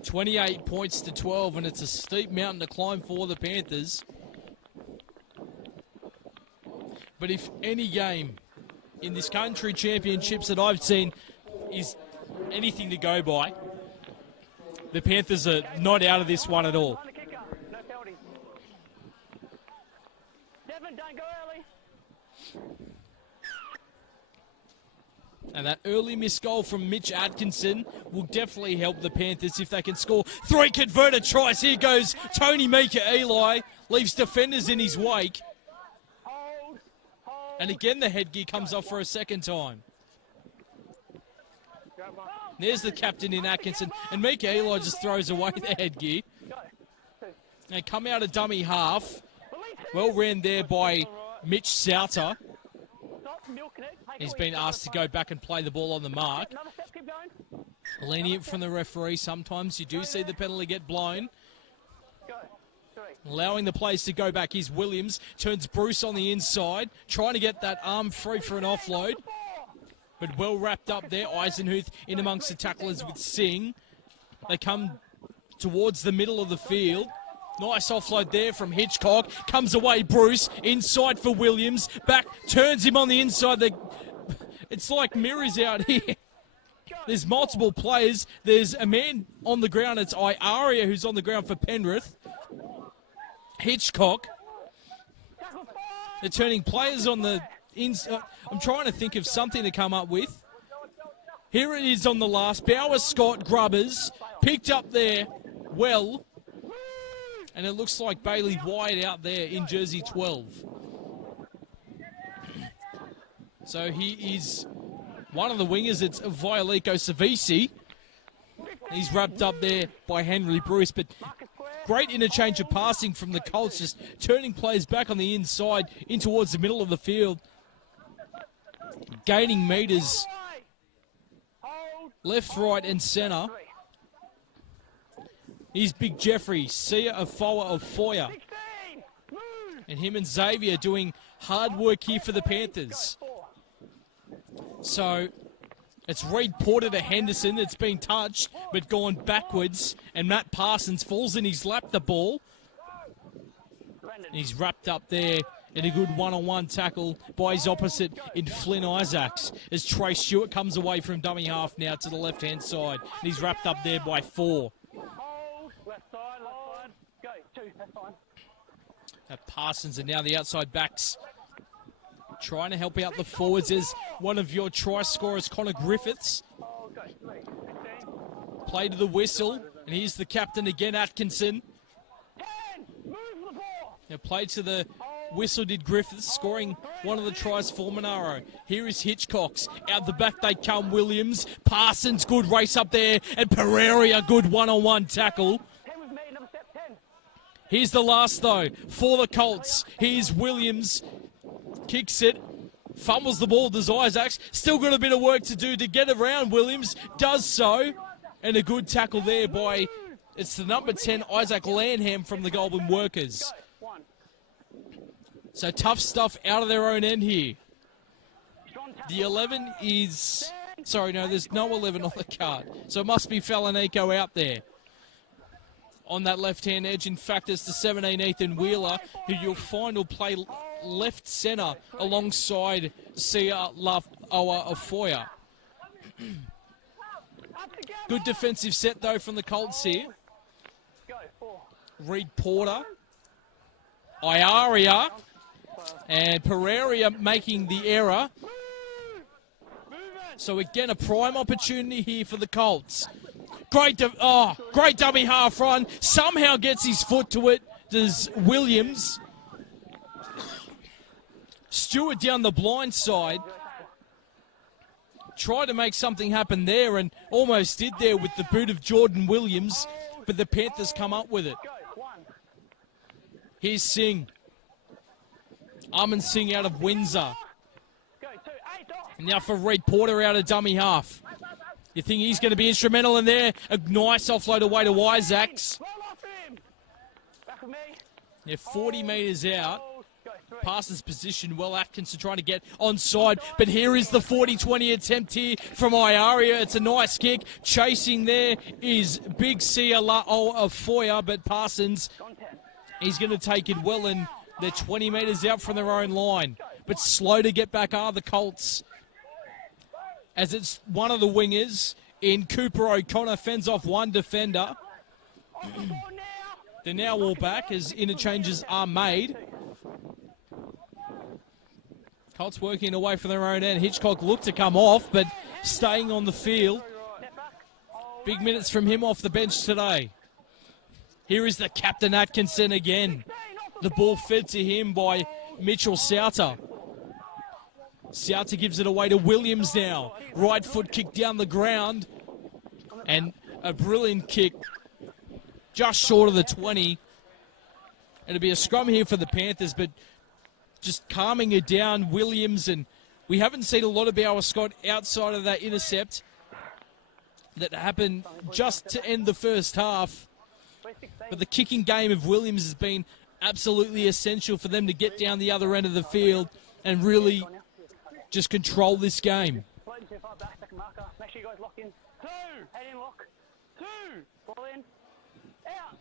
28 points to 12, and it's a steep mountain to climb for the Panthers. But if any game in this country championships that I've seen is anything to go by, the Panthers are not out of this one at all. And that early missed goal from Mitch Atkinson will definitely help the Panthers if they can score 3 converted tries. Here goes Tony Mika-Eli, leaves defenders in his wake. And again the headgear comes off for a second time. There's the captain in Atkinson, and Mika-Eli just throws away the headgear. And come out a dummy half. Well ran there by Mitch Sauter. He's been asked to go back and play the ball on the mark. Lenient from the referee. Sometimes you do see the penalty get blown. Allowing the plays to go back is Williams. Turns Bruce on the inside. Trying to get that arm free for an offload. But well wrapped up there. Eisenhuth in amongst the tacklers with Singh. They come towards the middle of the field. Nice offload there from Hitchcock. Comes away Bruce. Inside for Williams. Back. Turns him on the inside. It's like mirrors out here. There's multiple players. There's a man on the ground. It's Iaria who's on the ground for Penrith. Hitchcock. They're turning players on the inside. I'm trying to think of something to come up with. Here it is on the last. Bauer, Scott, Grubbers. Picked up there well. And it looks like Bailey wide out there in jersey 12. So he is one of the wingers. It's Violico Savisi. He's wrapped up there by Henry Bruce. But great interchange of passing from the Colts, just turning players back on the inside in towards the middle of the field. Gaining metres left, right and centre. Here's Big Jeffrey, Sia Afoa of Foya. And him and Xavier doing hard work here for the Panthers. So it's Reed Porter to Henderson. It's been touched but gone backwards. And Matt Parsons falls in his lap the ball. And he's wrapped up there in a good one-on-one tackle by his opposite in Flynn Isaacs. As Trey Stewart comes away from dummy half now to the left-hand side. And he's wrapped up there by 4. Left side. Go, 2, that's fine. Parsons and now the outside backs trying to help out the forwards as one of your try scorers, Connor Griffiths. Go, 3, 15. Play to the whistle, and here's the captain again, Atkinson. 10, move the ball. Now play to the whistle did Griffiths, scoring one of the tries for Monaro. Here is Hitchcock's. Out the back they come, Williams. Parsons, good race up there, and Pereira, good one-on-one tackle. 10 with me, number 10. Here's the last, though, for the Colts. Here's Williams. Kicks it. Fumbles the ball, does Isaacs. Still got a bit of work to do to get around Williams. Does so. And a good tackle there by, it's the number 10, Isaac Lanham from the Goulburn Workers. So tough stuff out of their own end here. The 11 is, sorry, no, there's no 11 on the card. So it must be Falanico out there on that left-hand edge. In fact, it's the 17, Ethan Wheeler, who you'll find will play left centre alongside Sia Oa Ofoya. Good defensive set, though, from the Colts here. Reed Porter. Iaria. And Pereira making the error. So, again, a prime opportunity here for the Colts. Great dummy half run. Somehow gets his foot to it. Does Williams. Stewart down the blind side. Tried to make something happen there and almost did there with the boot of Jordan Williams, but the Panthers come up with it. Here's Singh. Armin Singh out of Windsor. And now for Reed Porter out of dummy half. You think he's going to be instrumental in there? A nice offload away to Isaacs. Yeah, 40 metres out. Passes position well. Atkinson trying to get onside, but here is the 40-20 attempt here from Iaria. It's a nice kick. Chasing there is Big Sia Ofoya, but Parsons, he's going to take it well, and they're 20 metres out from their own line. But slow to get back are the Colts, as it's one of the wingers in Cooper O'Connor fends off one defender. They're now all back as interchanges are made. Colts working away from their own end. Hitchcock looked to come off, but staying on the field. Big minutes from him off the bench today. Here is the captain, Atkinson, again. The ball fed to him by Mitchell Sauter. Sauter gives it away to Williams now. Right foot kick down the ground. And a brilliant kick just short of the 20. It'll be a scrum here for the Panthers, but just calming it down, Williams, and we haven't seen a lot of Bauer Scott outside of that intercept that happened just to end the first half. But the kicking game of Williams has been absolutely essential for them to get down the other end of the field and really just control this game. Make sure you guys lock in. 2, head in lock. 2, ball in, out.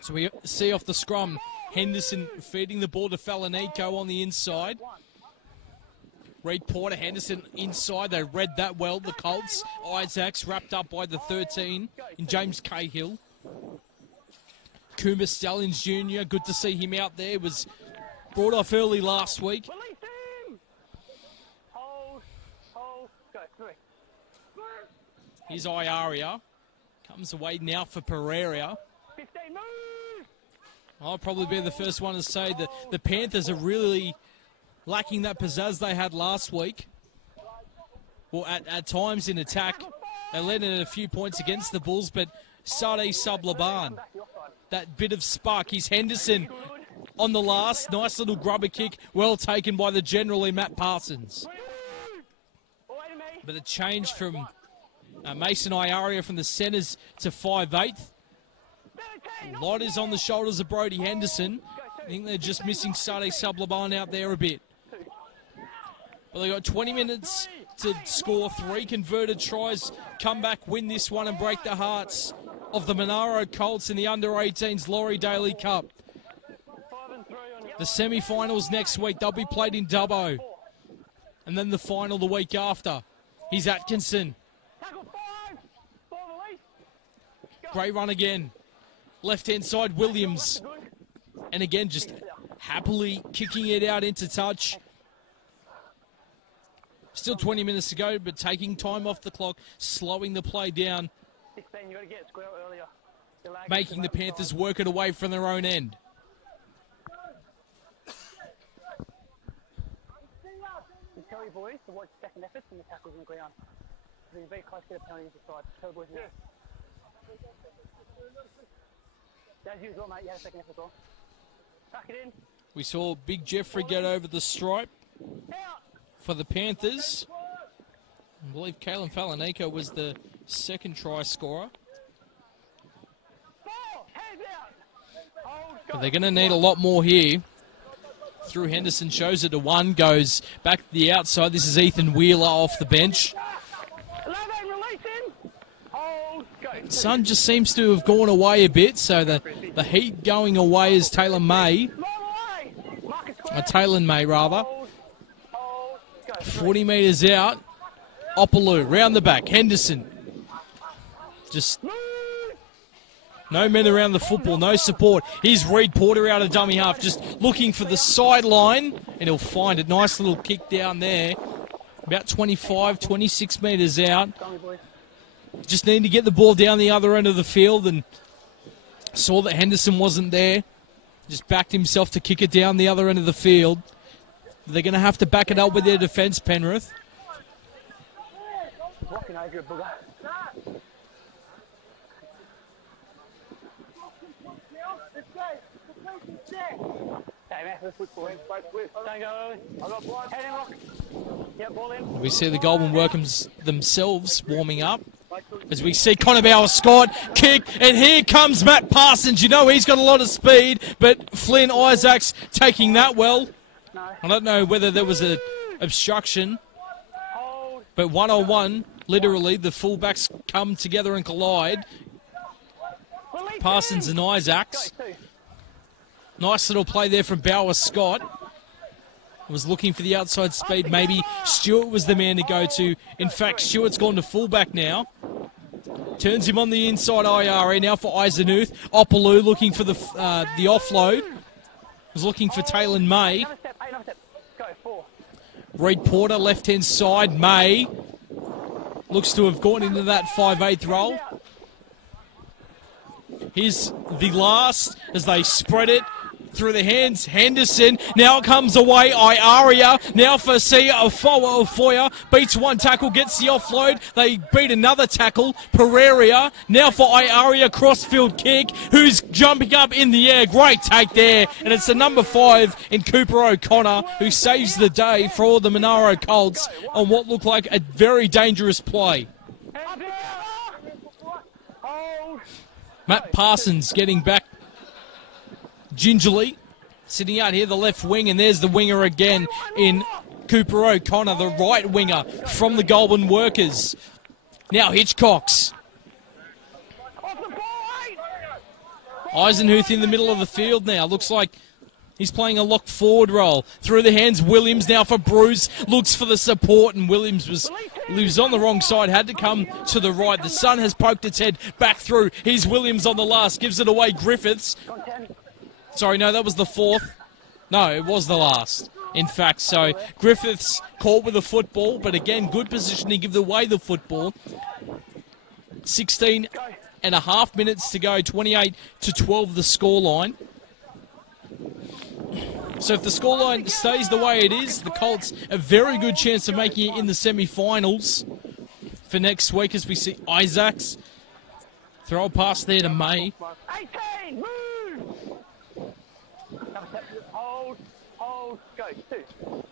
So we see off the scrum, Henderson feeding the ball to Falanico on the inside. Reed Porter, Henderson inside. They read that well, the Colts. Isaacs wrapped up by the 13 in James Cahill. Coombs Stallions Jr., good to see him out there. Was brought off early last week. Hold, go, 3. Here's Iaria. Comes away now for Pereira. 15, move! I'll probably be the first one to say that the Panthers are really lacking that pizzazz they had last week. Well, at times in attack, they led in a few points against the Bulls, but Sade Sublaban, that bit of spark. He's Henderson on the last. Nice little grubber kick, well taken by the general in Matt Parsons. But the change from Mason Iaria from the centres to 5'8". A lot is on the shoulders of Brody Henderson. I think they're just missing Sade Sublaban out there a bit. But they've got 20 minutes to score 3 converted tries, come back, win this one and break the hearts of the Monaro Colts in the under-18s Laurie Daley Cup. The semi-finals next week, they'll be played in Dubbo. And then the final the week after. Here's Atkinson. Great run again. Left-hand side, Williams. And again, just happily kicking it out into touch. Still 20 minutes to go, but taking time off the clock, slowing the play down, making the Panthers work it away from their own end. Tell your boys to watch second efforts and the tackles on the ground. Be very close to the penalties aside. Tell the boys now. As usual, mate, you had a second effort as well. Tuck it in. We saw Big Jeffrey get over the stripe for the Panthers. I believe Kalen Falanico was the second try scorer. But they're going to need a lot more here. Through Henderson, shows it to one, goes back to the outside. This is Ethan Wheeler off the bench. Sun just seems to have gone away a bit, so the heat going away is Taylor May. Taylor May, rather. 40 metres out. Opaloo, round the back. Henderson. Just no men around the football, no support. Here's Reed Porter out of dummy half, just looking for the sideline, and he'll find it. Nice little kick down there. About 25, 26 metres out. Just need to get the ball down the other end of the field, and saw that Henderson wasn't there. Just backed himself to kick it down the other end of the field. They're going to have to back it up with their defence, Penrith. We see the Goulburn Workers themselves warming up. As we see Connor Bauer-Scott kick, and here comes Matt Parsons. You know he's got a lot of speed, but Flynn Isaacs taking that well. I don't know whether there was an obstruction, but one-on-one, literally, the fullbacks come together and collide. Parsons and Isaacs. Nice little play there from Bauer-Scott. Was looking for the outside speed. Maybe Stewart was the man to go to. In fact, Stewart's gone to fullback now. Turns him on the inside IRA now for Eisenuth. Opaloo looking for the offload. Was looking for Taylor May. Reed Porter, left-hand side. May looks to have gone into that 5/8 role. Here's the last as they spread it through the hands. Henderson now comes away. Iaria now for Foya. Beats one tackle, gets the offload. They beat another tackle. Pereira now for Iaria. Crossfield kick. Who's jumping up in the air? Great take there. And it's the number 5 in Cooper O'Connor who saves the day for all the Monaro Colts on what looked like a very dangerous play. Matt Parsons getting back gingerly, sitting out here the left wing, and there's the winger again in Cooper O'Connor, the right winger from the Goulburn Workers. Now Hitchcocks. Eisenhuth in the middle of the field now. Looks like he's playing a lock forward role. Through the hands, Williams now for Bruce. Looks for the support, and Williams was on the wrong side. Had to come to the right. The Sun has poked its head back through. Here's Williams on the last. Gives it away, Griffiths. Sorry, no, that was the 4th. No, it was the last, in fact. So Griffiths caught with the football, but again, good position to give away the football. 16 and a half minutes to go, 28-12 the scoreline. So if the scoreline stays the way it is, the Colts a very good chance of making it in the semi-finals for next week as we see Isaacs throw a pass there to May. 18, move! Hold, go, 2.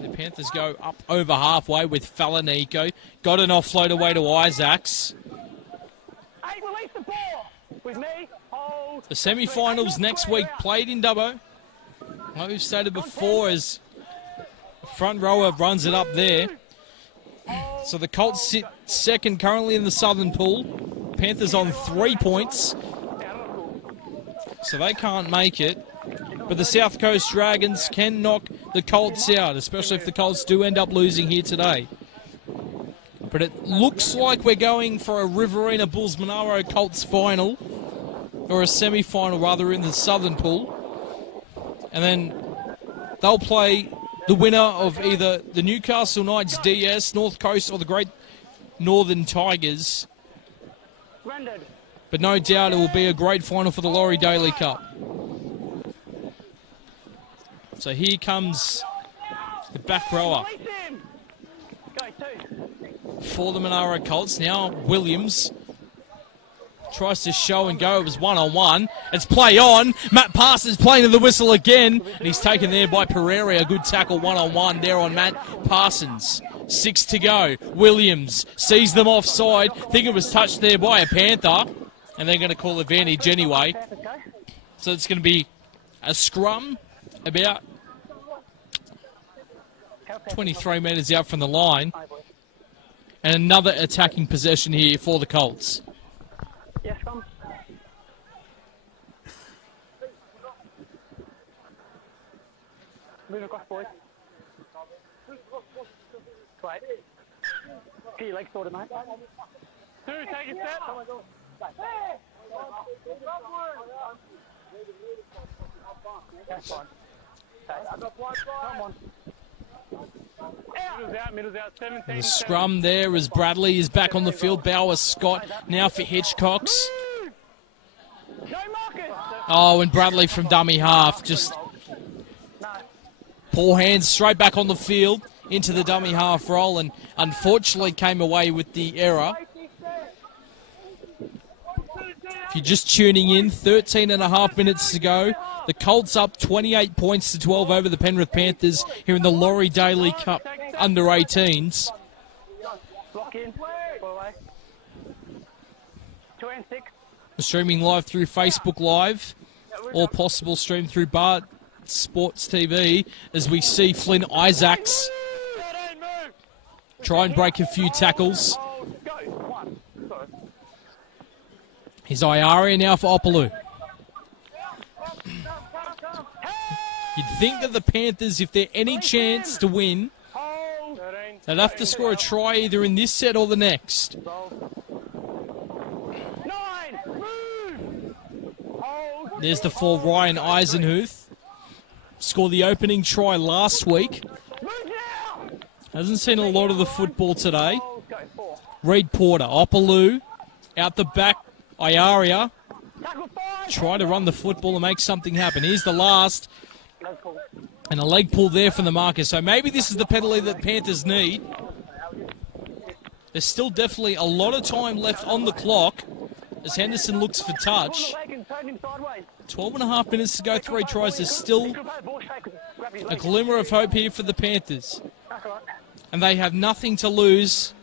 The Panthers go up over halfway with Falanico. Got an offload away to Isaacs. 8, release the ball! With me, hold. The semi-finals next week played in Dubbo. Like we've stated before, as front rower runs it up there. So the Colts sit second currently in the Southern Pool. Panthers on 3 points, so they can't make it. But the South Coast Dragons can knock the Colts out, especially if the Colts do end up losing here today. But it looks like we're going for a Riverina Bulls Monaro Colts final, or a semi-final rather, in the Southern Pool. And then they'll play the winner of either the Newcastle Knights DS, North Coast, or the Great Northern Tigers. But no doubt it will be a great final for the Laurie Daley Cup. So here comes the back rower for the Monaro Colts. Now Williams tries to show and go. It was one-on-one. It's play on. Matt Parsons playing to the whistle again. And he's taken there by Pereira. A good tackle one-on-one there on Matt Parsons. 6 to go. Williams sees them offside. Think it was touched there by a Panther. And they're going to call advantage anyway. So it's going to be a scrum about 23 metres out from the line. And another attacking possession here for the Colts. Yes, come. Move across, boys. Right. Get your legs sorted, mate. 2, take a step. That's fine. Come on. Middle's out, 17. The scrum there as Bradley is back on the field. Bauer Scott now for Hitchcocks. Oh, and Bradley from dummy half. Just poor hands straight back on the field into the dummy half roll, and unfortunately came away with the error. If you're just tuning in, 13 and a half minutes to go. The Colts up 28 points to 12 over the Penrith Panthers here in the Laurie Daley Cup under 18s. Lock in. Go away. 2 and 6. We're streaming live through Facebook Live, or possible stream through Bart Sports TV, as we see Flynn Isaacs try and break a few tackles. Here's Iaria now for Opaloo. You'd think that the Panthers, if they're any chance to win, they'd have to score a try either in this set or the next. There's the for Ryan Eisenhuth. Scored the opening try last week. Hasn't seen a lot of the football today. Reed Porter, Opaloo, out the back, Iaria. Try to run the football and make something happen. Here's the last. And a leg pull there from the marker. So maybe this is the penalty that Panthers need. There's still definitely a lot of time left on the clock as Henderson looks for touch. 12 and a half minutes to go, 3 tries. There's still a glimmer of hope here for the Panthers. And they have nothing to lose,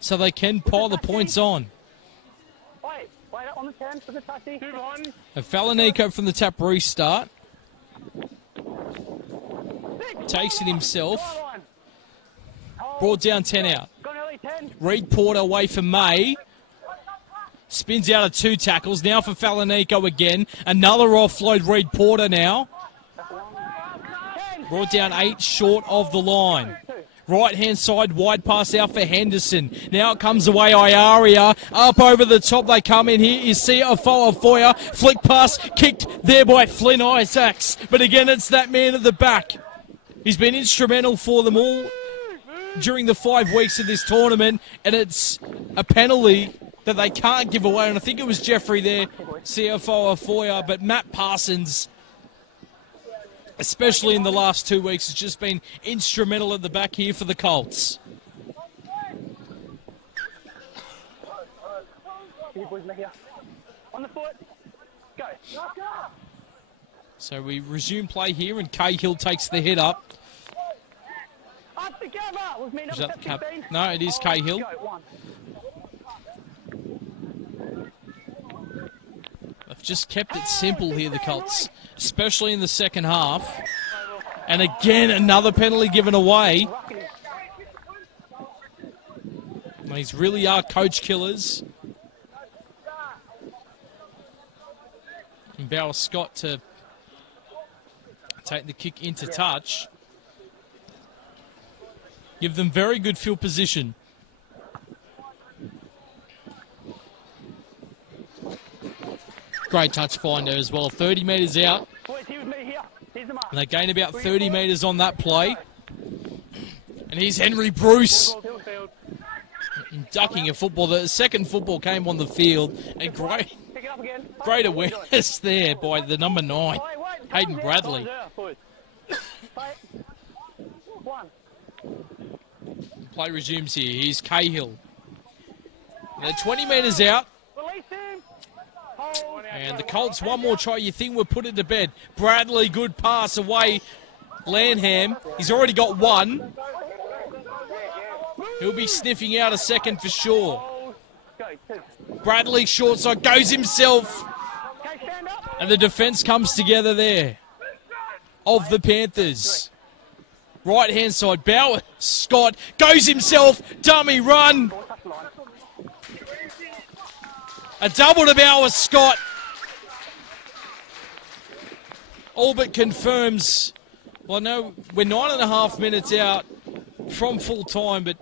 so they can pile the points on. A Falanico from the tap restart. Takes it himself. Brought down 10 out. Reed Porter away for May. Spins out of 2 tackles. Now for Falanico again. Another offload, Reed Porter now. Brought down 8 short of the line. Right-hand side, wide pass out for Henderson. Now it comes away, Iaria. Up over the top, they come in. Here is Foya. Flick pass, kicked there by Flynn Isaacs. But again, it's that man at the back. He's been instrumental for them all during the 5 weeks of this tournament. And it's a penalty that they can't give away. And I think it was Jeffrey there, Foya. But Matt Parsons, especially in the last 2 weeks, has just been instrumental at the back here for the Colts. On the foot. Go. So we resume play here, and Cahill takes the hit up. Is that no, it is Cahill. They've just kept it simple here, the Colts, especially in the second half. And again, another penalty given away. These really are coach killers. And Bauer Scott to take the kick into touch. Give them very good field position. Great touch finder as well. 30 metres out. And they gain about 30 metres on that play. And here's Henry Bruce ducking a football. The second football came on the field. And great awareness there by the number 9, Hayden Bradley. Play resumes here. Here's Cahill. They're 20 metres out. And the Colts, one more try. You think we're put it to bed. Bradley, good pass away. Lanham, he's already got one. He'll be sniffing out a second for sure. Bradley, short side, goes himself. And the defence comes together there of the Panthers. Right-hand side, Bauer Scott goes himself. Dummy run. A double to Bauer Scott. All but confirms. Well, no, we're 9.5 minutes out from full time, but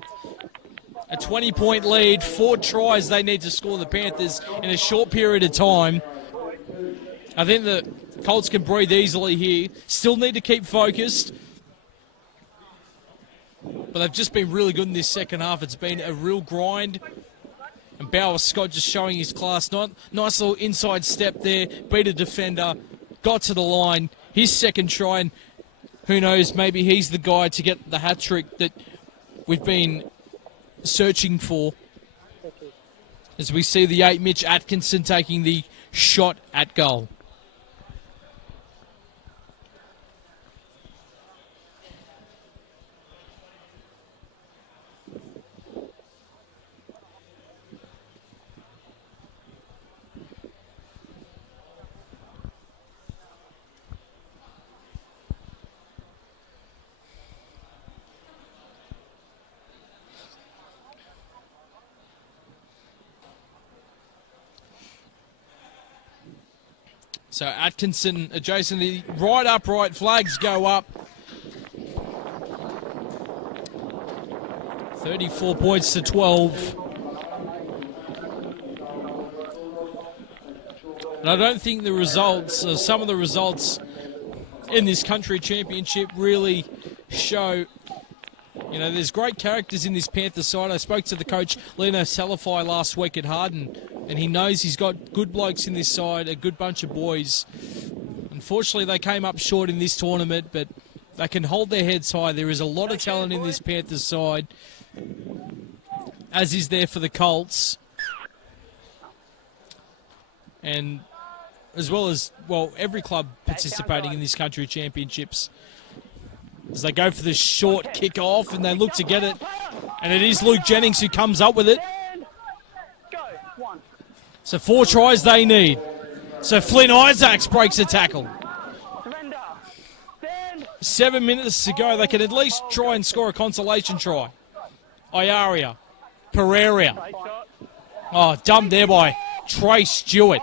a 20-point lead, 4 tries they need to score, the Panthers, in a short period of time. I think the Colts can breathe easily here. Still need to keep focused. But they've just been really good in this second half. It's been a real grind. And Bauer Scott just showing his class. Nice little inside step there. Beat a defender. Got to the line. His second try. And who knows, maybe he's the guy to get the hat-trick that we've been searching for. As we see the 8, Mitch Atkinson taking the shot at goal. So Atkinson adjacent, the right upright, flags go up. 34 points to 12. And I don't think the results, some of the results in this country championship really show, you know, there's great characters in this Panthers side. I spoke to the coach, Lino Salafai, last week at Harden, and he knows he's got good blokes in this side, a good bunch of boys. Unfortunately, they came up short in this tournament, but they can hold their heads high. There is a lot of talent in this Panthers side, as is there for the Colts. And as well as, well, every club participating in this country championships. As they go for the short kick-off and they look to get it. And it is Luke Jennings who comes up with it. So 4 tries they need. So Flynn Isaacs breaks a tackle. 7 minutes to go. They can at least try and score a consolation try. Iaria. Pereira. Oh, dumped there by Trey Stewart.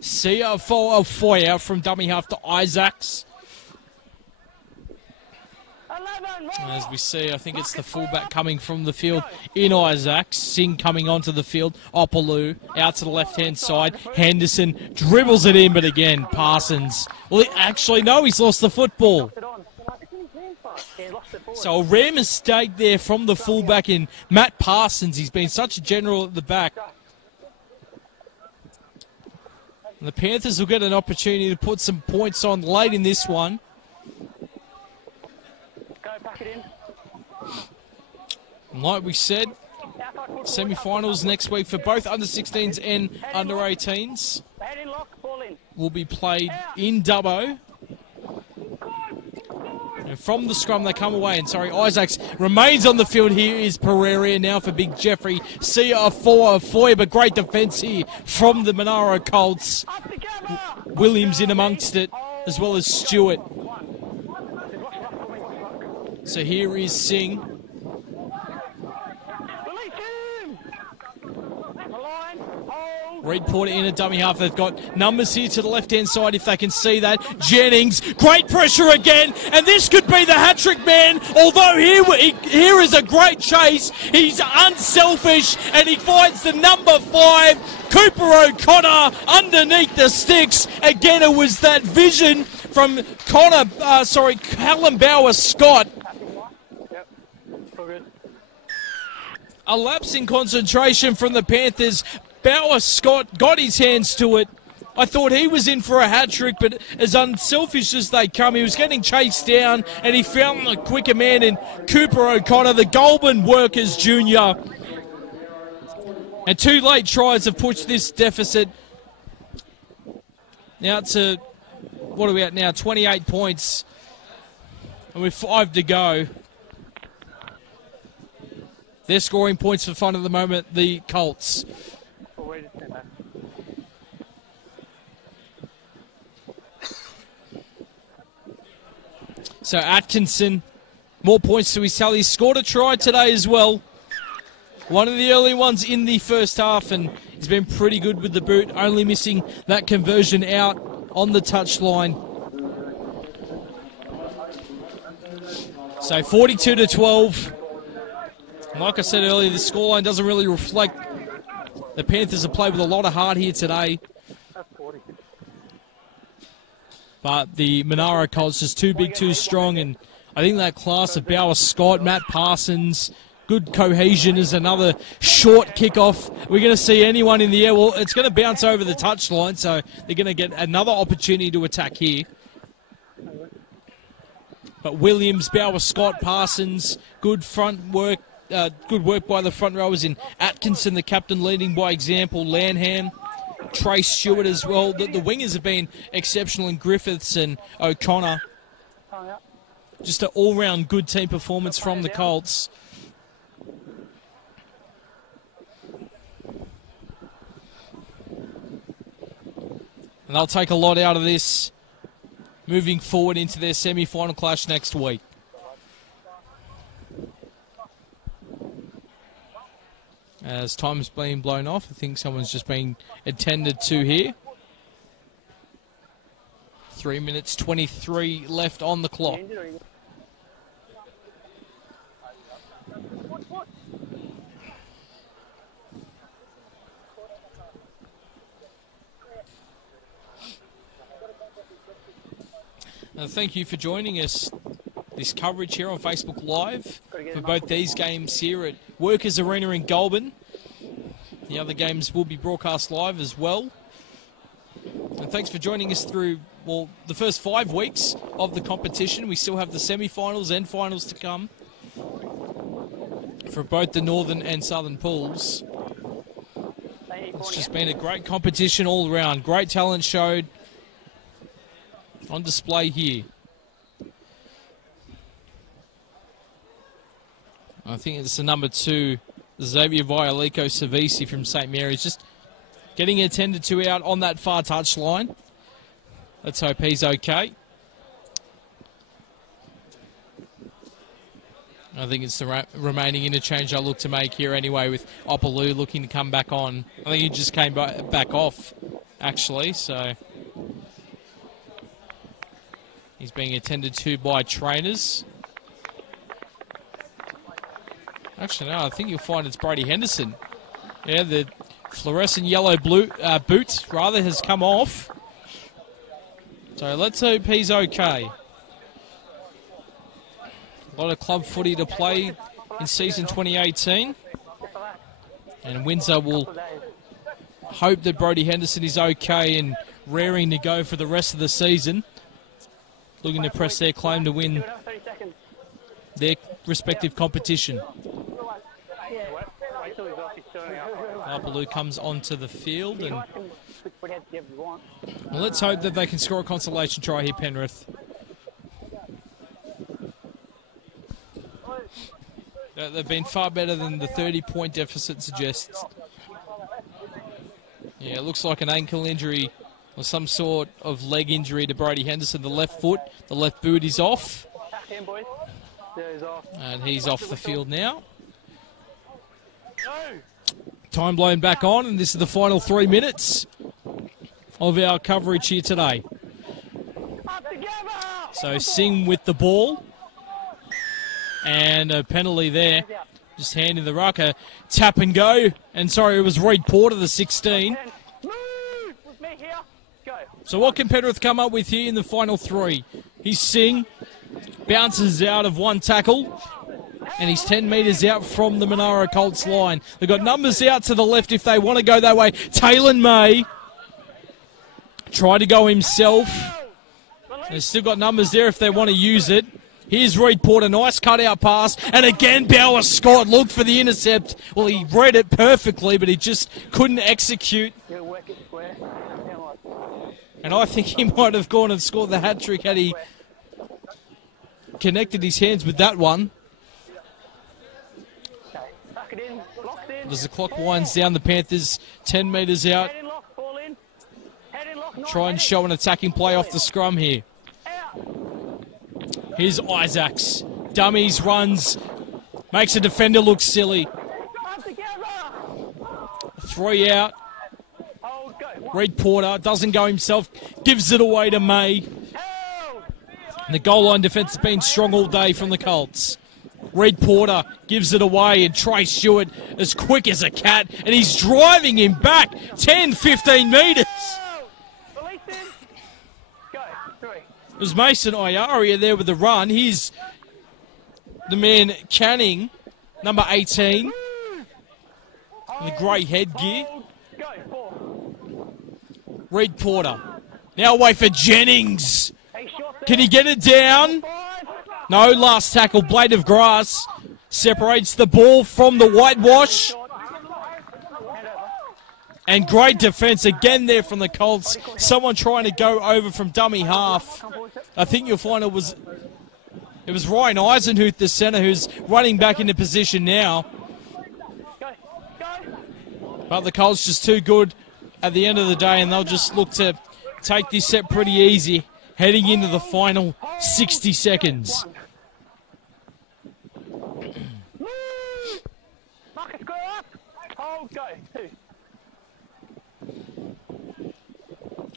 CR4 out from dummy half to Isaacs. As we see, I think it's the fullback coming from the field in Isaacs. Singh coming onto the field. Opaloo out to the left-hand side. Henderson dribbles it in, but again, Parsons. Well, actually, no, he's lost the football. So a rare mistake there from the fullback in Matt Parsons. He's been such a general at the back. And the Panthers will get an opportunity to put some points on late in this one. And like we said, semi-finals next week for both under-16s and under-18s will be played in Dubbo. And from the scrum they come away, and Isaacs remains on the field. Here is Pereira now for Big Jeffrey. CR4 but great defence here from the Monaro Colts. Williams in amongst it, as well as Stewart. So here is Singh. Reed Porter in a dummy half. They've got numbers here to the left-hand side if they can see that. Jennings, great pressure again, and this could be the hat-trick man. Although here is a great chase. He's unselfish, and he finds the number 5, Cooper O'Connor, underneath the sticks. Again, it was that vision from Callum Bauer-Scott. Yep. All good. A lapse in concentration from the Panthers. Bauer-Scott got his hands to it. I thought he was in for a hat-trick, but as unselfish as they come, he was getting chased down, and he found the quicker man in Cooper O'Connor, the Goulburn Workers Junior. And 2 late tries have pushed this deficit now to, what are we at now, 28 points. And with 5 to go. They're scoring points for fun at the moment, the Colts. So Atkinson, more points to his tally. Scored a try today as well. One of the early ones in the first half, and he's been pretty good with the boot, only missing that conversion out on the touchline. So 42-12. Like I said earlier, the scoreline doesn't really reflect the Panthers have played with a lot of heart here today. But the Monaro Colts is too big, too strong, and I think that class of Bauer-Scott, Matt Parsons, good cohesion is another short kickoff. We're going to see anyone in the air. Well, it's going to bounce over the touchline, so they're going to get another opportunity to attack here. But Williams, Bauer-Scott, Parsons, good front work. Good work by the front rowers in Atkinson, the captain, leading by example. Lanham, Trey Stewart as well. The wingers have been exceptional in Griffiths and O'Connor. Just an all-round good team performance from the Colts. And they'll take a lot out of this moving forward into their semi-final clash next week. As time's being blown off, I think someone's just being attended to here. 3 minutes 23 left on the clock. Thank you for joining us. This coverage here on Facebook Live for both these games here at Workers Arena in Goulburn. The other games will be broadcast live as well. And thanks for joining us through, well, the first 5 weeks of the competition. We still have the semi-finals and finals to come for both the northern and southern pools. It's just been a great competition all around. Great talent showed on display here. I think it's the number 2, Xavier Violico Savisi from St. Mary's, just getting attended to out on that far touchline. Let's hope he's okay. I think it's the remaining interchange I look to make here anyway, with Opaloo looking to come back on. I think he just came back off, actually, so he's being attended to by trainers. Actually, no, I think you'll find it's Brody Henderson. Yeah, the fluorescent yellow boot, has come off. So let's hope he's okay. A lot of club footy to play in season 2018. And Windsor will hope that Brody Henderson is okay and raring to go for the rest of the season. Looking to press their claim to win their respective competition. Opaloo comes onto the field, and well, let's hope that they can score a consolation try here, Penrith. They've been far better than the 30-point deficit suggests. Yeah, it looks like an ankle injury or some sort of leg injury to Brody Henderson. The left foot, the left boot is off. And he's off the field now. Time blown back on, and this is the final 3 minutes of our coverage here today. So Singh with the ball. And a penalty there. Just handing the ruck a tap and go. And sorry, it was Reed Porter, the 16. So what can Penrith come up with here in the final 3? He's Singh. Bounces out of one tackle. And he's 10 metres out from the Monaro Colts line. They've got numbers out to the left if they want to go that way. Taylor May. Try to go himself. They've still got numbers there if they want to use it. Here's Reed Porter, nice cutout pass. And again, Bauer Scott looked for the intercept. Well, he read it perfectly, but he just couldn't execute. And I think he might have gone and scored the hat-trick had he connected his hands with that one. As the clock winds down, the Panthers 10 metres out. Try and show an attacking play off the scrum here. Here's Isaacs. Dummies, runs, makes a defender look silly. 3 out. Reed Porter doesn't go himself, gives it away to May. And the goal line defence has been strong all day from the Colts. Reed Porter gives it away, and Trey Stewart as quick as a cat, and he's driving him back 10, 15 metres. It was Mason Iaria there with the run. Here's the man Canning, number 18, in the grey headgear. Reed Porter. Now away for Jennings. Can he get it down? No, last tackle, blade of grass. Separates the ball from the whitewash. And great defence again there from the Colts. Someone trying to go over from dummy half. I think you'll find it was Ryan Eisenhuth, the centre, who's running back into position now. But the Colts just too good at the end of the day, and they'll just look to take this set pretty easy heading into the final 60 seconds.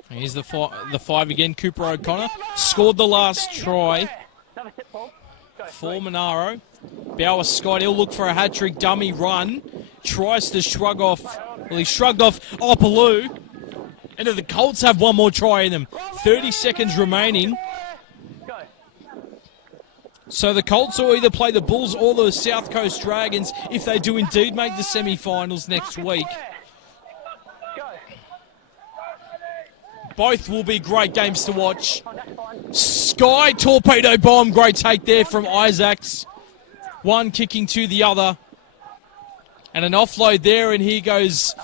Here's the 5 again, Cooper O'Connor. Scored the last try for Monaro. Bauer Scott, he'll look for a hat-trick dummy run. Tries to shrug off, well, he shrugged off Opaloo. And the Colts have one more try in them. 30 seconds remaining. So the Colts will either play the Bulls or the South Coast Dragons if they do indeed make the semi-finals next week. Both will be great games to watch. Sky torpedo bomb, great take there from Isaacs. One kicking to the other. And an offload there, and here goes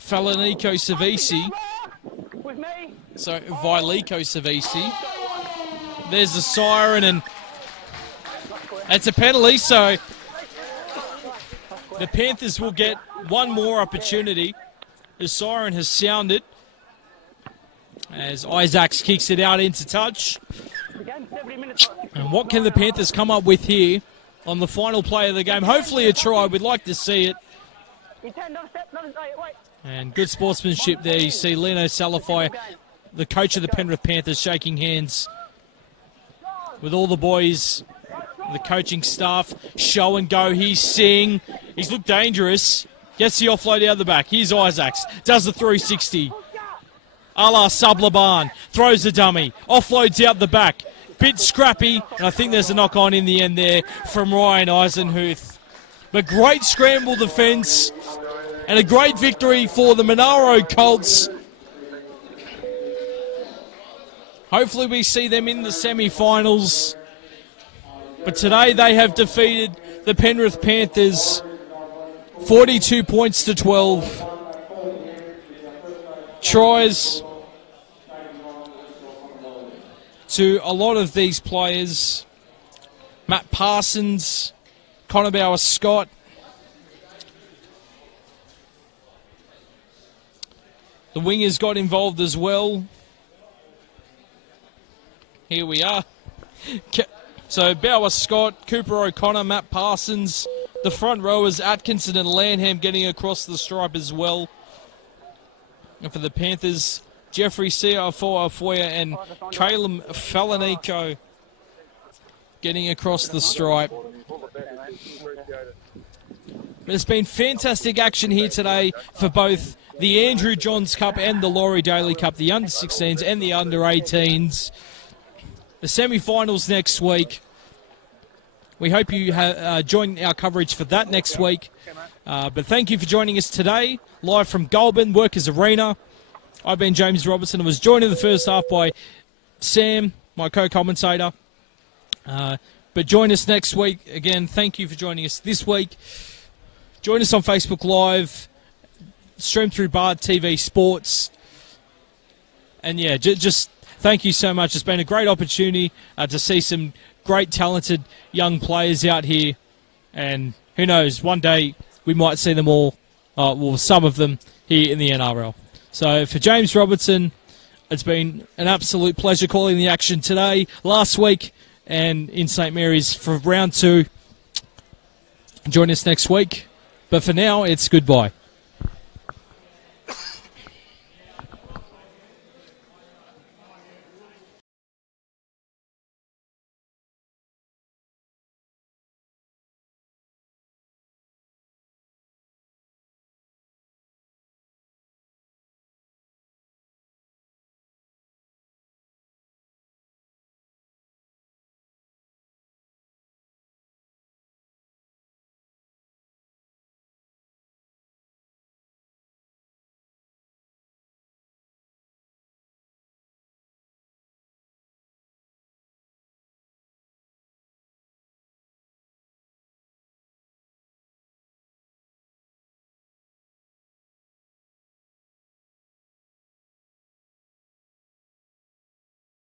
Falaniko Savisi. So, Viliko Savisi. There's the siren, and that's a penalty, so the Panthers will get one more opportunity. The siren has sounded as Isaacs kicks it out into touch. And what can the Panthers come up with here on the final play of the game? Hopefully a try. We'd like to see it. And good sportsmanship there. You see Leno Salafai, the coach of the Penrith Panthers, shaking hands with all the boys, the coaching staff. Show and go. He's Singh. He's looked dangerous. Gets the offload out the back. Here's Isaacs. Does the 360. A la Sublaban. Throws the dummy. Offloads out the back. Bit scrappy. And I think there's a knock on in the end there from Ryan Eisenhuth. But great scramble defence. And a great victory for the Monaro Colts. Hopefully we see them in the semi-finals. But today they have defeated the Penrith Panthers 42 points to 12. Tries to a lot of these players. Matt Parsons, Connor Bauer Scott. The wingers got involved as well. Here we are. So Bauer Scott, Cooper O'Connor, Matt Parsons, the front rowers, Atkinson and Lanham, getting across the stripe as well. And for the Panthers, Jeffrey Foya and Caleb Falanico getting across the stripe. But it's been fantastic action here today for both the Andrew Johns Cup and the Laurie Daley Cup, the under-16s and the under-18s. The semi-finals next week. We hope you join our coverage for that next week. But thank you for joining us today, live from Goulburn Workers Arena. I've been James Robertson. I was joined in the first half by Sam, my co-commentator. But join us next week. Again, thank you for joining us this week. Join us on Facebook Live, stream through Bard TV Sports. And yeah, just thank you so much. It's been a great opportunity to see some great, talented young players out here. And who knows, one day we might see them all, well, some of them, here in the NRL. So for James Robertson, it's been an absolute pleasure calling the action today, last week, and in St. Mary's for round 2. Join us next week. But for now, it's goodbye.